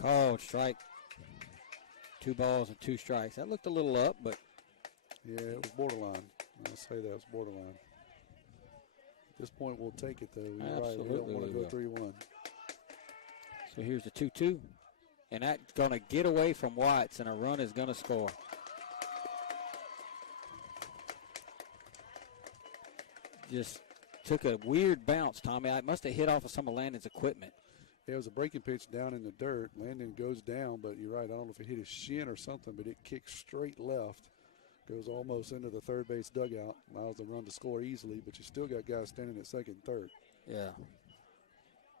Called strike. 2 balls and 2 strikes. That looked a little up, but. Yeah, it was borderline. I'll say that was borderline. At this point, we'll take it, though. You're right. We don't want to go 3-1. So here's the 2-2. And that's going to get away from Watts, and a run is going to score. Just took a weird bounce, Tommy. I must have hit off of some of Landon's equipment. Yeah, it was a breaking pitch down in the dirt. Landon goes down, but you're right. I don't know if it hit his shin or something, but it kicks straight left. Goes almost into the third base dugout. Allows the run to score easily, but you still got guys standing at second and third. Yeah.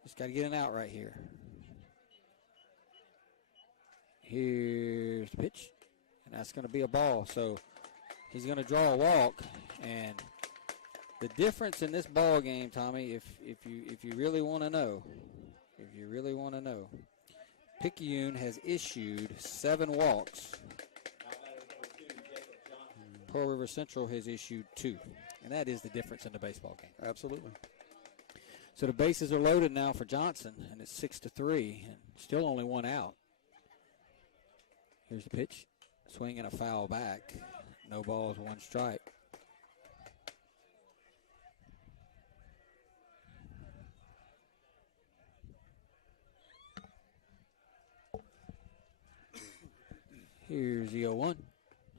Just got to get an out right here. Here's the pitch, and that's going to be a ball. So he's going to draw a walk, and the difference in this ball game, Tommy, if you really want to know, Picayune has issued 7 walks. Pearl River Central has issued 2, and that is the difference in the baseball game. Absolutely. So the bases are loaded now for Johnson, and it's 6-3, and still only 1 out. Here's the pitch. Swing and a foul back. No balls, 1 strike. Here's the 0-1.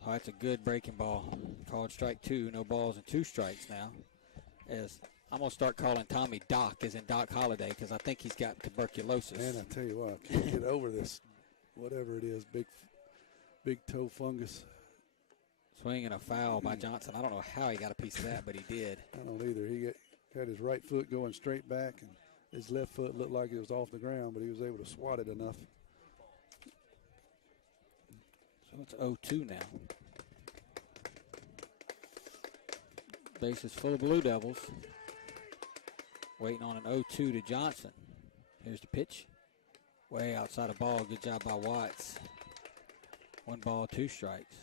Oh, that's a good breaking ball. Called strike 2. No balls and 2 strikes now. As I'm going to start calling Tommy Doc, as in Doc Holliday, because I think he's got tuberculosis. Man, I tell you what, I can't get over this, whatever it is, big toe fungus. Swing and a foul by Johnson. I don't know how he got a piece of that, but he did. I don't either. He had his right foot going straight back, and his left foot looked like it was off the ground, but he was able to swat it enough. So it's 0-2 now. Base is full of Blue Devils. Waiting on an 0-2 to Johnson. Here's the pitch. Way outside the ball. Good job by Watts. 1 ball, 2 strikes.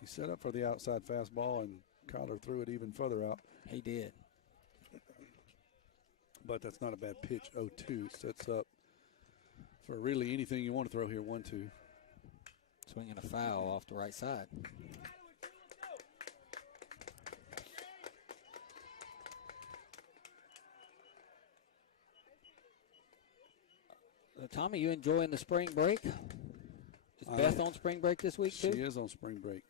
He set up for the outside fastball, and Kyler threw it even further out. He did. But that's not a bad pitch. 0-2 sets up for really anything you want to throw here. 1-2. Swinging a foul off the right side. Tommy, you enjoying the spring break? Is Beth on spring break this week, too? She is on spring break.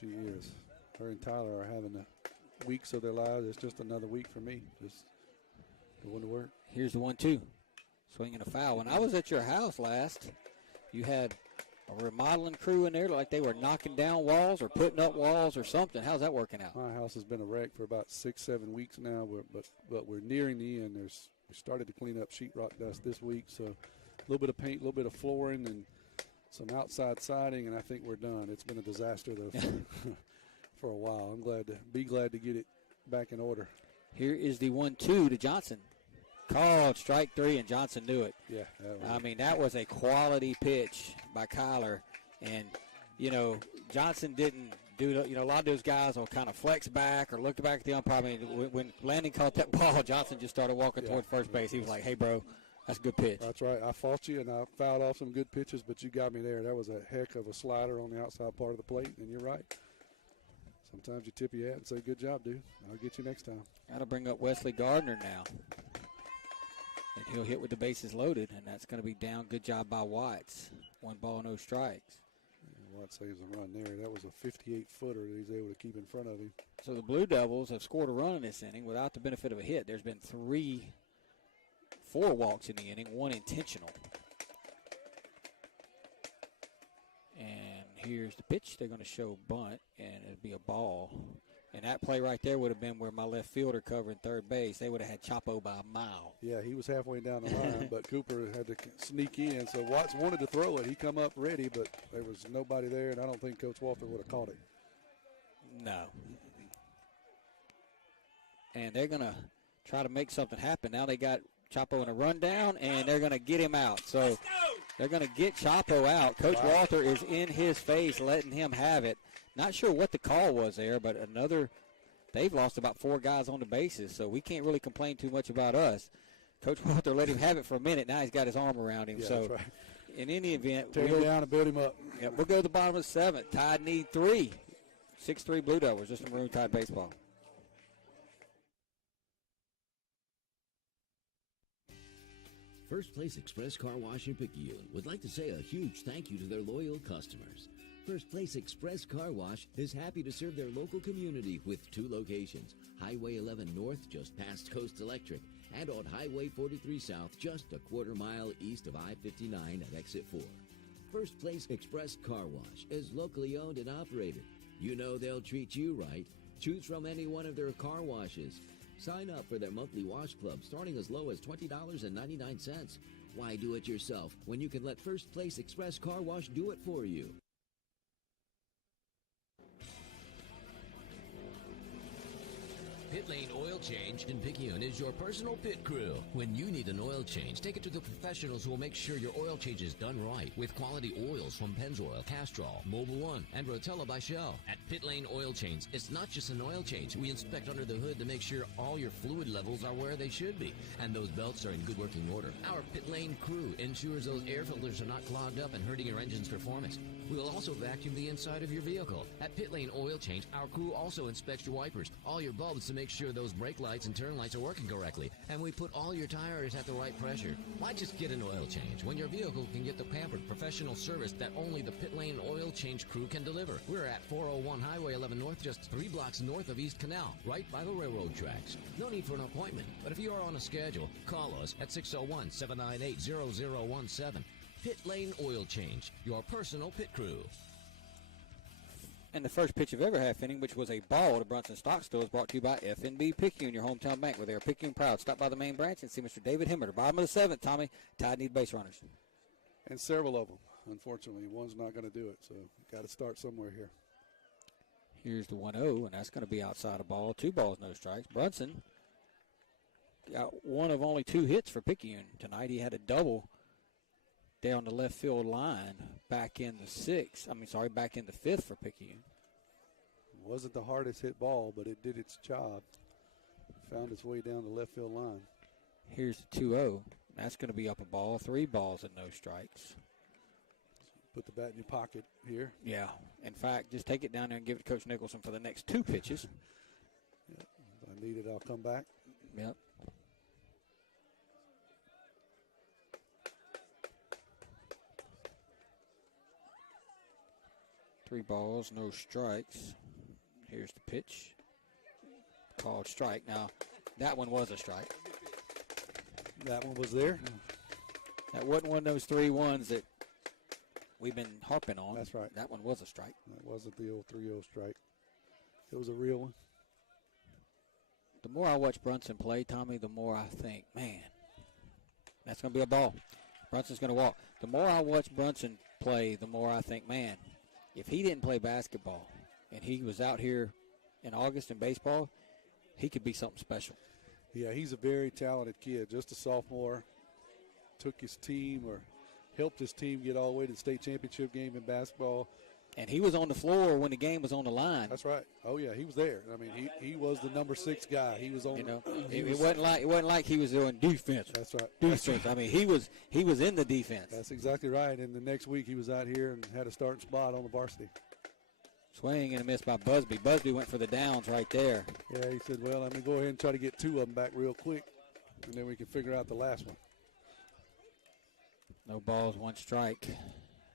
She is. Her and Tyler are having the weeks of their lives. It's just another week for me. Just going to work. Here's the 1-2. Swinging a foul. When I was at your house last, you had a remodeling crew in there like they were knocking down walls or putting up walls or something. How's that working out? My house has been a wreck for about 6-7 weeks now, but we're nearing the end. We started to clean up sheetrock dust this week, so a little bit of paint, a little bit of flooring, and some outside siding, and I think we're done. It's been a disaster, though, for a while. I'm glad to get it back in order. Here is the 1-2 to Johnson. Called strike 3, and Johnson knew it. Yeah. That was a quality pitch by Kyler. And, Johnson didn't do, a lot of those guys will kind of flex back or look back at the umpire. When Landon caught that ball, Johnson just started walking toward first base. He was like, hey, bro, that's a good pitch. That's right. I fought you, and I fouled off some good pitches, but you got me there. That was a heck of a slider on the outside part of the plate, and you're right. Sometimes you tip your hat and say, good job, dude. I'll get you next time. Got to bring up Wesley Gardner now. And he'll hit with the bases loaded, and that's going to be down. Good job by Watts. 1 ball, no strikes. Watts saves a run there. That was a 58-footer that he's able to keep in front of him. So the Blue Devils have scored a run in this inning without the benefit of a hit. There's been 4 walks in the inning, 1 intentional. And here's the pitch. They're going to show bunt, and it'll be a ball. And that play right there would have been where my left fielder covering third base. They would have had Chapo by a mile. Yeah, he was halfway down the line, but Cooper had to sneak in. So Watts wanted to throw it. He come up ready, but there was nobody there, and I don't think Coach Walter would have caught it. No. And they're going to try to make something happen. Now they got Chapo in a rundown, and they're going to get him out. So they're going to get Chapo out. Coach Walter is in his face, letting him have it. Not sure what the call was there, but they've lost about 4 guys on the bases, so we can't really complain too much about us. Coach Walter let him have it for a minute. Now he's got his arm around him. Yeah, so that's right. In any event, tear him down and build him up. Yeah, we'll go to the bottom of the 7th. Tide need 3. 6-3 Blue Devils, just a Maroon Tide baseball. First Place Express Car Wash in Picayune would like to say a huge thank you to their loyal customers. First Place Express Car Wash is happy to serve their local community with 2 locations, Highway 11 North just past Coast Electric and on Highway 43 South just a quarter mile east of I-59 at Exit 4. First Place Express Car Wash is locally owned and operated. You know they'll treat you right. Choose from any one of their car washes. Sign up for their monthly wash club starting as low as $20.99. Why do it yourself when you can let First Place Express Car Wash do it for you? Pit Lane Oil Change in Picayune is your personal pit crew. When you need an oil change, take it to the professionals who will make sure your oil change is done right with quality oils from Pennzoil, Castrol, Mobil 1, and Rotella by Shell. At Pit Lane Oil Change, it's not just an oil change. We inspect under the hood to make sure all your fluid levels are where they should be, and those belts are in good working order. Our Pit Lane crew ensures those air filters are not clogged up and hurting your engine's performance. We will also vacuum the inside of your vehicle. At Pit Lane Oil Change, our crew also inspects your wipers, all your bulbs to make sure those brake lights and turn lights are working correctly, and we put all your tires at the right pressure. Why just get an oil change when your vehicle can get the pampered professional service that only the Pit Lane Oil Change crew can deliver? We're at 401 Highway 11 North, just 3 blocks north of East Canal, right by the railroad tracks. No need for an appointment, but if you are on a schedule, call us at 601-798-0017. Pit Lane Oil Change, your personal pit crew. And the first pitch of every half inning, which was a ball to Brunson Stockstill, is brought to you by FNB Picayune, your hometown bank, where they are Picayune proud. Stop by the main branch and see Mr. David Hemmerter. Bottom of the 7th, Tommy. Tide need base runners. And several of them. Unfortunately, one's not going to do it, so got to start somewhere here. Here's the 1-0, and that's going to be outside of ball. 2 balls, no strikes. Brunson got one of only 2 hits for Picayune tonight. He had a double down the left field line back in the 5th for Picayune. Wasn't the hardest hit ball, but it did its job. Found its way down the left field line. Here's the 2-0. That's going to be up a ball. 3 balls and no strikes. Put the bat in your pocket here. Yeah. In fact, just take it down there and give it to Coach Nicholson for the next 2 pitches. Yep. If I need it, I'll come back. Yep. Three balls, no strikes. Here's the pitch. Called strike. Now, that one was a strike. That one was there. That wasn't one of those 3-1s that we've been harping on. That's right. That one was a strike. That wasn't the old 3-0 strike. It was a real one. The more I watch Brunson play, Tommy, the more I think, man, that's going to be a ball. Brunson's going to walk. The more I watch Brunson play, the more I think, man, if he didn't play basketball and he was out here in August in baseball, he could be something special. Yeah, he's a very talented kid, just a sophomore. Took his team or helped his team get all the way to the state championship game in basketball. And he was on the floor when the game was on the line. That's right. Oh, yeah, he was there. I mean, he was the number 6 guy. He was on. It wasn't like he was doing defense. That's right. Defense. I mean, he was in the defense. That's exactly right. And the next week he was out here and had a starting spot on the varsity. Swing and a miss by Busby. Busby went for the downs right there. Yeah, he said, well, let me go ahead and try to get 2 of them back real quick, and then we can figure out the last one. No balls, 1 strike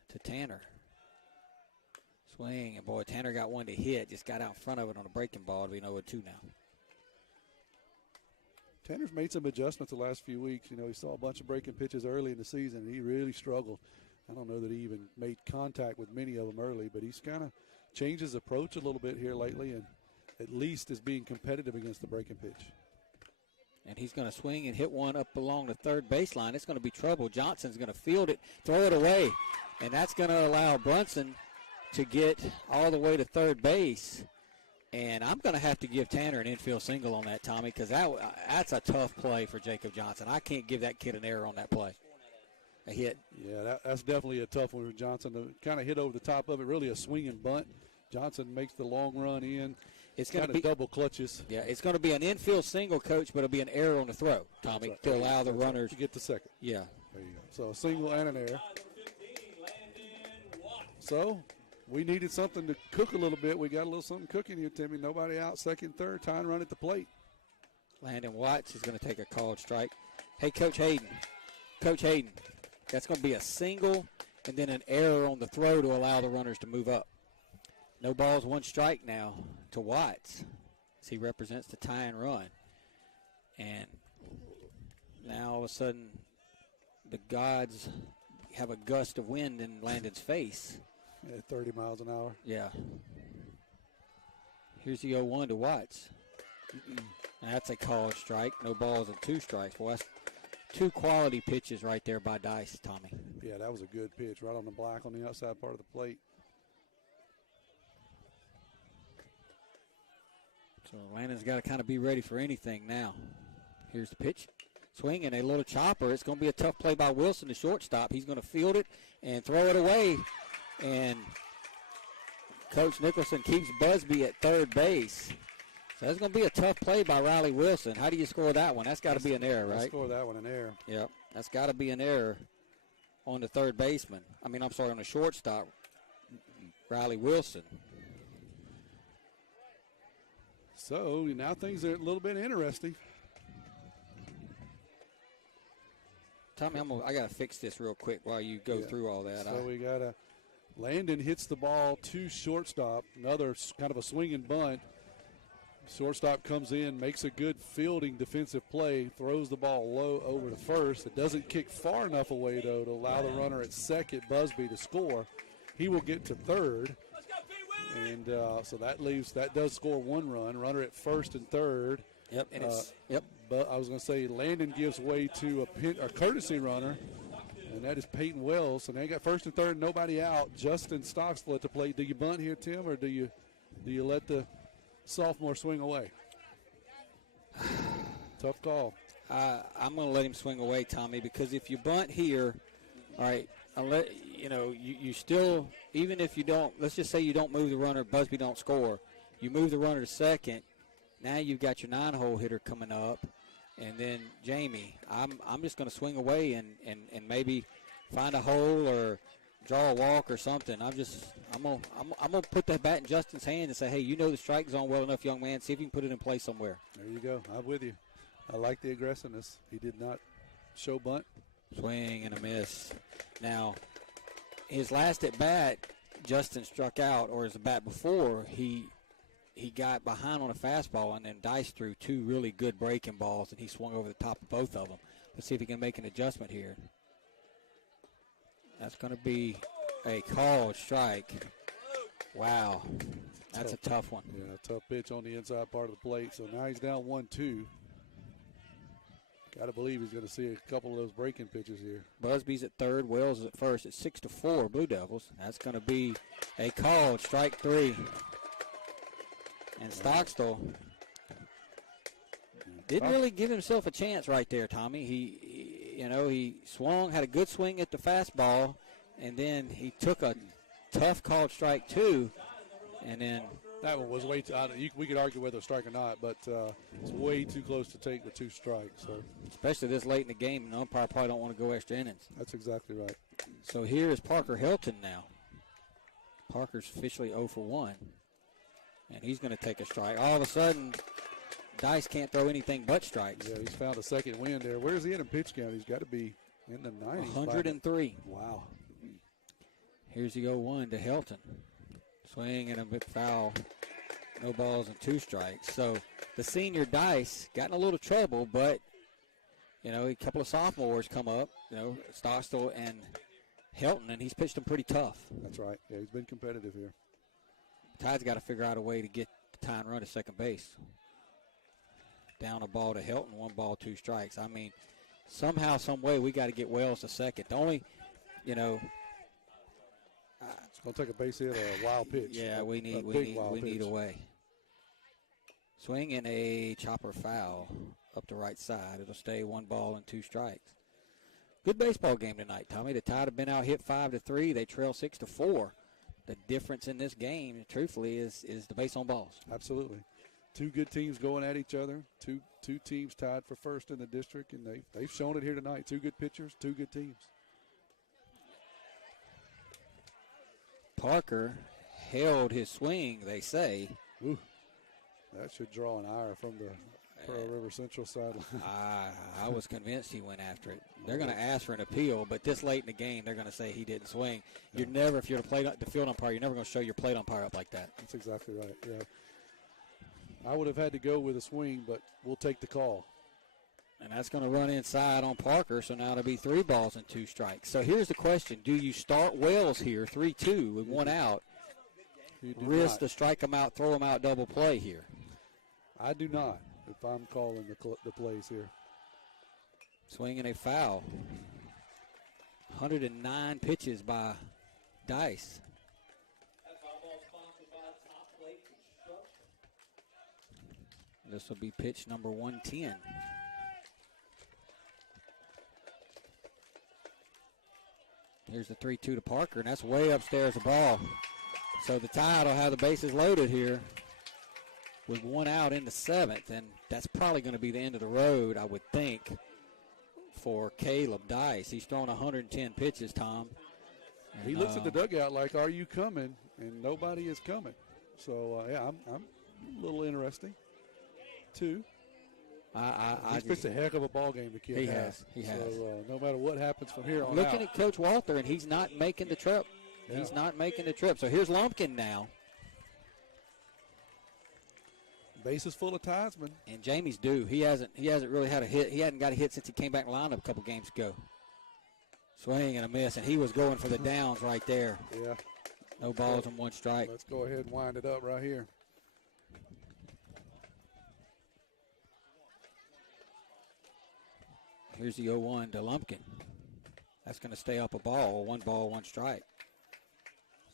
to Tanner. Swing, and boy, Tanner got one to hit. Just got out in front of it on a breaking ball. We know it 2 now. Tanner's made some adjustments the last few weeks. You know, he saw a bunch of breaking pitches early in the season, and he really struggled. I don't know that he even made contact with many of them early, but he's kind of changed his approach a little bit here lately, and at least is being competitive against the breaking pitch. And he's going to swing and hit one up along the third baseline. It's going to be trouble. Johnson's going to field it, throw it away, and that's going to allow Brunson to get all the way to third base. And I'm going to have to give Tanner an infield single on that, Tommy, because that's a tough play for Jacob Johnson. I can't give that kid an error on that play. A hit. Yeah, that's definitely a tough one for Johnson. Kind of hit over the top of it, really a swing and bunt. Johnson makes the long run in. It's going to be double clutches. Yeah, it's going to be an infield single, Coach, but it'll be an error on the throw, Tommy, right. to allow the runners to get to second. Yeah. There you go. So a single and an error. So we needed something to cook a little bit. We got a little something cooking here, Timmy. Nobody out, second, third, tying run at the plate. Landon Watts is going to take a called strike. Hey, Coach Hayden, Coach Hayden. That's going to be a single and then an error on the throw to allow the runners to move up. No balls, 1 strike now to Watts as he represents the tie and run. And now all of a sudden the gods have a gust of wind in Landon's face. Yeah, 30 miles an hour. Yeah. Here's the 0-1 to Watts. And that's a called strike. No balls and 2 strikes. Well, that's 2 quality pitches right there by Dice, Tommy. Yeah, that was a good pitch right on the black on the outside part of the plate. So Landon's got to kind of be ready for anything now. Here's the pitch. Swinging a little chopper. It's going to be a tough play by Wilson, the shortstop. He's going to field it and throw it away. And Coach Nicholson keeps Busby at third base. So that's going to be a tough play by Riley Wilson. How do you score that one? That's got to be an error, right? Score that one an error. Yep, that's got to be an error on the third baseman. I mean, I'm sorry, on the shortstop, Riley Wilson. So now things are a little bit interesting. Tommy, I got to fix this real quick while you go through all that. So we got Landon hits the ball to shortstop, another kind of a swinging bunt. Shortstop comes in, makes a good fielding defensive play, throws the ball low over to first. It doesn't kick far enough away, though, to allow the runner at second, Busby, to score. He will get to third. And so that does score 1 run. Runner at first and third. Yep. And But I was going to say Landon gives way to a courtesy runner, and that is Peyton Wells. And they got first and third, nobody out. Justin Stocksville at the plate. Do you bunt here, Tim, or do you let the sophomore swing away? Tough call. I'm going to let him swing away, Tommy, because if you bunt here, all right, you still, even if you don't, let's just say you don't move the runner, Busby don't score, you move the runner to second, now you've got your 9-hole hitter coming up, and then Jamie, I'm just going to swing away and maybe find a hole or draw a walk or something. I'm gonna put that bat in Justin's hand and say, hey, you know the strike zone well enough, young man. See if you can put it in play somewhere. There you go. I'm with you. I like the aggressiveness. He did not show bunt. Swing and a miss. Now, his last at bat, Justin struck out, or his bat before, he got behind on a fastball, and then Dice threw 2 really good breaking balls, and he swung over the top of both of them. Let's see if he can make an adjustment here. That's going to be a called strike. Wow. That's a tough one. Yeah, tough pitch on the inside part of the plate. So now he's down 1-2. Got to believe he's going to see a couple of those breaking pitches here. Busby's at third. Wells is at first. It's 6-4 Blue Devils. That's going to be a called strike 3. And Stockstill didn't really give himself a chance right there, Tommy. He swung, had a good swing at the fastball, and then he took a tough called strike 2, and then that one was way too. We could argue whether a strike or not, but it's way too close to take with 2 strikes. So especially this late in the game, the umpire probably don't want to go extra innings. That's exactly right. So here is Parker Helton now. Parker's officially 0 for 1, and he's going to take a strike. All of a sudden, Dice can't throw anything but strikes. Yeah, he's found a second win there. Where's he in pitch count? He's got to be in the 90s. 103. Wow. Here's the 0-1 to Helton. Swing and a big foul. No balls and 2 strikes. So the senior Dice got in a little trouble, but, a couple of sophomores come up, Stockstill and Helton, and he's pitched them pretty tough. That's right. Yeah, he's been competitive here. Tide's got to figure out a way to get the tie and run to second base. Down a ball to Helton, 1 ball, 2 strikes. I mean, somehow, some way, we got to get Wells to second. The only, it's going to take a base hit or a wild pitch. Yeah, we need a way. Swing and a chopper foul up the right side. It'll stay 1 ball and 2 strikes. Good baseball game tonight, Tommy. The Tide have been out hit 5-3. They trail 6-4. The difference in this game, truthfully, is the base on balls. Absolutely. 2 good teams going at each other. Two teams tied for first in the district, and they've shown it here tonight. 2 good pitchers, 2 good teams. Parker held his swing, they say. Ooh, that should draw an ire from the Pearl River Central sideline. I was convinced he went after it. They're going to ask for an appeal, but this late in the game, they're going to say he didn't swing. You're never, if you're the field umpire, you're never going to show your plate umpire up like that. That's exactly right, yeah. I would have had to go with a swing, but we'll take the call. And that's going to run inside on Parker, so now it'll be 3 balls and 2 strikes. So here's the question. Do you start Wells here, 3-2 with 1 out, risk to strike him out, throw him out, double play here? I do not, if I'm calling the plays here. Swinging a foul. 109 pitches by Dice. This will be pitch number 110. Here's the 3-2 to Parker, and that's way upstairs the ball. So the Tide will have the bases loaded here with 1 out in the 7th, and that's probably going to be the end of the road, I would think, for Caleb Dice. He's thrown 110 pitches, Tom. And, he looks at the dugout like, are you coming? And nobody is coming. So, yeah, I'm a little interesting, too. He's pitched a heck of a ball game, the kid. He has. So, no matter what happens from here on Looking out. at Coach Walter, and he's not making the trip. Yeah. He's not making the trip. So here's Lumpkin now. Bases full of Tidesman. And Jamie's due. He hasn't really had a hit. He hadn't got a hit since he came back in the lineup a couple games ago. Swing and a miss, and he was going for the downs right there. Yeah. No balls and 1 strike. Let's go ahead and wind it up right here. Here's the 0-1 to Lumpkin. That's going to stay up a ball, 1 ball, 1 strike.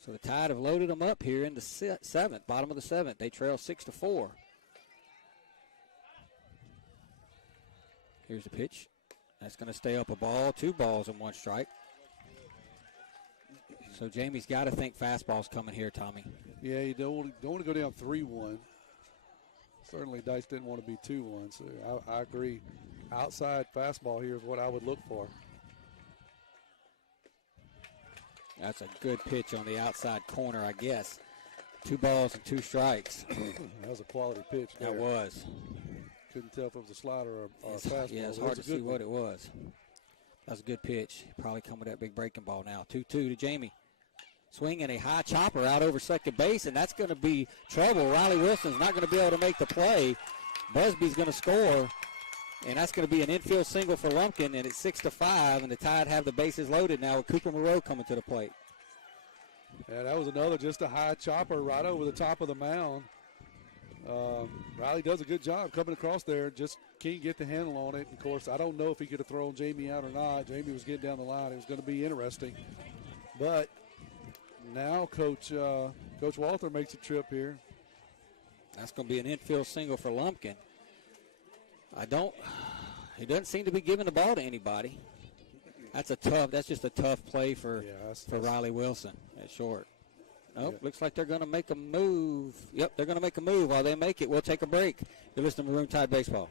So the Tide have loaded them up here in the 7th, bottom of the 7th. They trail 6-4. Here's the pitch. That's going to stay up a ball, 2 balls and 1 strike. So Jamie's got to think fastball's coming here, Tommy. Yeah, you don't want to go down 3-1. Certainly Dice didn't want to be 2-1, so I agree. Outside fastball here is what I would look for. That's a good pitch on the outside corner, I guess. 2 balls and 2 strikes. That was a quality pitch there. That was. Couldn't tell if it was a slider or a fastball. Yeah, it's hard to see what it was. That was a good pitch. Probably come with that big breaking ball now. 2-2 to Jamie. Swinging a high chopper out over second base, and that's going to be trouble. Riley Wilson's not going to be able to make the play. Busby's going to score, and that's going to be an infield single for Lumpkin, and it's 6-5, and the Tide have the bases loaded now with Cooper Moreau coming to the plate. Yeah, that was another just a high chopper right over the top of the mound. Riley does a good job coming across there, just can't get the handle on it. Of course, I don't know if he could have thrown Jamie out or not. Jamie was getting down the line. It was going to be interesting. But now Coach Walter makes a trip here. That's going to be an infield single for Lumpkin. He doesn't seem to be giving the ball to anybody. That's just a tough play for Riley Wilson at short. Nope, looks like they're going to make a move. Yep, they're going to make a move. While they make it, we'll take a break. You're listening to Maroon Tide Baseball.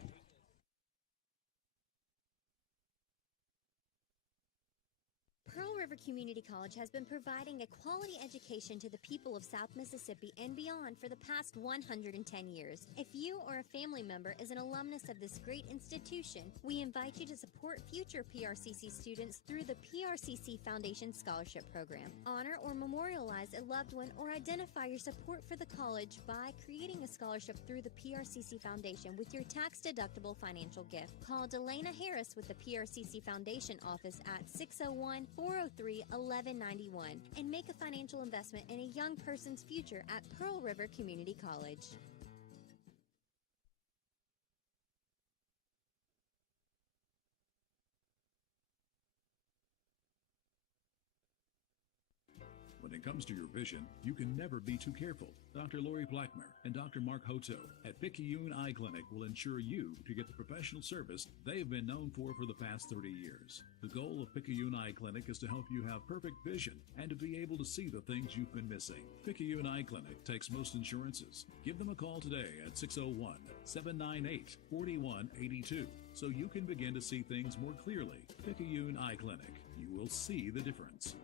Pearl River Community College has been providing a quality education to the people of South Mississippi and beyond for the past 110 years. If you or a family member is an alumnus of this great institution, we invite you to support future PRCC students through the PRCC Foundation Scholarship Program. Honor or memorialize a loved one or identify your support for the college by creating a scholarship through the PRCC Foundation with your tax-deductible financial gift. Call Delana Harris with the PRCC Foundation office at 601-403-1191 and make a financial investment in a young person's future at Pearl River Community College. When it comes to your vision, you can never be too careful. Dr. Lori Blackmer and Dr. Mark Hotzo at Picayune Eye Clinic will ensure you to get the professional service they've been known for the past 30 years. The goal of Picayune Eye Clinic is to help you have perfect vision and to be able to see the things you've been missing. Picayune Eye Clinic takes most insurances. Give them a call today at 601-798-4182 so you can begin to see things more clearly. Picayune Eye Clinic. You will see the difference.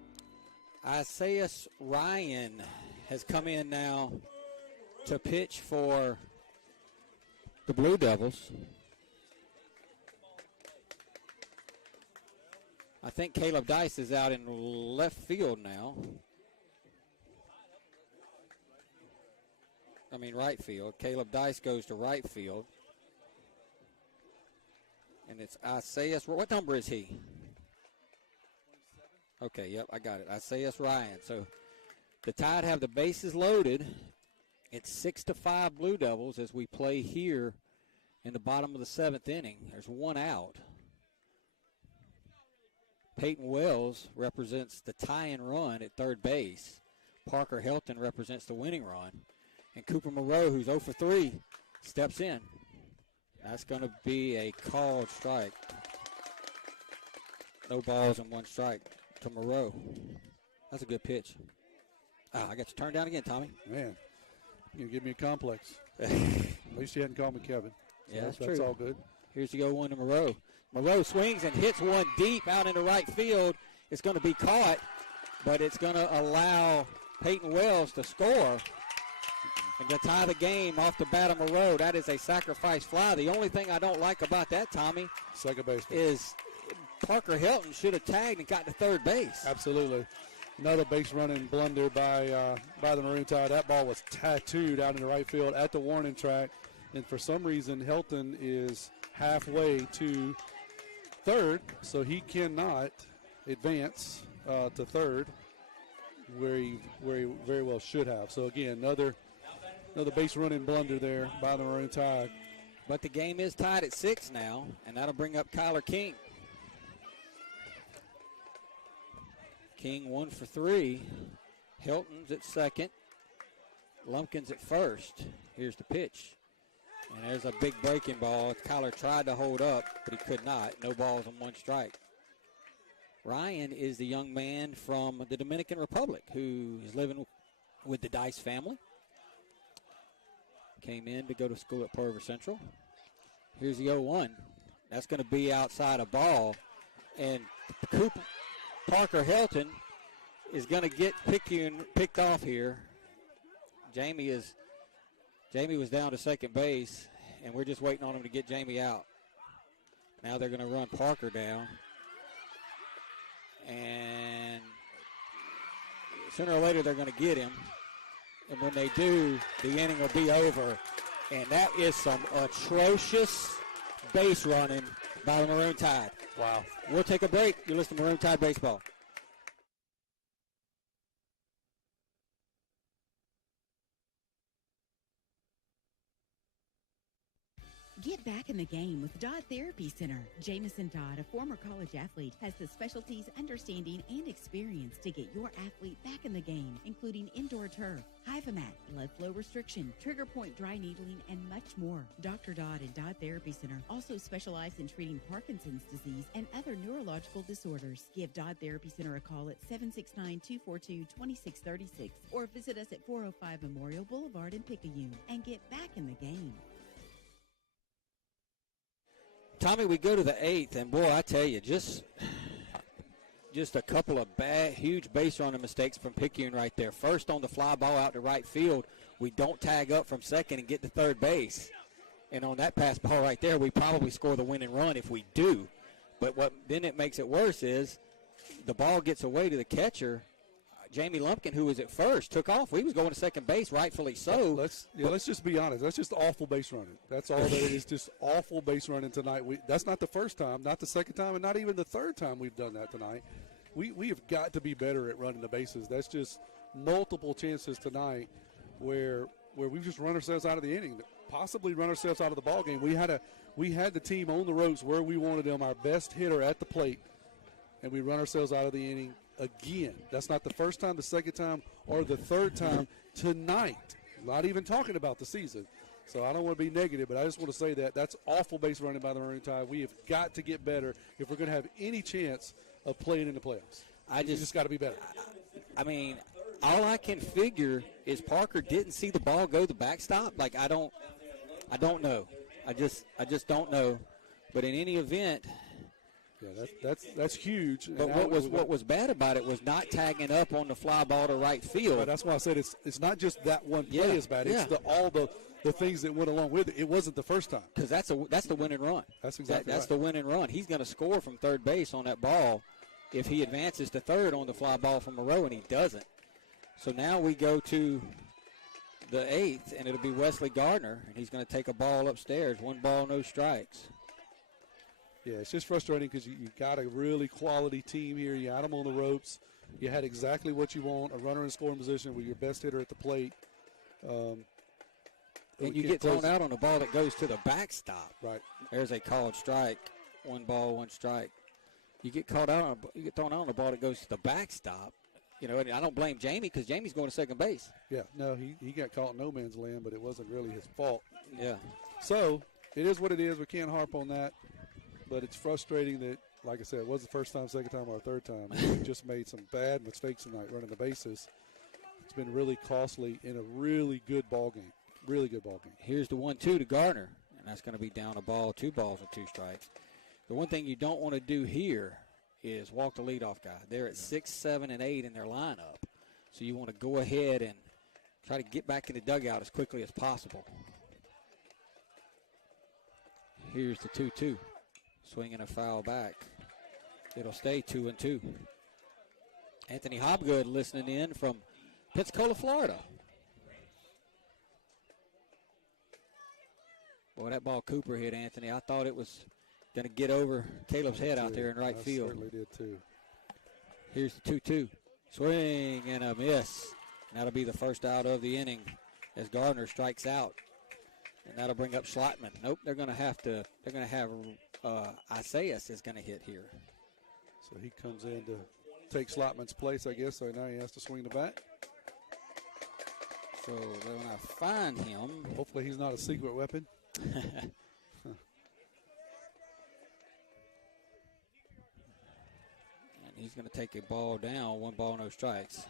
Isaiah Ryan has come in now to pitch for the Blue Devils. I think Caleb Dice is out in left field now. I mean right field. Caleb Dice goes to right field. And it's Isaiah. What number is he? Okay, yep, I got it. Isaiah Ryan. So the Tide have the bases loaded. It's 6-5 Blue Devils as we play here in the bottom of the 7th inning. There's one out. Peyton Wells represents the tie-in run at third base. Parker Helton represents the winning run. And Cooper Moreau, who's 0 for 3, steps in. That's going to be a called strike. No balls and one strike to Moreau. That's a good pitch. I got you turned down again, Tommy. Man, you give me a complex. At least you hadn't called me Kevin. So Yeah, that's that's true. all good. Here's the 0-1 to Moreau. Moreau swings and hits one deep out into right field. It's going to be caught, but it's going to allow Peyton Wells to score and to tie the game off the bat of Moreau. That is a sacrifice fly. The only thing I don't like about that, Tommy, second base, is Parker Helton should have tagged and got to third base. Absolutely. Another base running blunder by the Maroon Tide. That ball was tattooed out in the right field at the warning track. And for some reason, Helton is halfway to third, so he cannot advance to third where he very well should have. So, again, another base running blunder there by the Maroon Tide. But the game is tied at 6 now, and that'll bring up Kyler King. King 1 for 3. Helton's at second. Lumpkin's at first. Here's the pitch. And there's a big breaking ball. Kyler tried to hold up, but he could not. No balls and one strike. Ryan is the young man from the Dominican Republic who is living with the Dice family. Came in to go to school at Pearl River Central. Here's the 0-1. That's going to be outside a ball. And Parker Helton is going to get picked off here. Jamie was down to second base, and we're just waiting on him to get Jamie out. Now they're going to run Parker down. And sooner or later they're going to get him. And when they do, the inning will be over. And that is some atrocious base running by the Maroon Tide. Wow. We'll take a break. You're listening to Maroon Tide Baseball. Get back in the game with Dodd Therapy Center. Jamison Dodd, a former college athlete, has the specialties, understanding, and experience to get your athlete back in the game, including indoor turf, Hyvamat, blood flow restriction, trigger point dry needling, and much more. Dr. Dodd and Dodd Therapy Center also specialize in treating Parkinson's disease and other neurological disorders. Give Dodd Therapy Center a call at 769-242-2636 or visit us at 405 Memorial Boulevard in Picayune and get back in the game. Tommy, we go to the 8th, and boy, I tell you, just a couple of huge base running mistakes from Picayune right there. First on the fly ball out to right field, we don't tag up from second and get to third base. And on that pass ball right there, we probably score the winning run if we do. But what then it makes it worse is the ball gets away to the catcher. Jamie Lumpkin, who was at first, took off. He was going to second base, rightfully so. Let's just be honest. That's just awful base running. That's all that it is, just awful base running tonight. That's not the first time, not the second time, and not even the third time we've done that tonight. We have got to be better at running the bases. That's just multiple chances tonight where we've just run ourselves out of the inning, possibly run ourselves out of the ball game. We had the team on the ropes where we wanted them, our best hitter at the plate, and we run ourselves out of the inning again. That's not the first time, the second time, or the third time tonight. Not even talking about the season. So I don't want to be negative, but I just want to say that's awful base running by the Maroon Tide. We have got to get better if we're going to have any chance of playing in the playoffs. We just got to be better. I mean, all I can figure is Parker didn't see the ball go the backstop. Like I don't know. I just don't know. But in any event. Yeah, that's huge. But what was bad about it was not tagging up on the fly ball to right field. Right, that's why I said it's not just that one play is bad. It's all the things that went along with it. It wasn't the first time. Because that's the winning run. That's exactly That's the winning run. He's going to score from third base on that ball, if he advances to third on the fly ball from Moreau, and he doesn't. So now we go to the 8th, and it'll be Wesley Gardner, and he's going to take a ball upstairs. 1 ball, no strikes. Yeah, it's just frustrating because you got a really quality team here. You had them on the ropes. You had exactly what you want, a runner in scoring position with your best hitter at the plate. And you get thrown out on a ball that goes to the backstop. Right. There's a called strike. 1 ball, 1 strike. You get thrown out on a ball that goes to the backstop. You know, and I don't blame Jamie because Jamie's going to second base. Yeah, no, he got caught in no man's land, but it wasn't really his fault. Yeah. So it is what it is. We can't harp on that, but it's frustrating that, like I said, it was the first time, second time, or third time. We just made some bad mistakes tonight running the bases. It's been really costly in a really good ball game. Really good ball game. Here's the 1-2 to Gardner, and that's going to be down a ball, 2 balls and 2 strikes. The one thing you don't want to do here is walk the leadoff guy. They're at 6, 7, and 8 in their lineup. So you want to go ahead and try to get back in the dugout as quickly as possible. Here's the 2-2. Swinging a foul back. It'll stay 2-2. Anthony Hobgood listening in from Pensacola, Florida. Boy, that ball Cooper hit, Anthony. I thought it was going to get over Caleb's head out there in right field. Certainly did too. Here's the 2-2. Swing and a miss. And that'll be the first out of the inning as Gardner strikes out. And that'll bring up Schlottman. Nope, they're going to have Isaias is going to hit here. So he comes in to take Schlottman's place, I guess. So now he has to swing the bat. So they're going to find him. Hopefully he's not a secret weapon. And he's going to take a ball down, 1 ball, no strikes.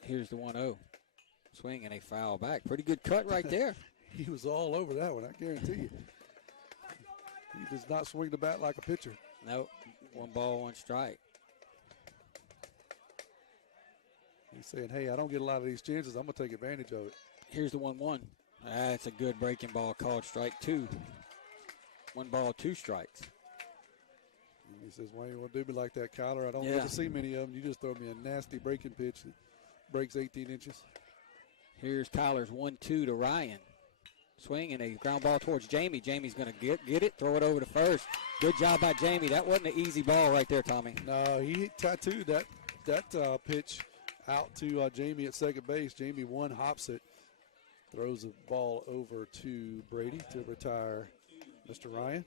Here's the 1-0. Swing and a foul back. Pretty good cut right there. He was all over that one, I guarantee you. He does not swing the bat like a pitcher. Nope. 1 ball, 1 strike. He's saying, hey, I don't get a lot of these chances. I'm going to take advantage of it. Here's the 1-1. That's a good breaking ball called strike 2. 1 ball, 2 strikes. And he says, why you want to do me like that, Kyler? I don't get to see many of them. You just throw me a nasty breaking pitch that breaks 18 inches. Here's Kyler's 1-2 to Ryan. Swing and a ground ball towards Jamie. Jamie's going to get it, throw it over to first. Good job by Jamie. That wasn't an easy ball right there, Tommy. No, he tattooed that pitch out to Jamie at second base. Jamie hops it, throws the ball over to Brady to retire Mr. Ryan.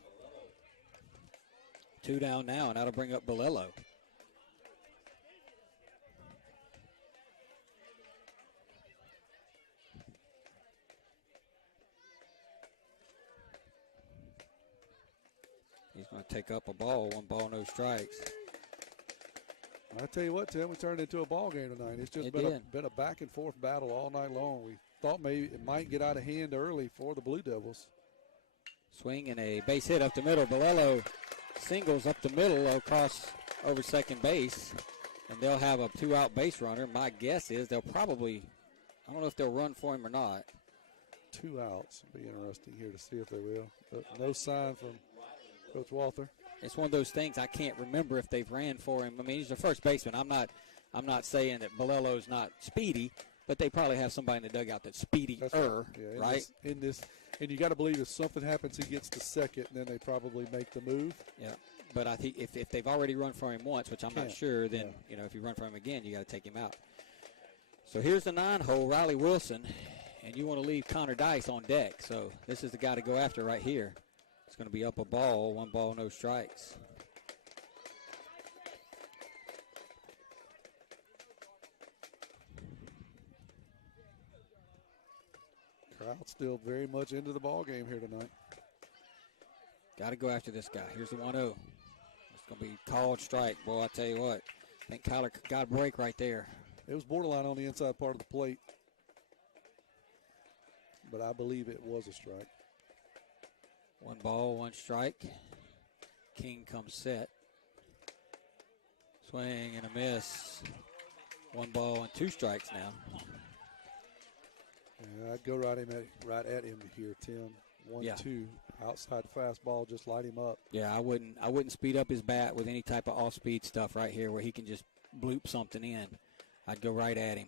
2 down now, and that'll bring up Bolello. He's going to take up a ball, 1 ball, no strikes. I tell you what, Tim, we turned into a ball game tonight. It's just been a back and forth battle all night long. We thought maybe it might get out of hand early for the Blue Devils. Swing and a base hit up the middle. Bolello singles up the middle across over second base, and they'll have a 2-out base runner. My guess is they'll probably, I don't know if they'll run for him or not. 2 outs. It'll be interesting here to see if they will. But no sign from Coach Walther. It's one of those things I can't remember if they've ran for him. I mean, he's a first baseman. I'm not saying that Bolello's not speedy, but they probably have somebody in the dugout that's speedier, Yeah, right? And you got to believe if something happens, he gets to second, then they probably make the move. Yeah, but I think if they've already run for him once, which I'm not sure, then if you run for him again, you got to take him out. So here's the 9-hole, Riley Wilson, and you want to leave Connor Dice on deck. So this is the guy to go after right here. It's going to be up a ball, 1 ball, no strikes. Crowd still very much into the ball game here tonight. Got to go after this guy. Here's the 1-0. It's going to be called strike. Boy, I tell you what, I think Kyler got a break right there. It was borderline on the inside part of the plate, but I believe it was a strike. 1 ball, 1 strike. King comes set. Swing and a miss. 1 ball and 2 strikes now. Yeah, I'd go right at him here, Tim. 1-2. Outside fastball, just light him up. Yeah, I wouldn't speed up his bat with any type of off-speed stuff right here where he can just bloop something in. I'd go right at him.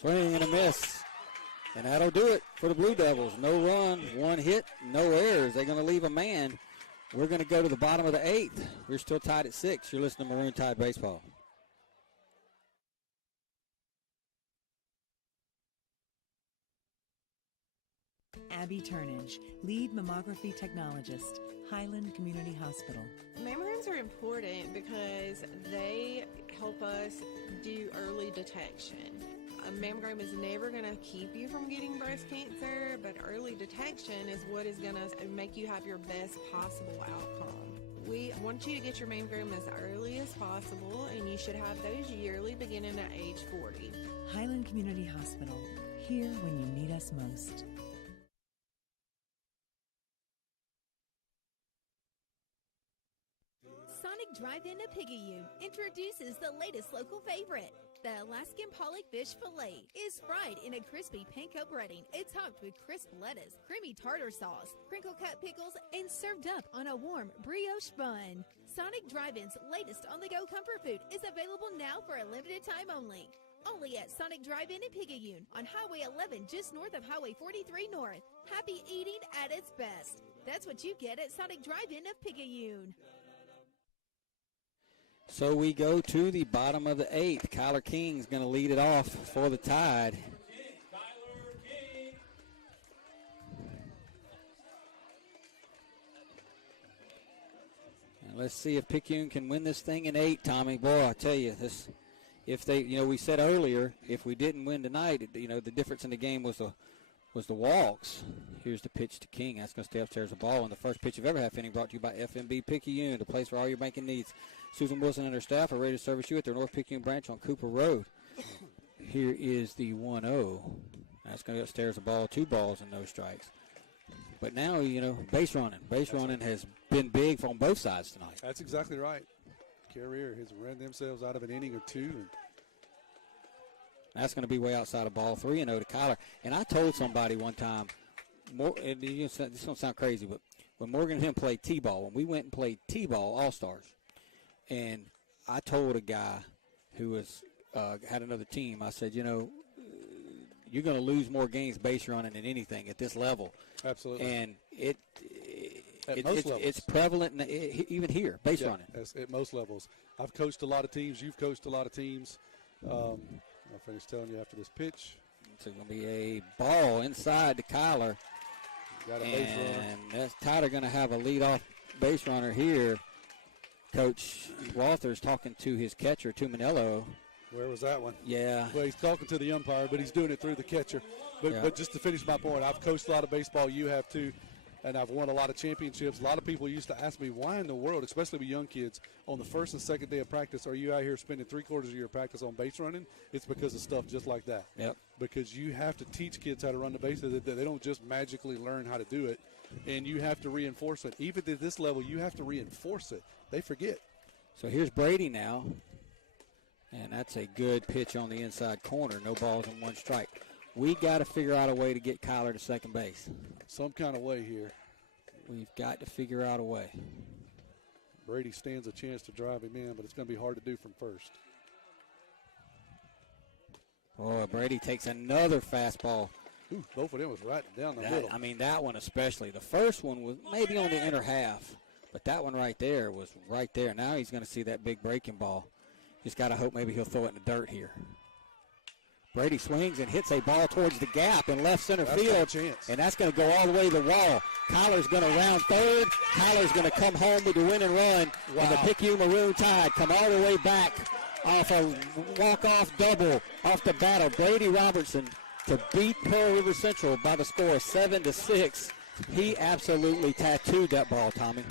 Swing and a miss. And that'll do it for the Blue Devils. No run, 1 hit, no errors. They're going to leave a man. We're going to go to the bottom of the 8th. We're still tied at 6. You're listening to Maroon Tide Baseball. Abby Turnage, lead mammography technologist, Highland Community Hospital. Mammograms are important because they help us do early detection. A mammogram is never going to keep you from getting breast cancer, but early detection is what is going to make you have your best possible outcome. We want you to get your mammogram as early as possible, and you should have those yearly beginning at age 40. Highland Community Hospital, here when you need us most. Sonic Drive-In at Picayune introduces the latest local favorite. The Alaskan pollock fish fillet is fried in a crispy panko breading. It's topped with crisp lettuce, creamy tartar sauce, crinkle-cut pickles, and served up on a warm brioche bun. Sonic Drive-In's latest on-the-go comfort food is available now for a limited time only. Only at Sonic Drive-In in Picayune on Highway 11 just north of Highway 43 North. Happy eating at its best. That's what you get at Sonic Drive-In of Picayune. So we go to the bottom of the 8th. Kyler King's going to lead it off for the Tide. And let's see if Picayune can win this thing in 8, Tommy. Boy, I tell you, this. If they, we said earlier, if we didn't win tonight, the difference in the game was the walks. Here's the pitch to King. That's going to stay upstairs the ball. And the first pitch of every half inning brought to you by FMB Picayune, the place where all your banking needs. Susan Wilson and her staff are ready to service you at their North Picayune branch on Cooper Road. Here is the 1-0. That's going to go upstairs the ball, 2 balls and no strikes. But now, base running. Base running has been big on both sides tonight. That's exactly right. Carrier has ran themselves out of an inning or 2. And that's going to be way outside of ball. 3-0 to Kyler. And I told somebody one time, this is going to sound crazy, but when Morgan and him played T-ball, when we went and played T-ball All-Stars, and I told a guy who was had another team, I said, you're going to lose more games base running than anything at this level. Absolutely. And it's prevalent even here, base running. At most levels. I've coached a lot of teams. You've coached a lot of teams. I'll finish telling you after this pitch. It's going to be a ball inside to Kyler. Got a base runner. And Tide are going to have a leadoff base runner here. Coach Walters talking to his catcher, Tuminello. Where was that one? Yeah. Well, he's talking to the umpire, but he's doing it through the catcher. But just to finish my point, I've coached a lot of baseball. You have too. And I've won a lot of championships. A lot of people used to ask me, why in the world, especially with young kids, on the first and second day of practice, are you out here spending 3/4 of your practice on base running? It's because of stuff just like that. Yep. Because you have to teach kids how to run the bases. They don't just magically learn how to do it. And you have to reinforce it. Even at this level, you have to reinforce it. They forget. So here's Brady now. And that's a good pitch on the inside corner. No balls and 1 strike. We got to figure out a way to get Kyler to second base. Some kind of way here. We've got to figure out a way. Brady stands a chance to drive him in, but it's going to be hard to do from first. Boy, Brady takes another fastball. Ooh, both of them was right down the middle. I mean, that one especially. The first one was maybe on the inner half, but that one right there was right there. Now he's going to see that big breaking ball. Just got to hope maybe he'll throw it in the dirt here. Brady swings and hits a ball towards the gap in left center field, and that's going to go all the way to the wall. Kyler's going to round third. Kyler's going to come home with the winning run, and the Picayune Maroon Tide come all the way back off a walk-off double off the battle. Brady Robertson to beat Pearl River Central by the score of 7-6. He absolutely tattooed that ball, Tommy.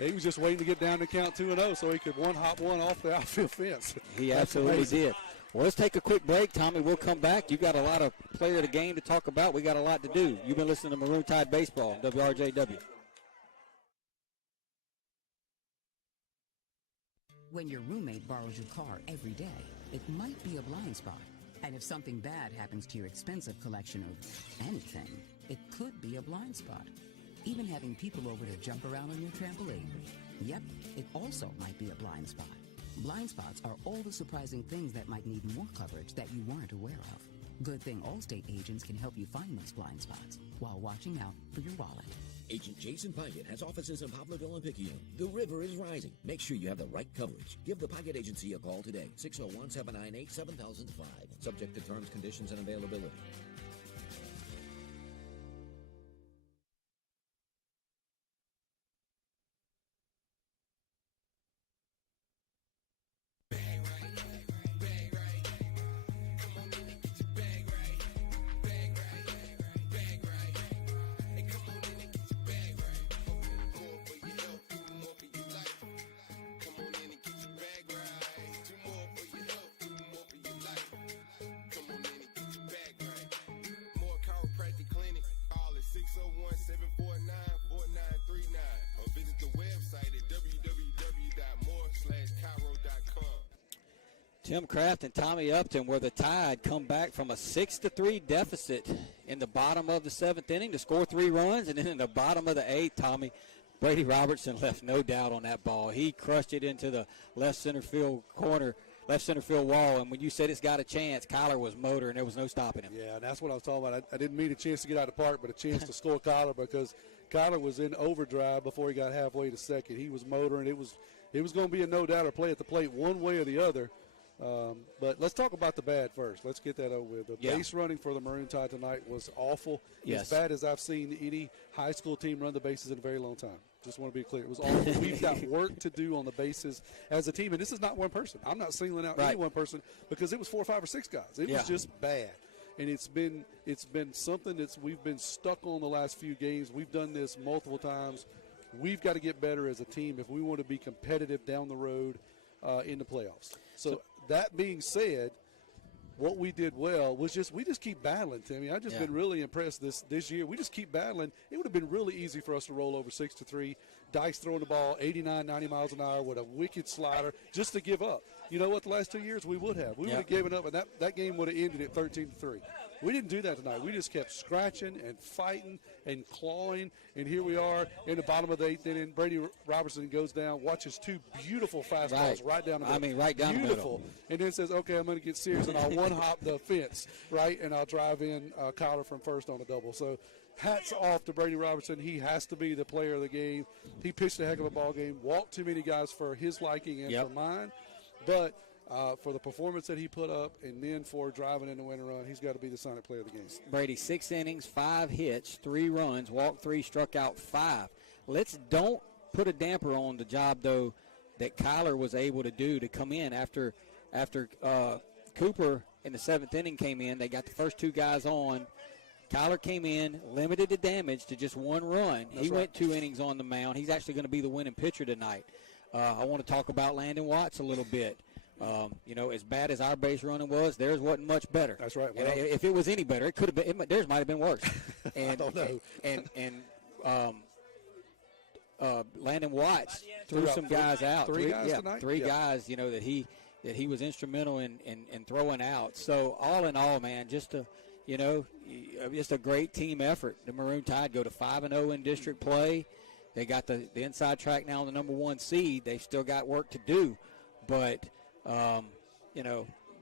He was just waiting to get down to count 2-0 so he could hop one off the outfield fence. He absolutely did. Well, let's take a quick break, Tommy. We'll come back. You got a lot of player of the game to talk about. We got a lot to do. You've been listening to Maroon Tide Baseball, WRJW. When your roommate borrows your car every day, it might be a blind spot. And if something bad happens to your expensive collection of anything, it could be a blind spot. Even having people over to jump around on your trampoline. Yep, it also might be a blind spot. Blind spots are all the surprising things that might need more coverage that you weren't aware of. Good thing Allstate agents can help you find those blind spots while watching out for your wallet. Agent Jason Pickett has offices in Poplarville and Picayune. The river is rising. Make sure you have the right coverage. Give the Pickett Agency a call today, 601-798-7005. Subject to terms, conditions, and availability. Tim Kraft and Tommy Upton, where the Tide come back from a 6-3 deficit in the bottom of the 7th inning to score 3 runs, and then in the bottom of the 8th, Tommy, Brady Robertson left no doubt on that ball. He crushed it into the left center field corner, left center field wall, and when you said it's got a chance, Kyler was motor, and there was no stopping him. Yeah, and that's what I was talking about. I didn't mean a chance to get out of the park, but a chance to score Kyler, because Kyler was in overdrive before he got halfway to second. He was motoring. It was going to be a no-doubter play at the plate one way or the other. But let's talk about the bad first. Let's get that over with. The base running for the Maroon Tide tonight was awful. Yes. As bad as I've seen any high school team run the bases in a very long time. Just want to be clear. It was awful. We've got work to do on the bases as a team. And this is not one person. I'm not singling out any one person, because it was 4, 5, or 6 guys. It was just bad. And it's been something we've been stuck on the last few games. We've done this multiple times. We've got to get better as a team if we want to be competitive down the road in the playoffs. So that being said, what we did well was we just keep battling, Timmy. I've just been really impressed this year. We just keep battling. It would have been really easy for us to roll over 6-3. Dice throwing the ball 89, 90 miles an hour with a wicked slider just to give up. You know what? The last 2 years we would have. We would have given up, and that game would have ended at 13-3. We didn't do that tonight. We just kept scratching and fighting and clawing, and here we are in the bottom of the 8th inning. Brady Robertson goes down, watches 2 beautiful fastballs right down the middle. Right down the middle. Beautiful. And then says, okay, I'm going to get serious, and I'll one-hop the fence, right, and I'll drive in Kyler from first on a double. So hats off to Brady Robertson. He has to be the player of the game. He pitched a heck of a ball game, walked too many guys for his liking and for mine. But for the performance that he put up, and then for driving in the winning run, he's got to be the Sonic player of the game. Brady, 6 innings, 5 hits, 3 runs, walked 3, struck out 5. Don't put a damper on the job, though, that Kyler was able to do to come in after Cooper in the 7th inning came in. They got the first 2 guys on. Kyler came in, limited the damage to just 1 run. He went 2 innings on the mound. He's actually going to be the winning pitcher tonight. I want to talk about Landon Watts a little bit. As bad as our base running was, theirs wasn't much better. That's right. Well, if it was any better, it could have been. Theirs might have been worse. And, I don't know. And Landon Watts threw some guys out. 3 guys tonight? 3 guys. That he was instrumental in throwing out. So all in all, man, just a great team effort. The Maroon Tide go to 5-0 in district play. They got the inside track now on the number 1 seed. They've still got work to do, but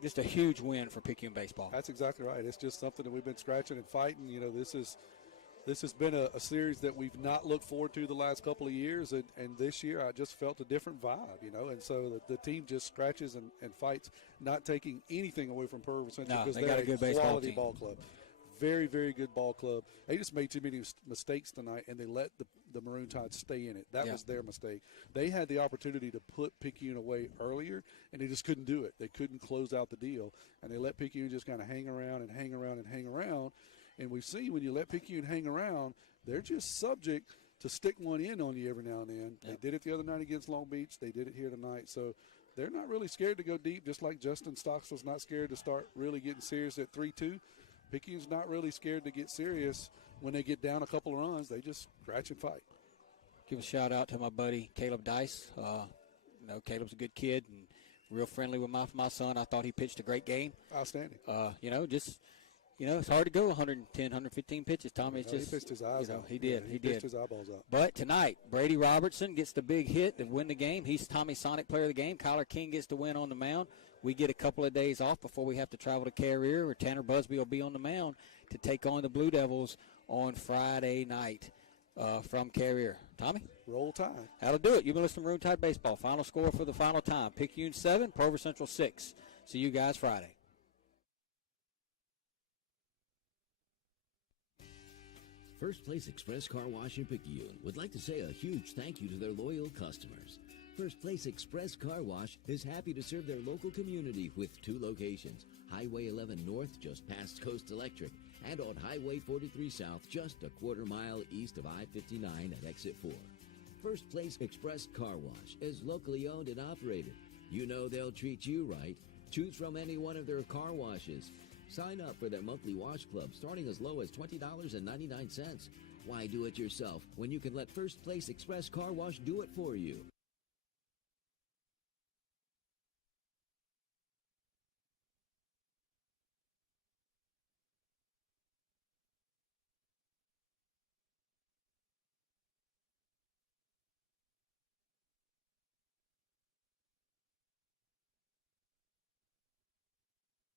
just a huge win for Picayune baseball. That's exactly right. It's just something that we've been scratching and fighting. This has been a series that we've not looked forward to the last couple of years, and this year I just felt a different vibe, and so the team just scratches and fights, not taking anything away from Pearl River Central, because they got a good baseball quality team. Ball club. Very, very good ball club. They just made too many mistakes tonight, and they let the Maroon Tide stay in it. That was their mistake. They had the opportunity to put Picayune away earlier, and they just couldn't do it. They couldn't close out the deal, and they let Picayune just kind of hang around and hang around and hang around. And we've seen when you let Picayune hang around, they're just subject to stick one in on you every now and then. They did it the other night against Long Beach. They did it here tonight. So they're not really scared to go deep, just like Justin Stocks was not scared to start really getting serious at 3-2. Picayune's not really scared to get serious when they get down a couple of runs. They just scratch and fight. Give a shout-out to my buddy Caleb Dice. Caleb's a good kid and real friendly with my son. I thought he pitched a great game. Outstanding. You know, it's hard to go 110, 115 pitches, Tommy. It's just, he pitched his eyes out. He did. Yeah, he pitched did. his eyeballs out. But tonight, Brady Robertson gets the big hit to win the game. He's Tommy Sonic player of the game. Kyler King gets to win on the mound. We get a couple of days off before we have to travel to Carrier, where Tanner Busby will be on the mound to take on the Blue Devils on Friday night from Carrier. Tommy? Roll Tide. That'll do it. You've been listening to Maroon Tide Baseball. Final score for the final time. Picayune 7, Provo Central 6. See you guys Friday. First Place Express Car Wash in Picayune would like to say a huge thank you to their loyal customers. First Place Express Car Wash is happy to serve their local community with 2 locations, Highway 11 North just past Coast Electric, and on Highway 43 South just a quarter mile east of I-59 at Exit 4. First Place Express Car Wash is locally owned and operated. You know they'll treat you right. Choose from any one of their car washes. Sign up for their monthly wash club starting as low as $20.99. Why do it yourself when you can let First Place Express Car Wash do it for you?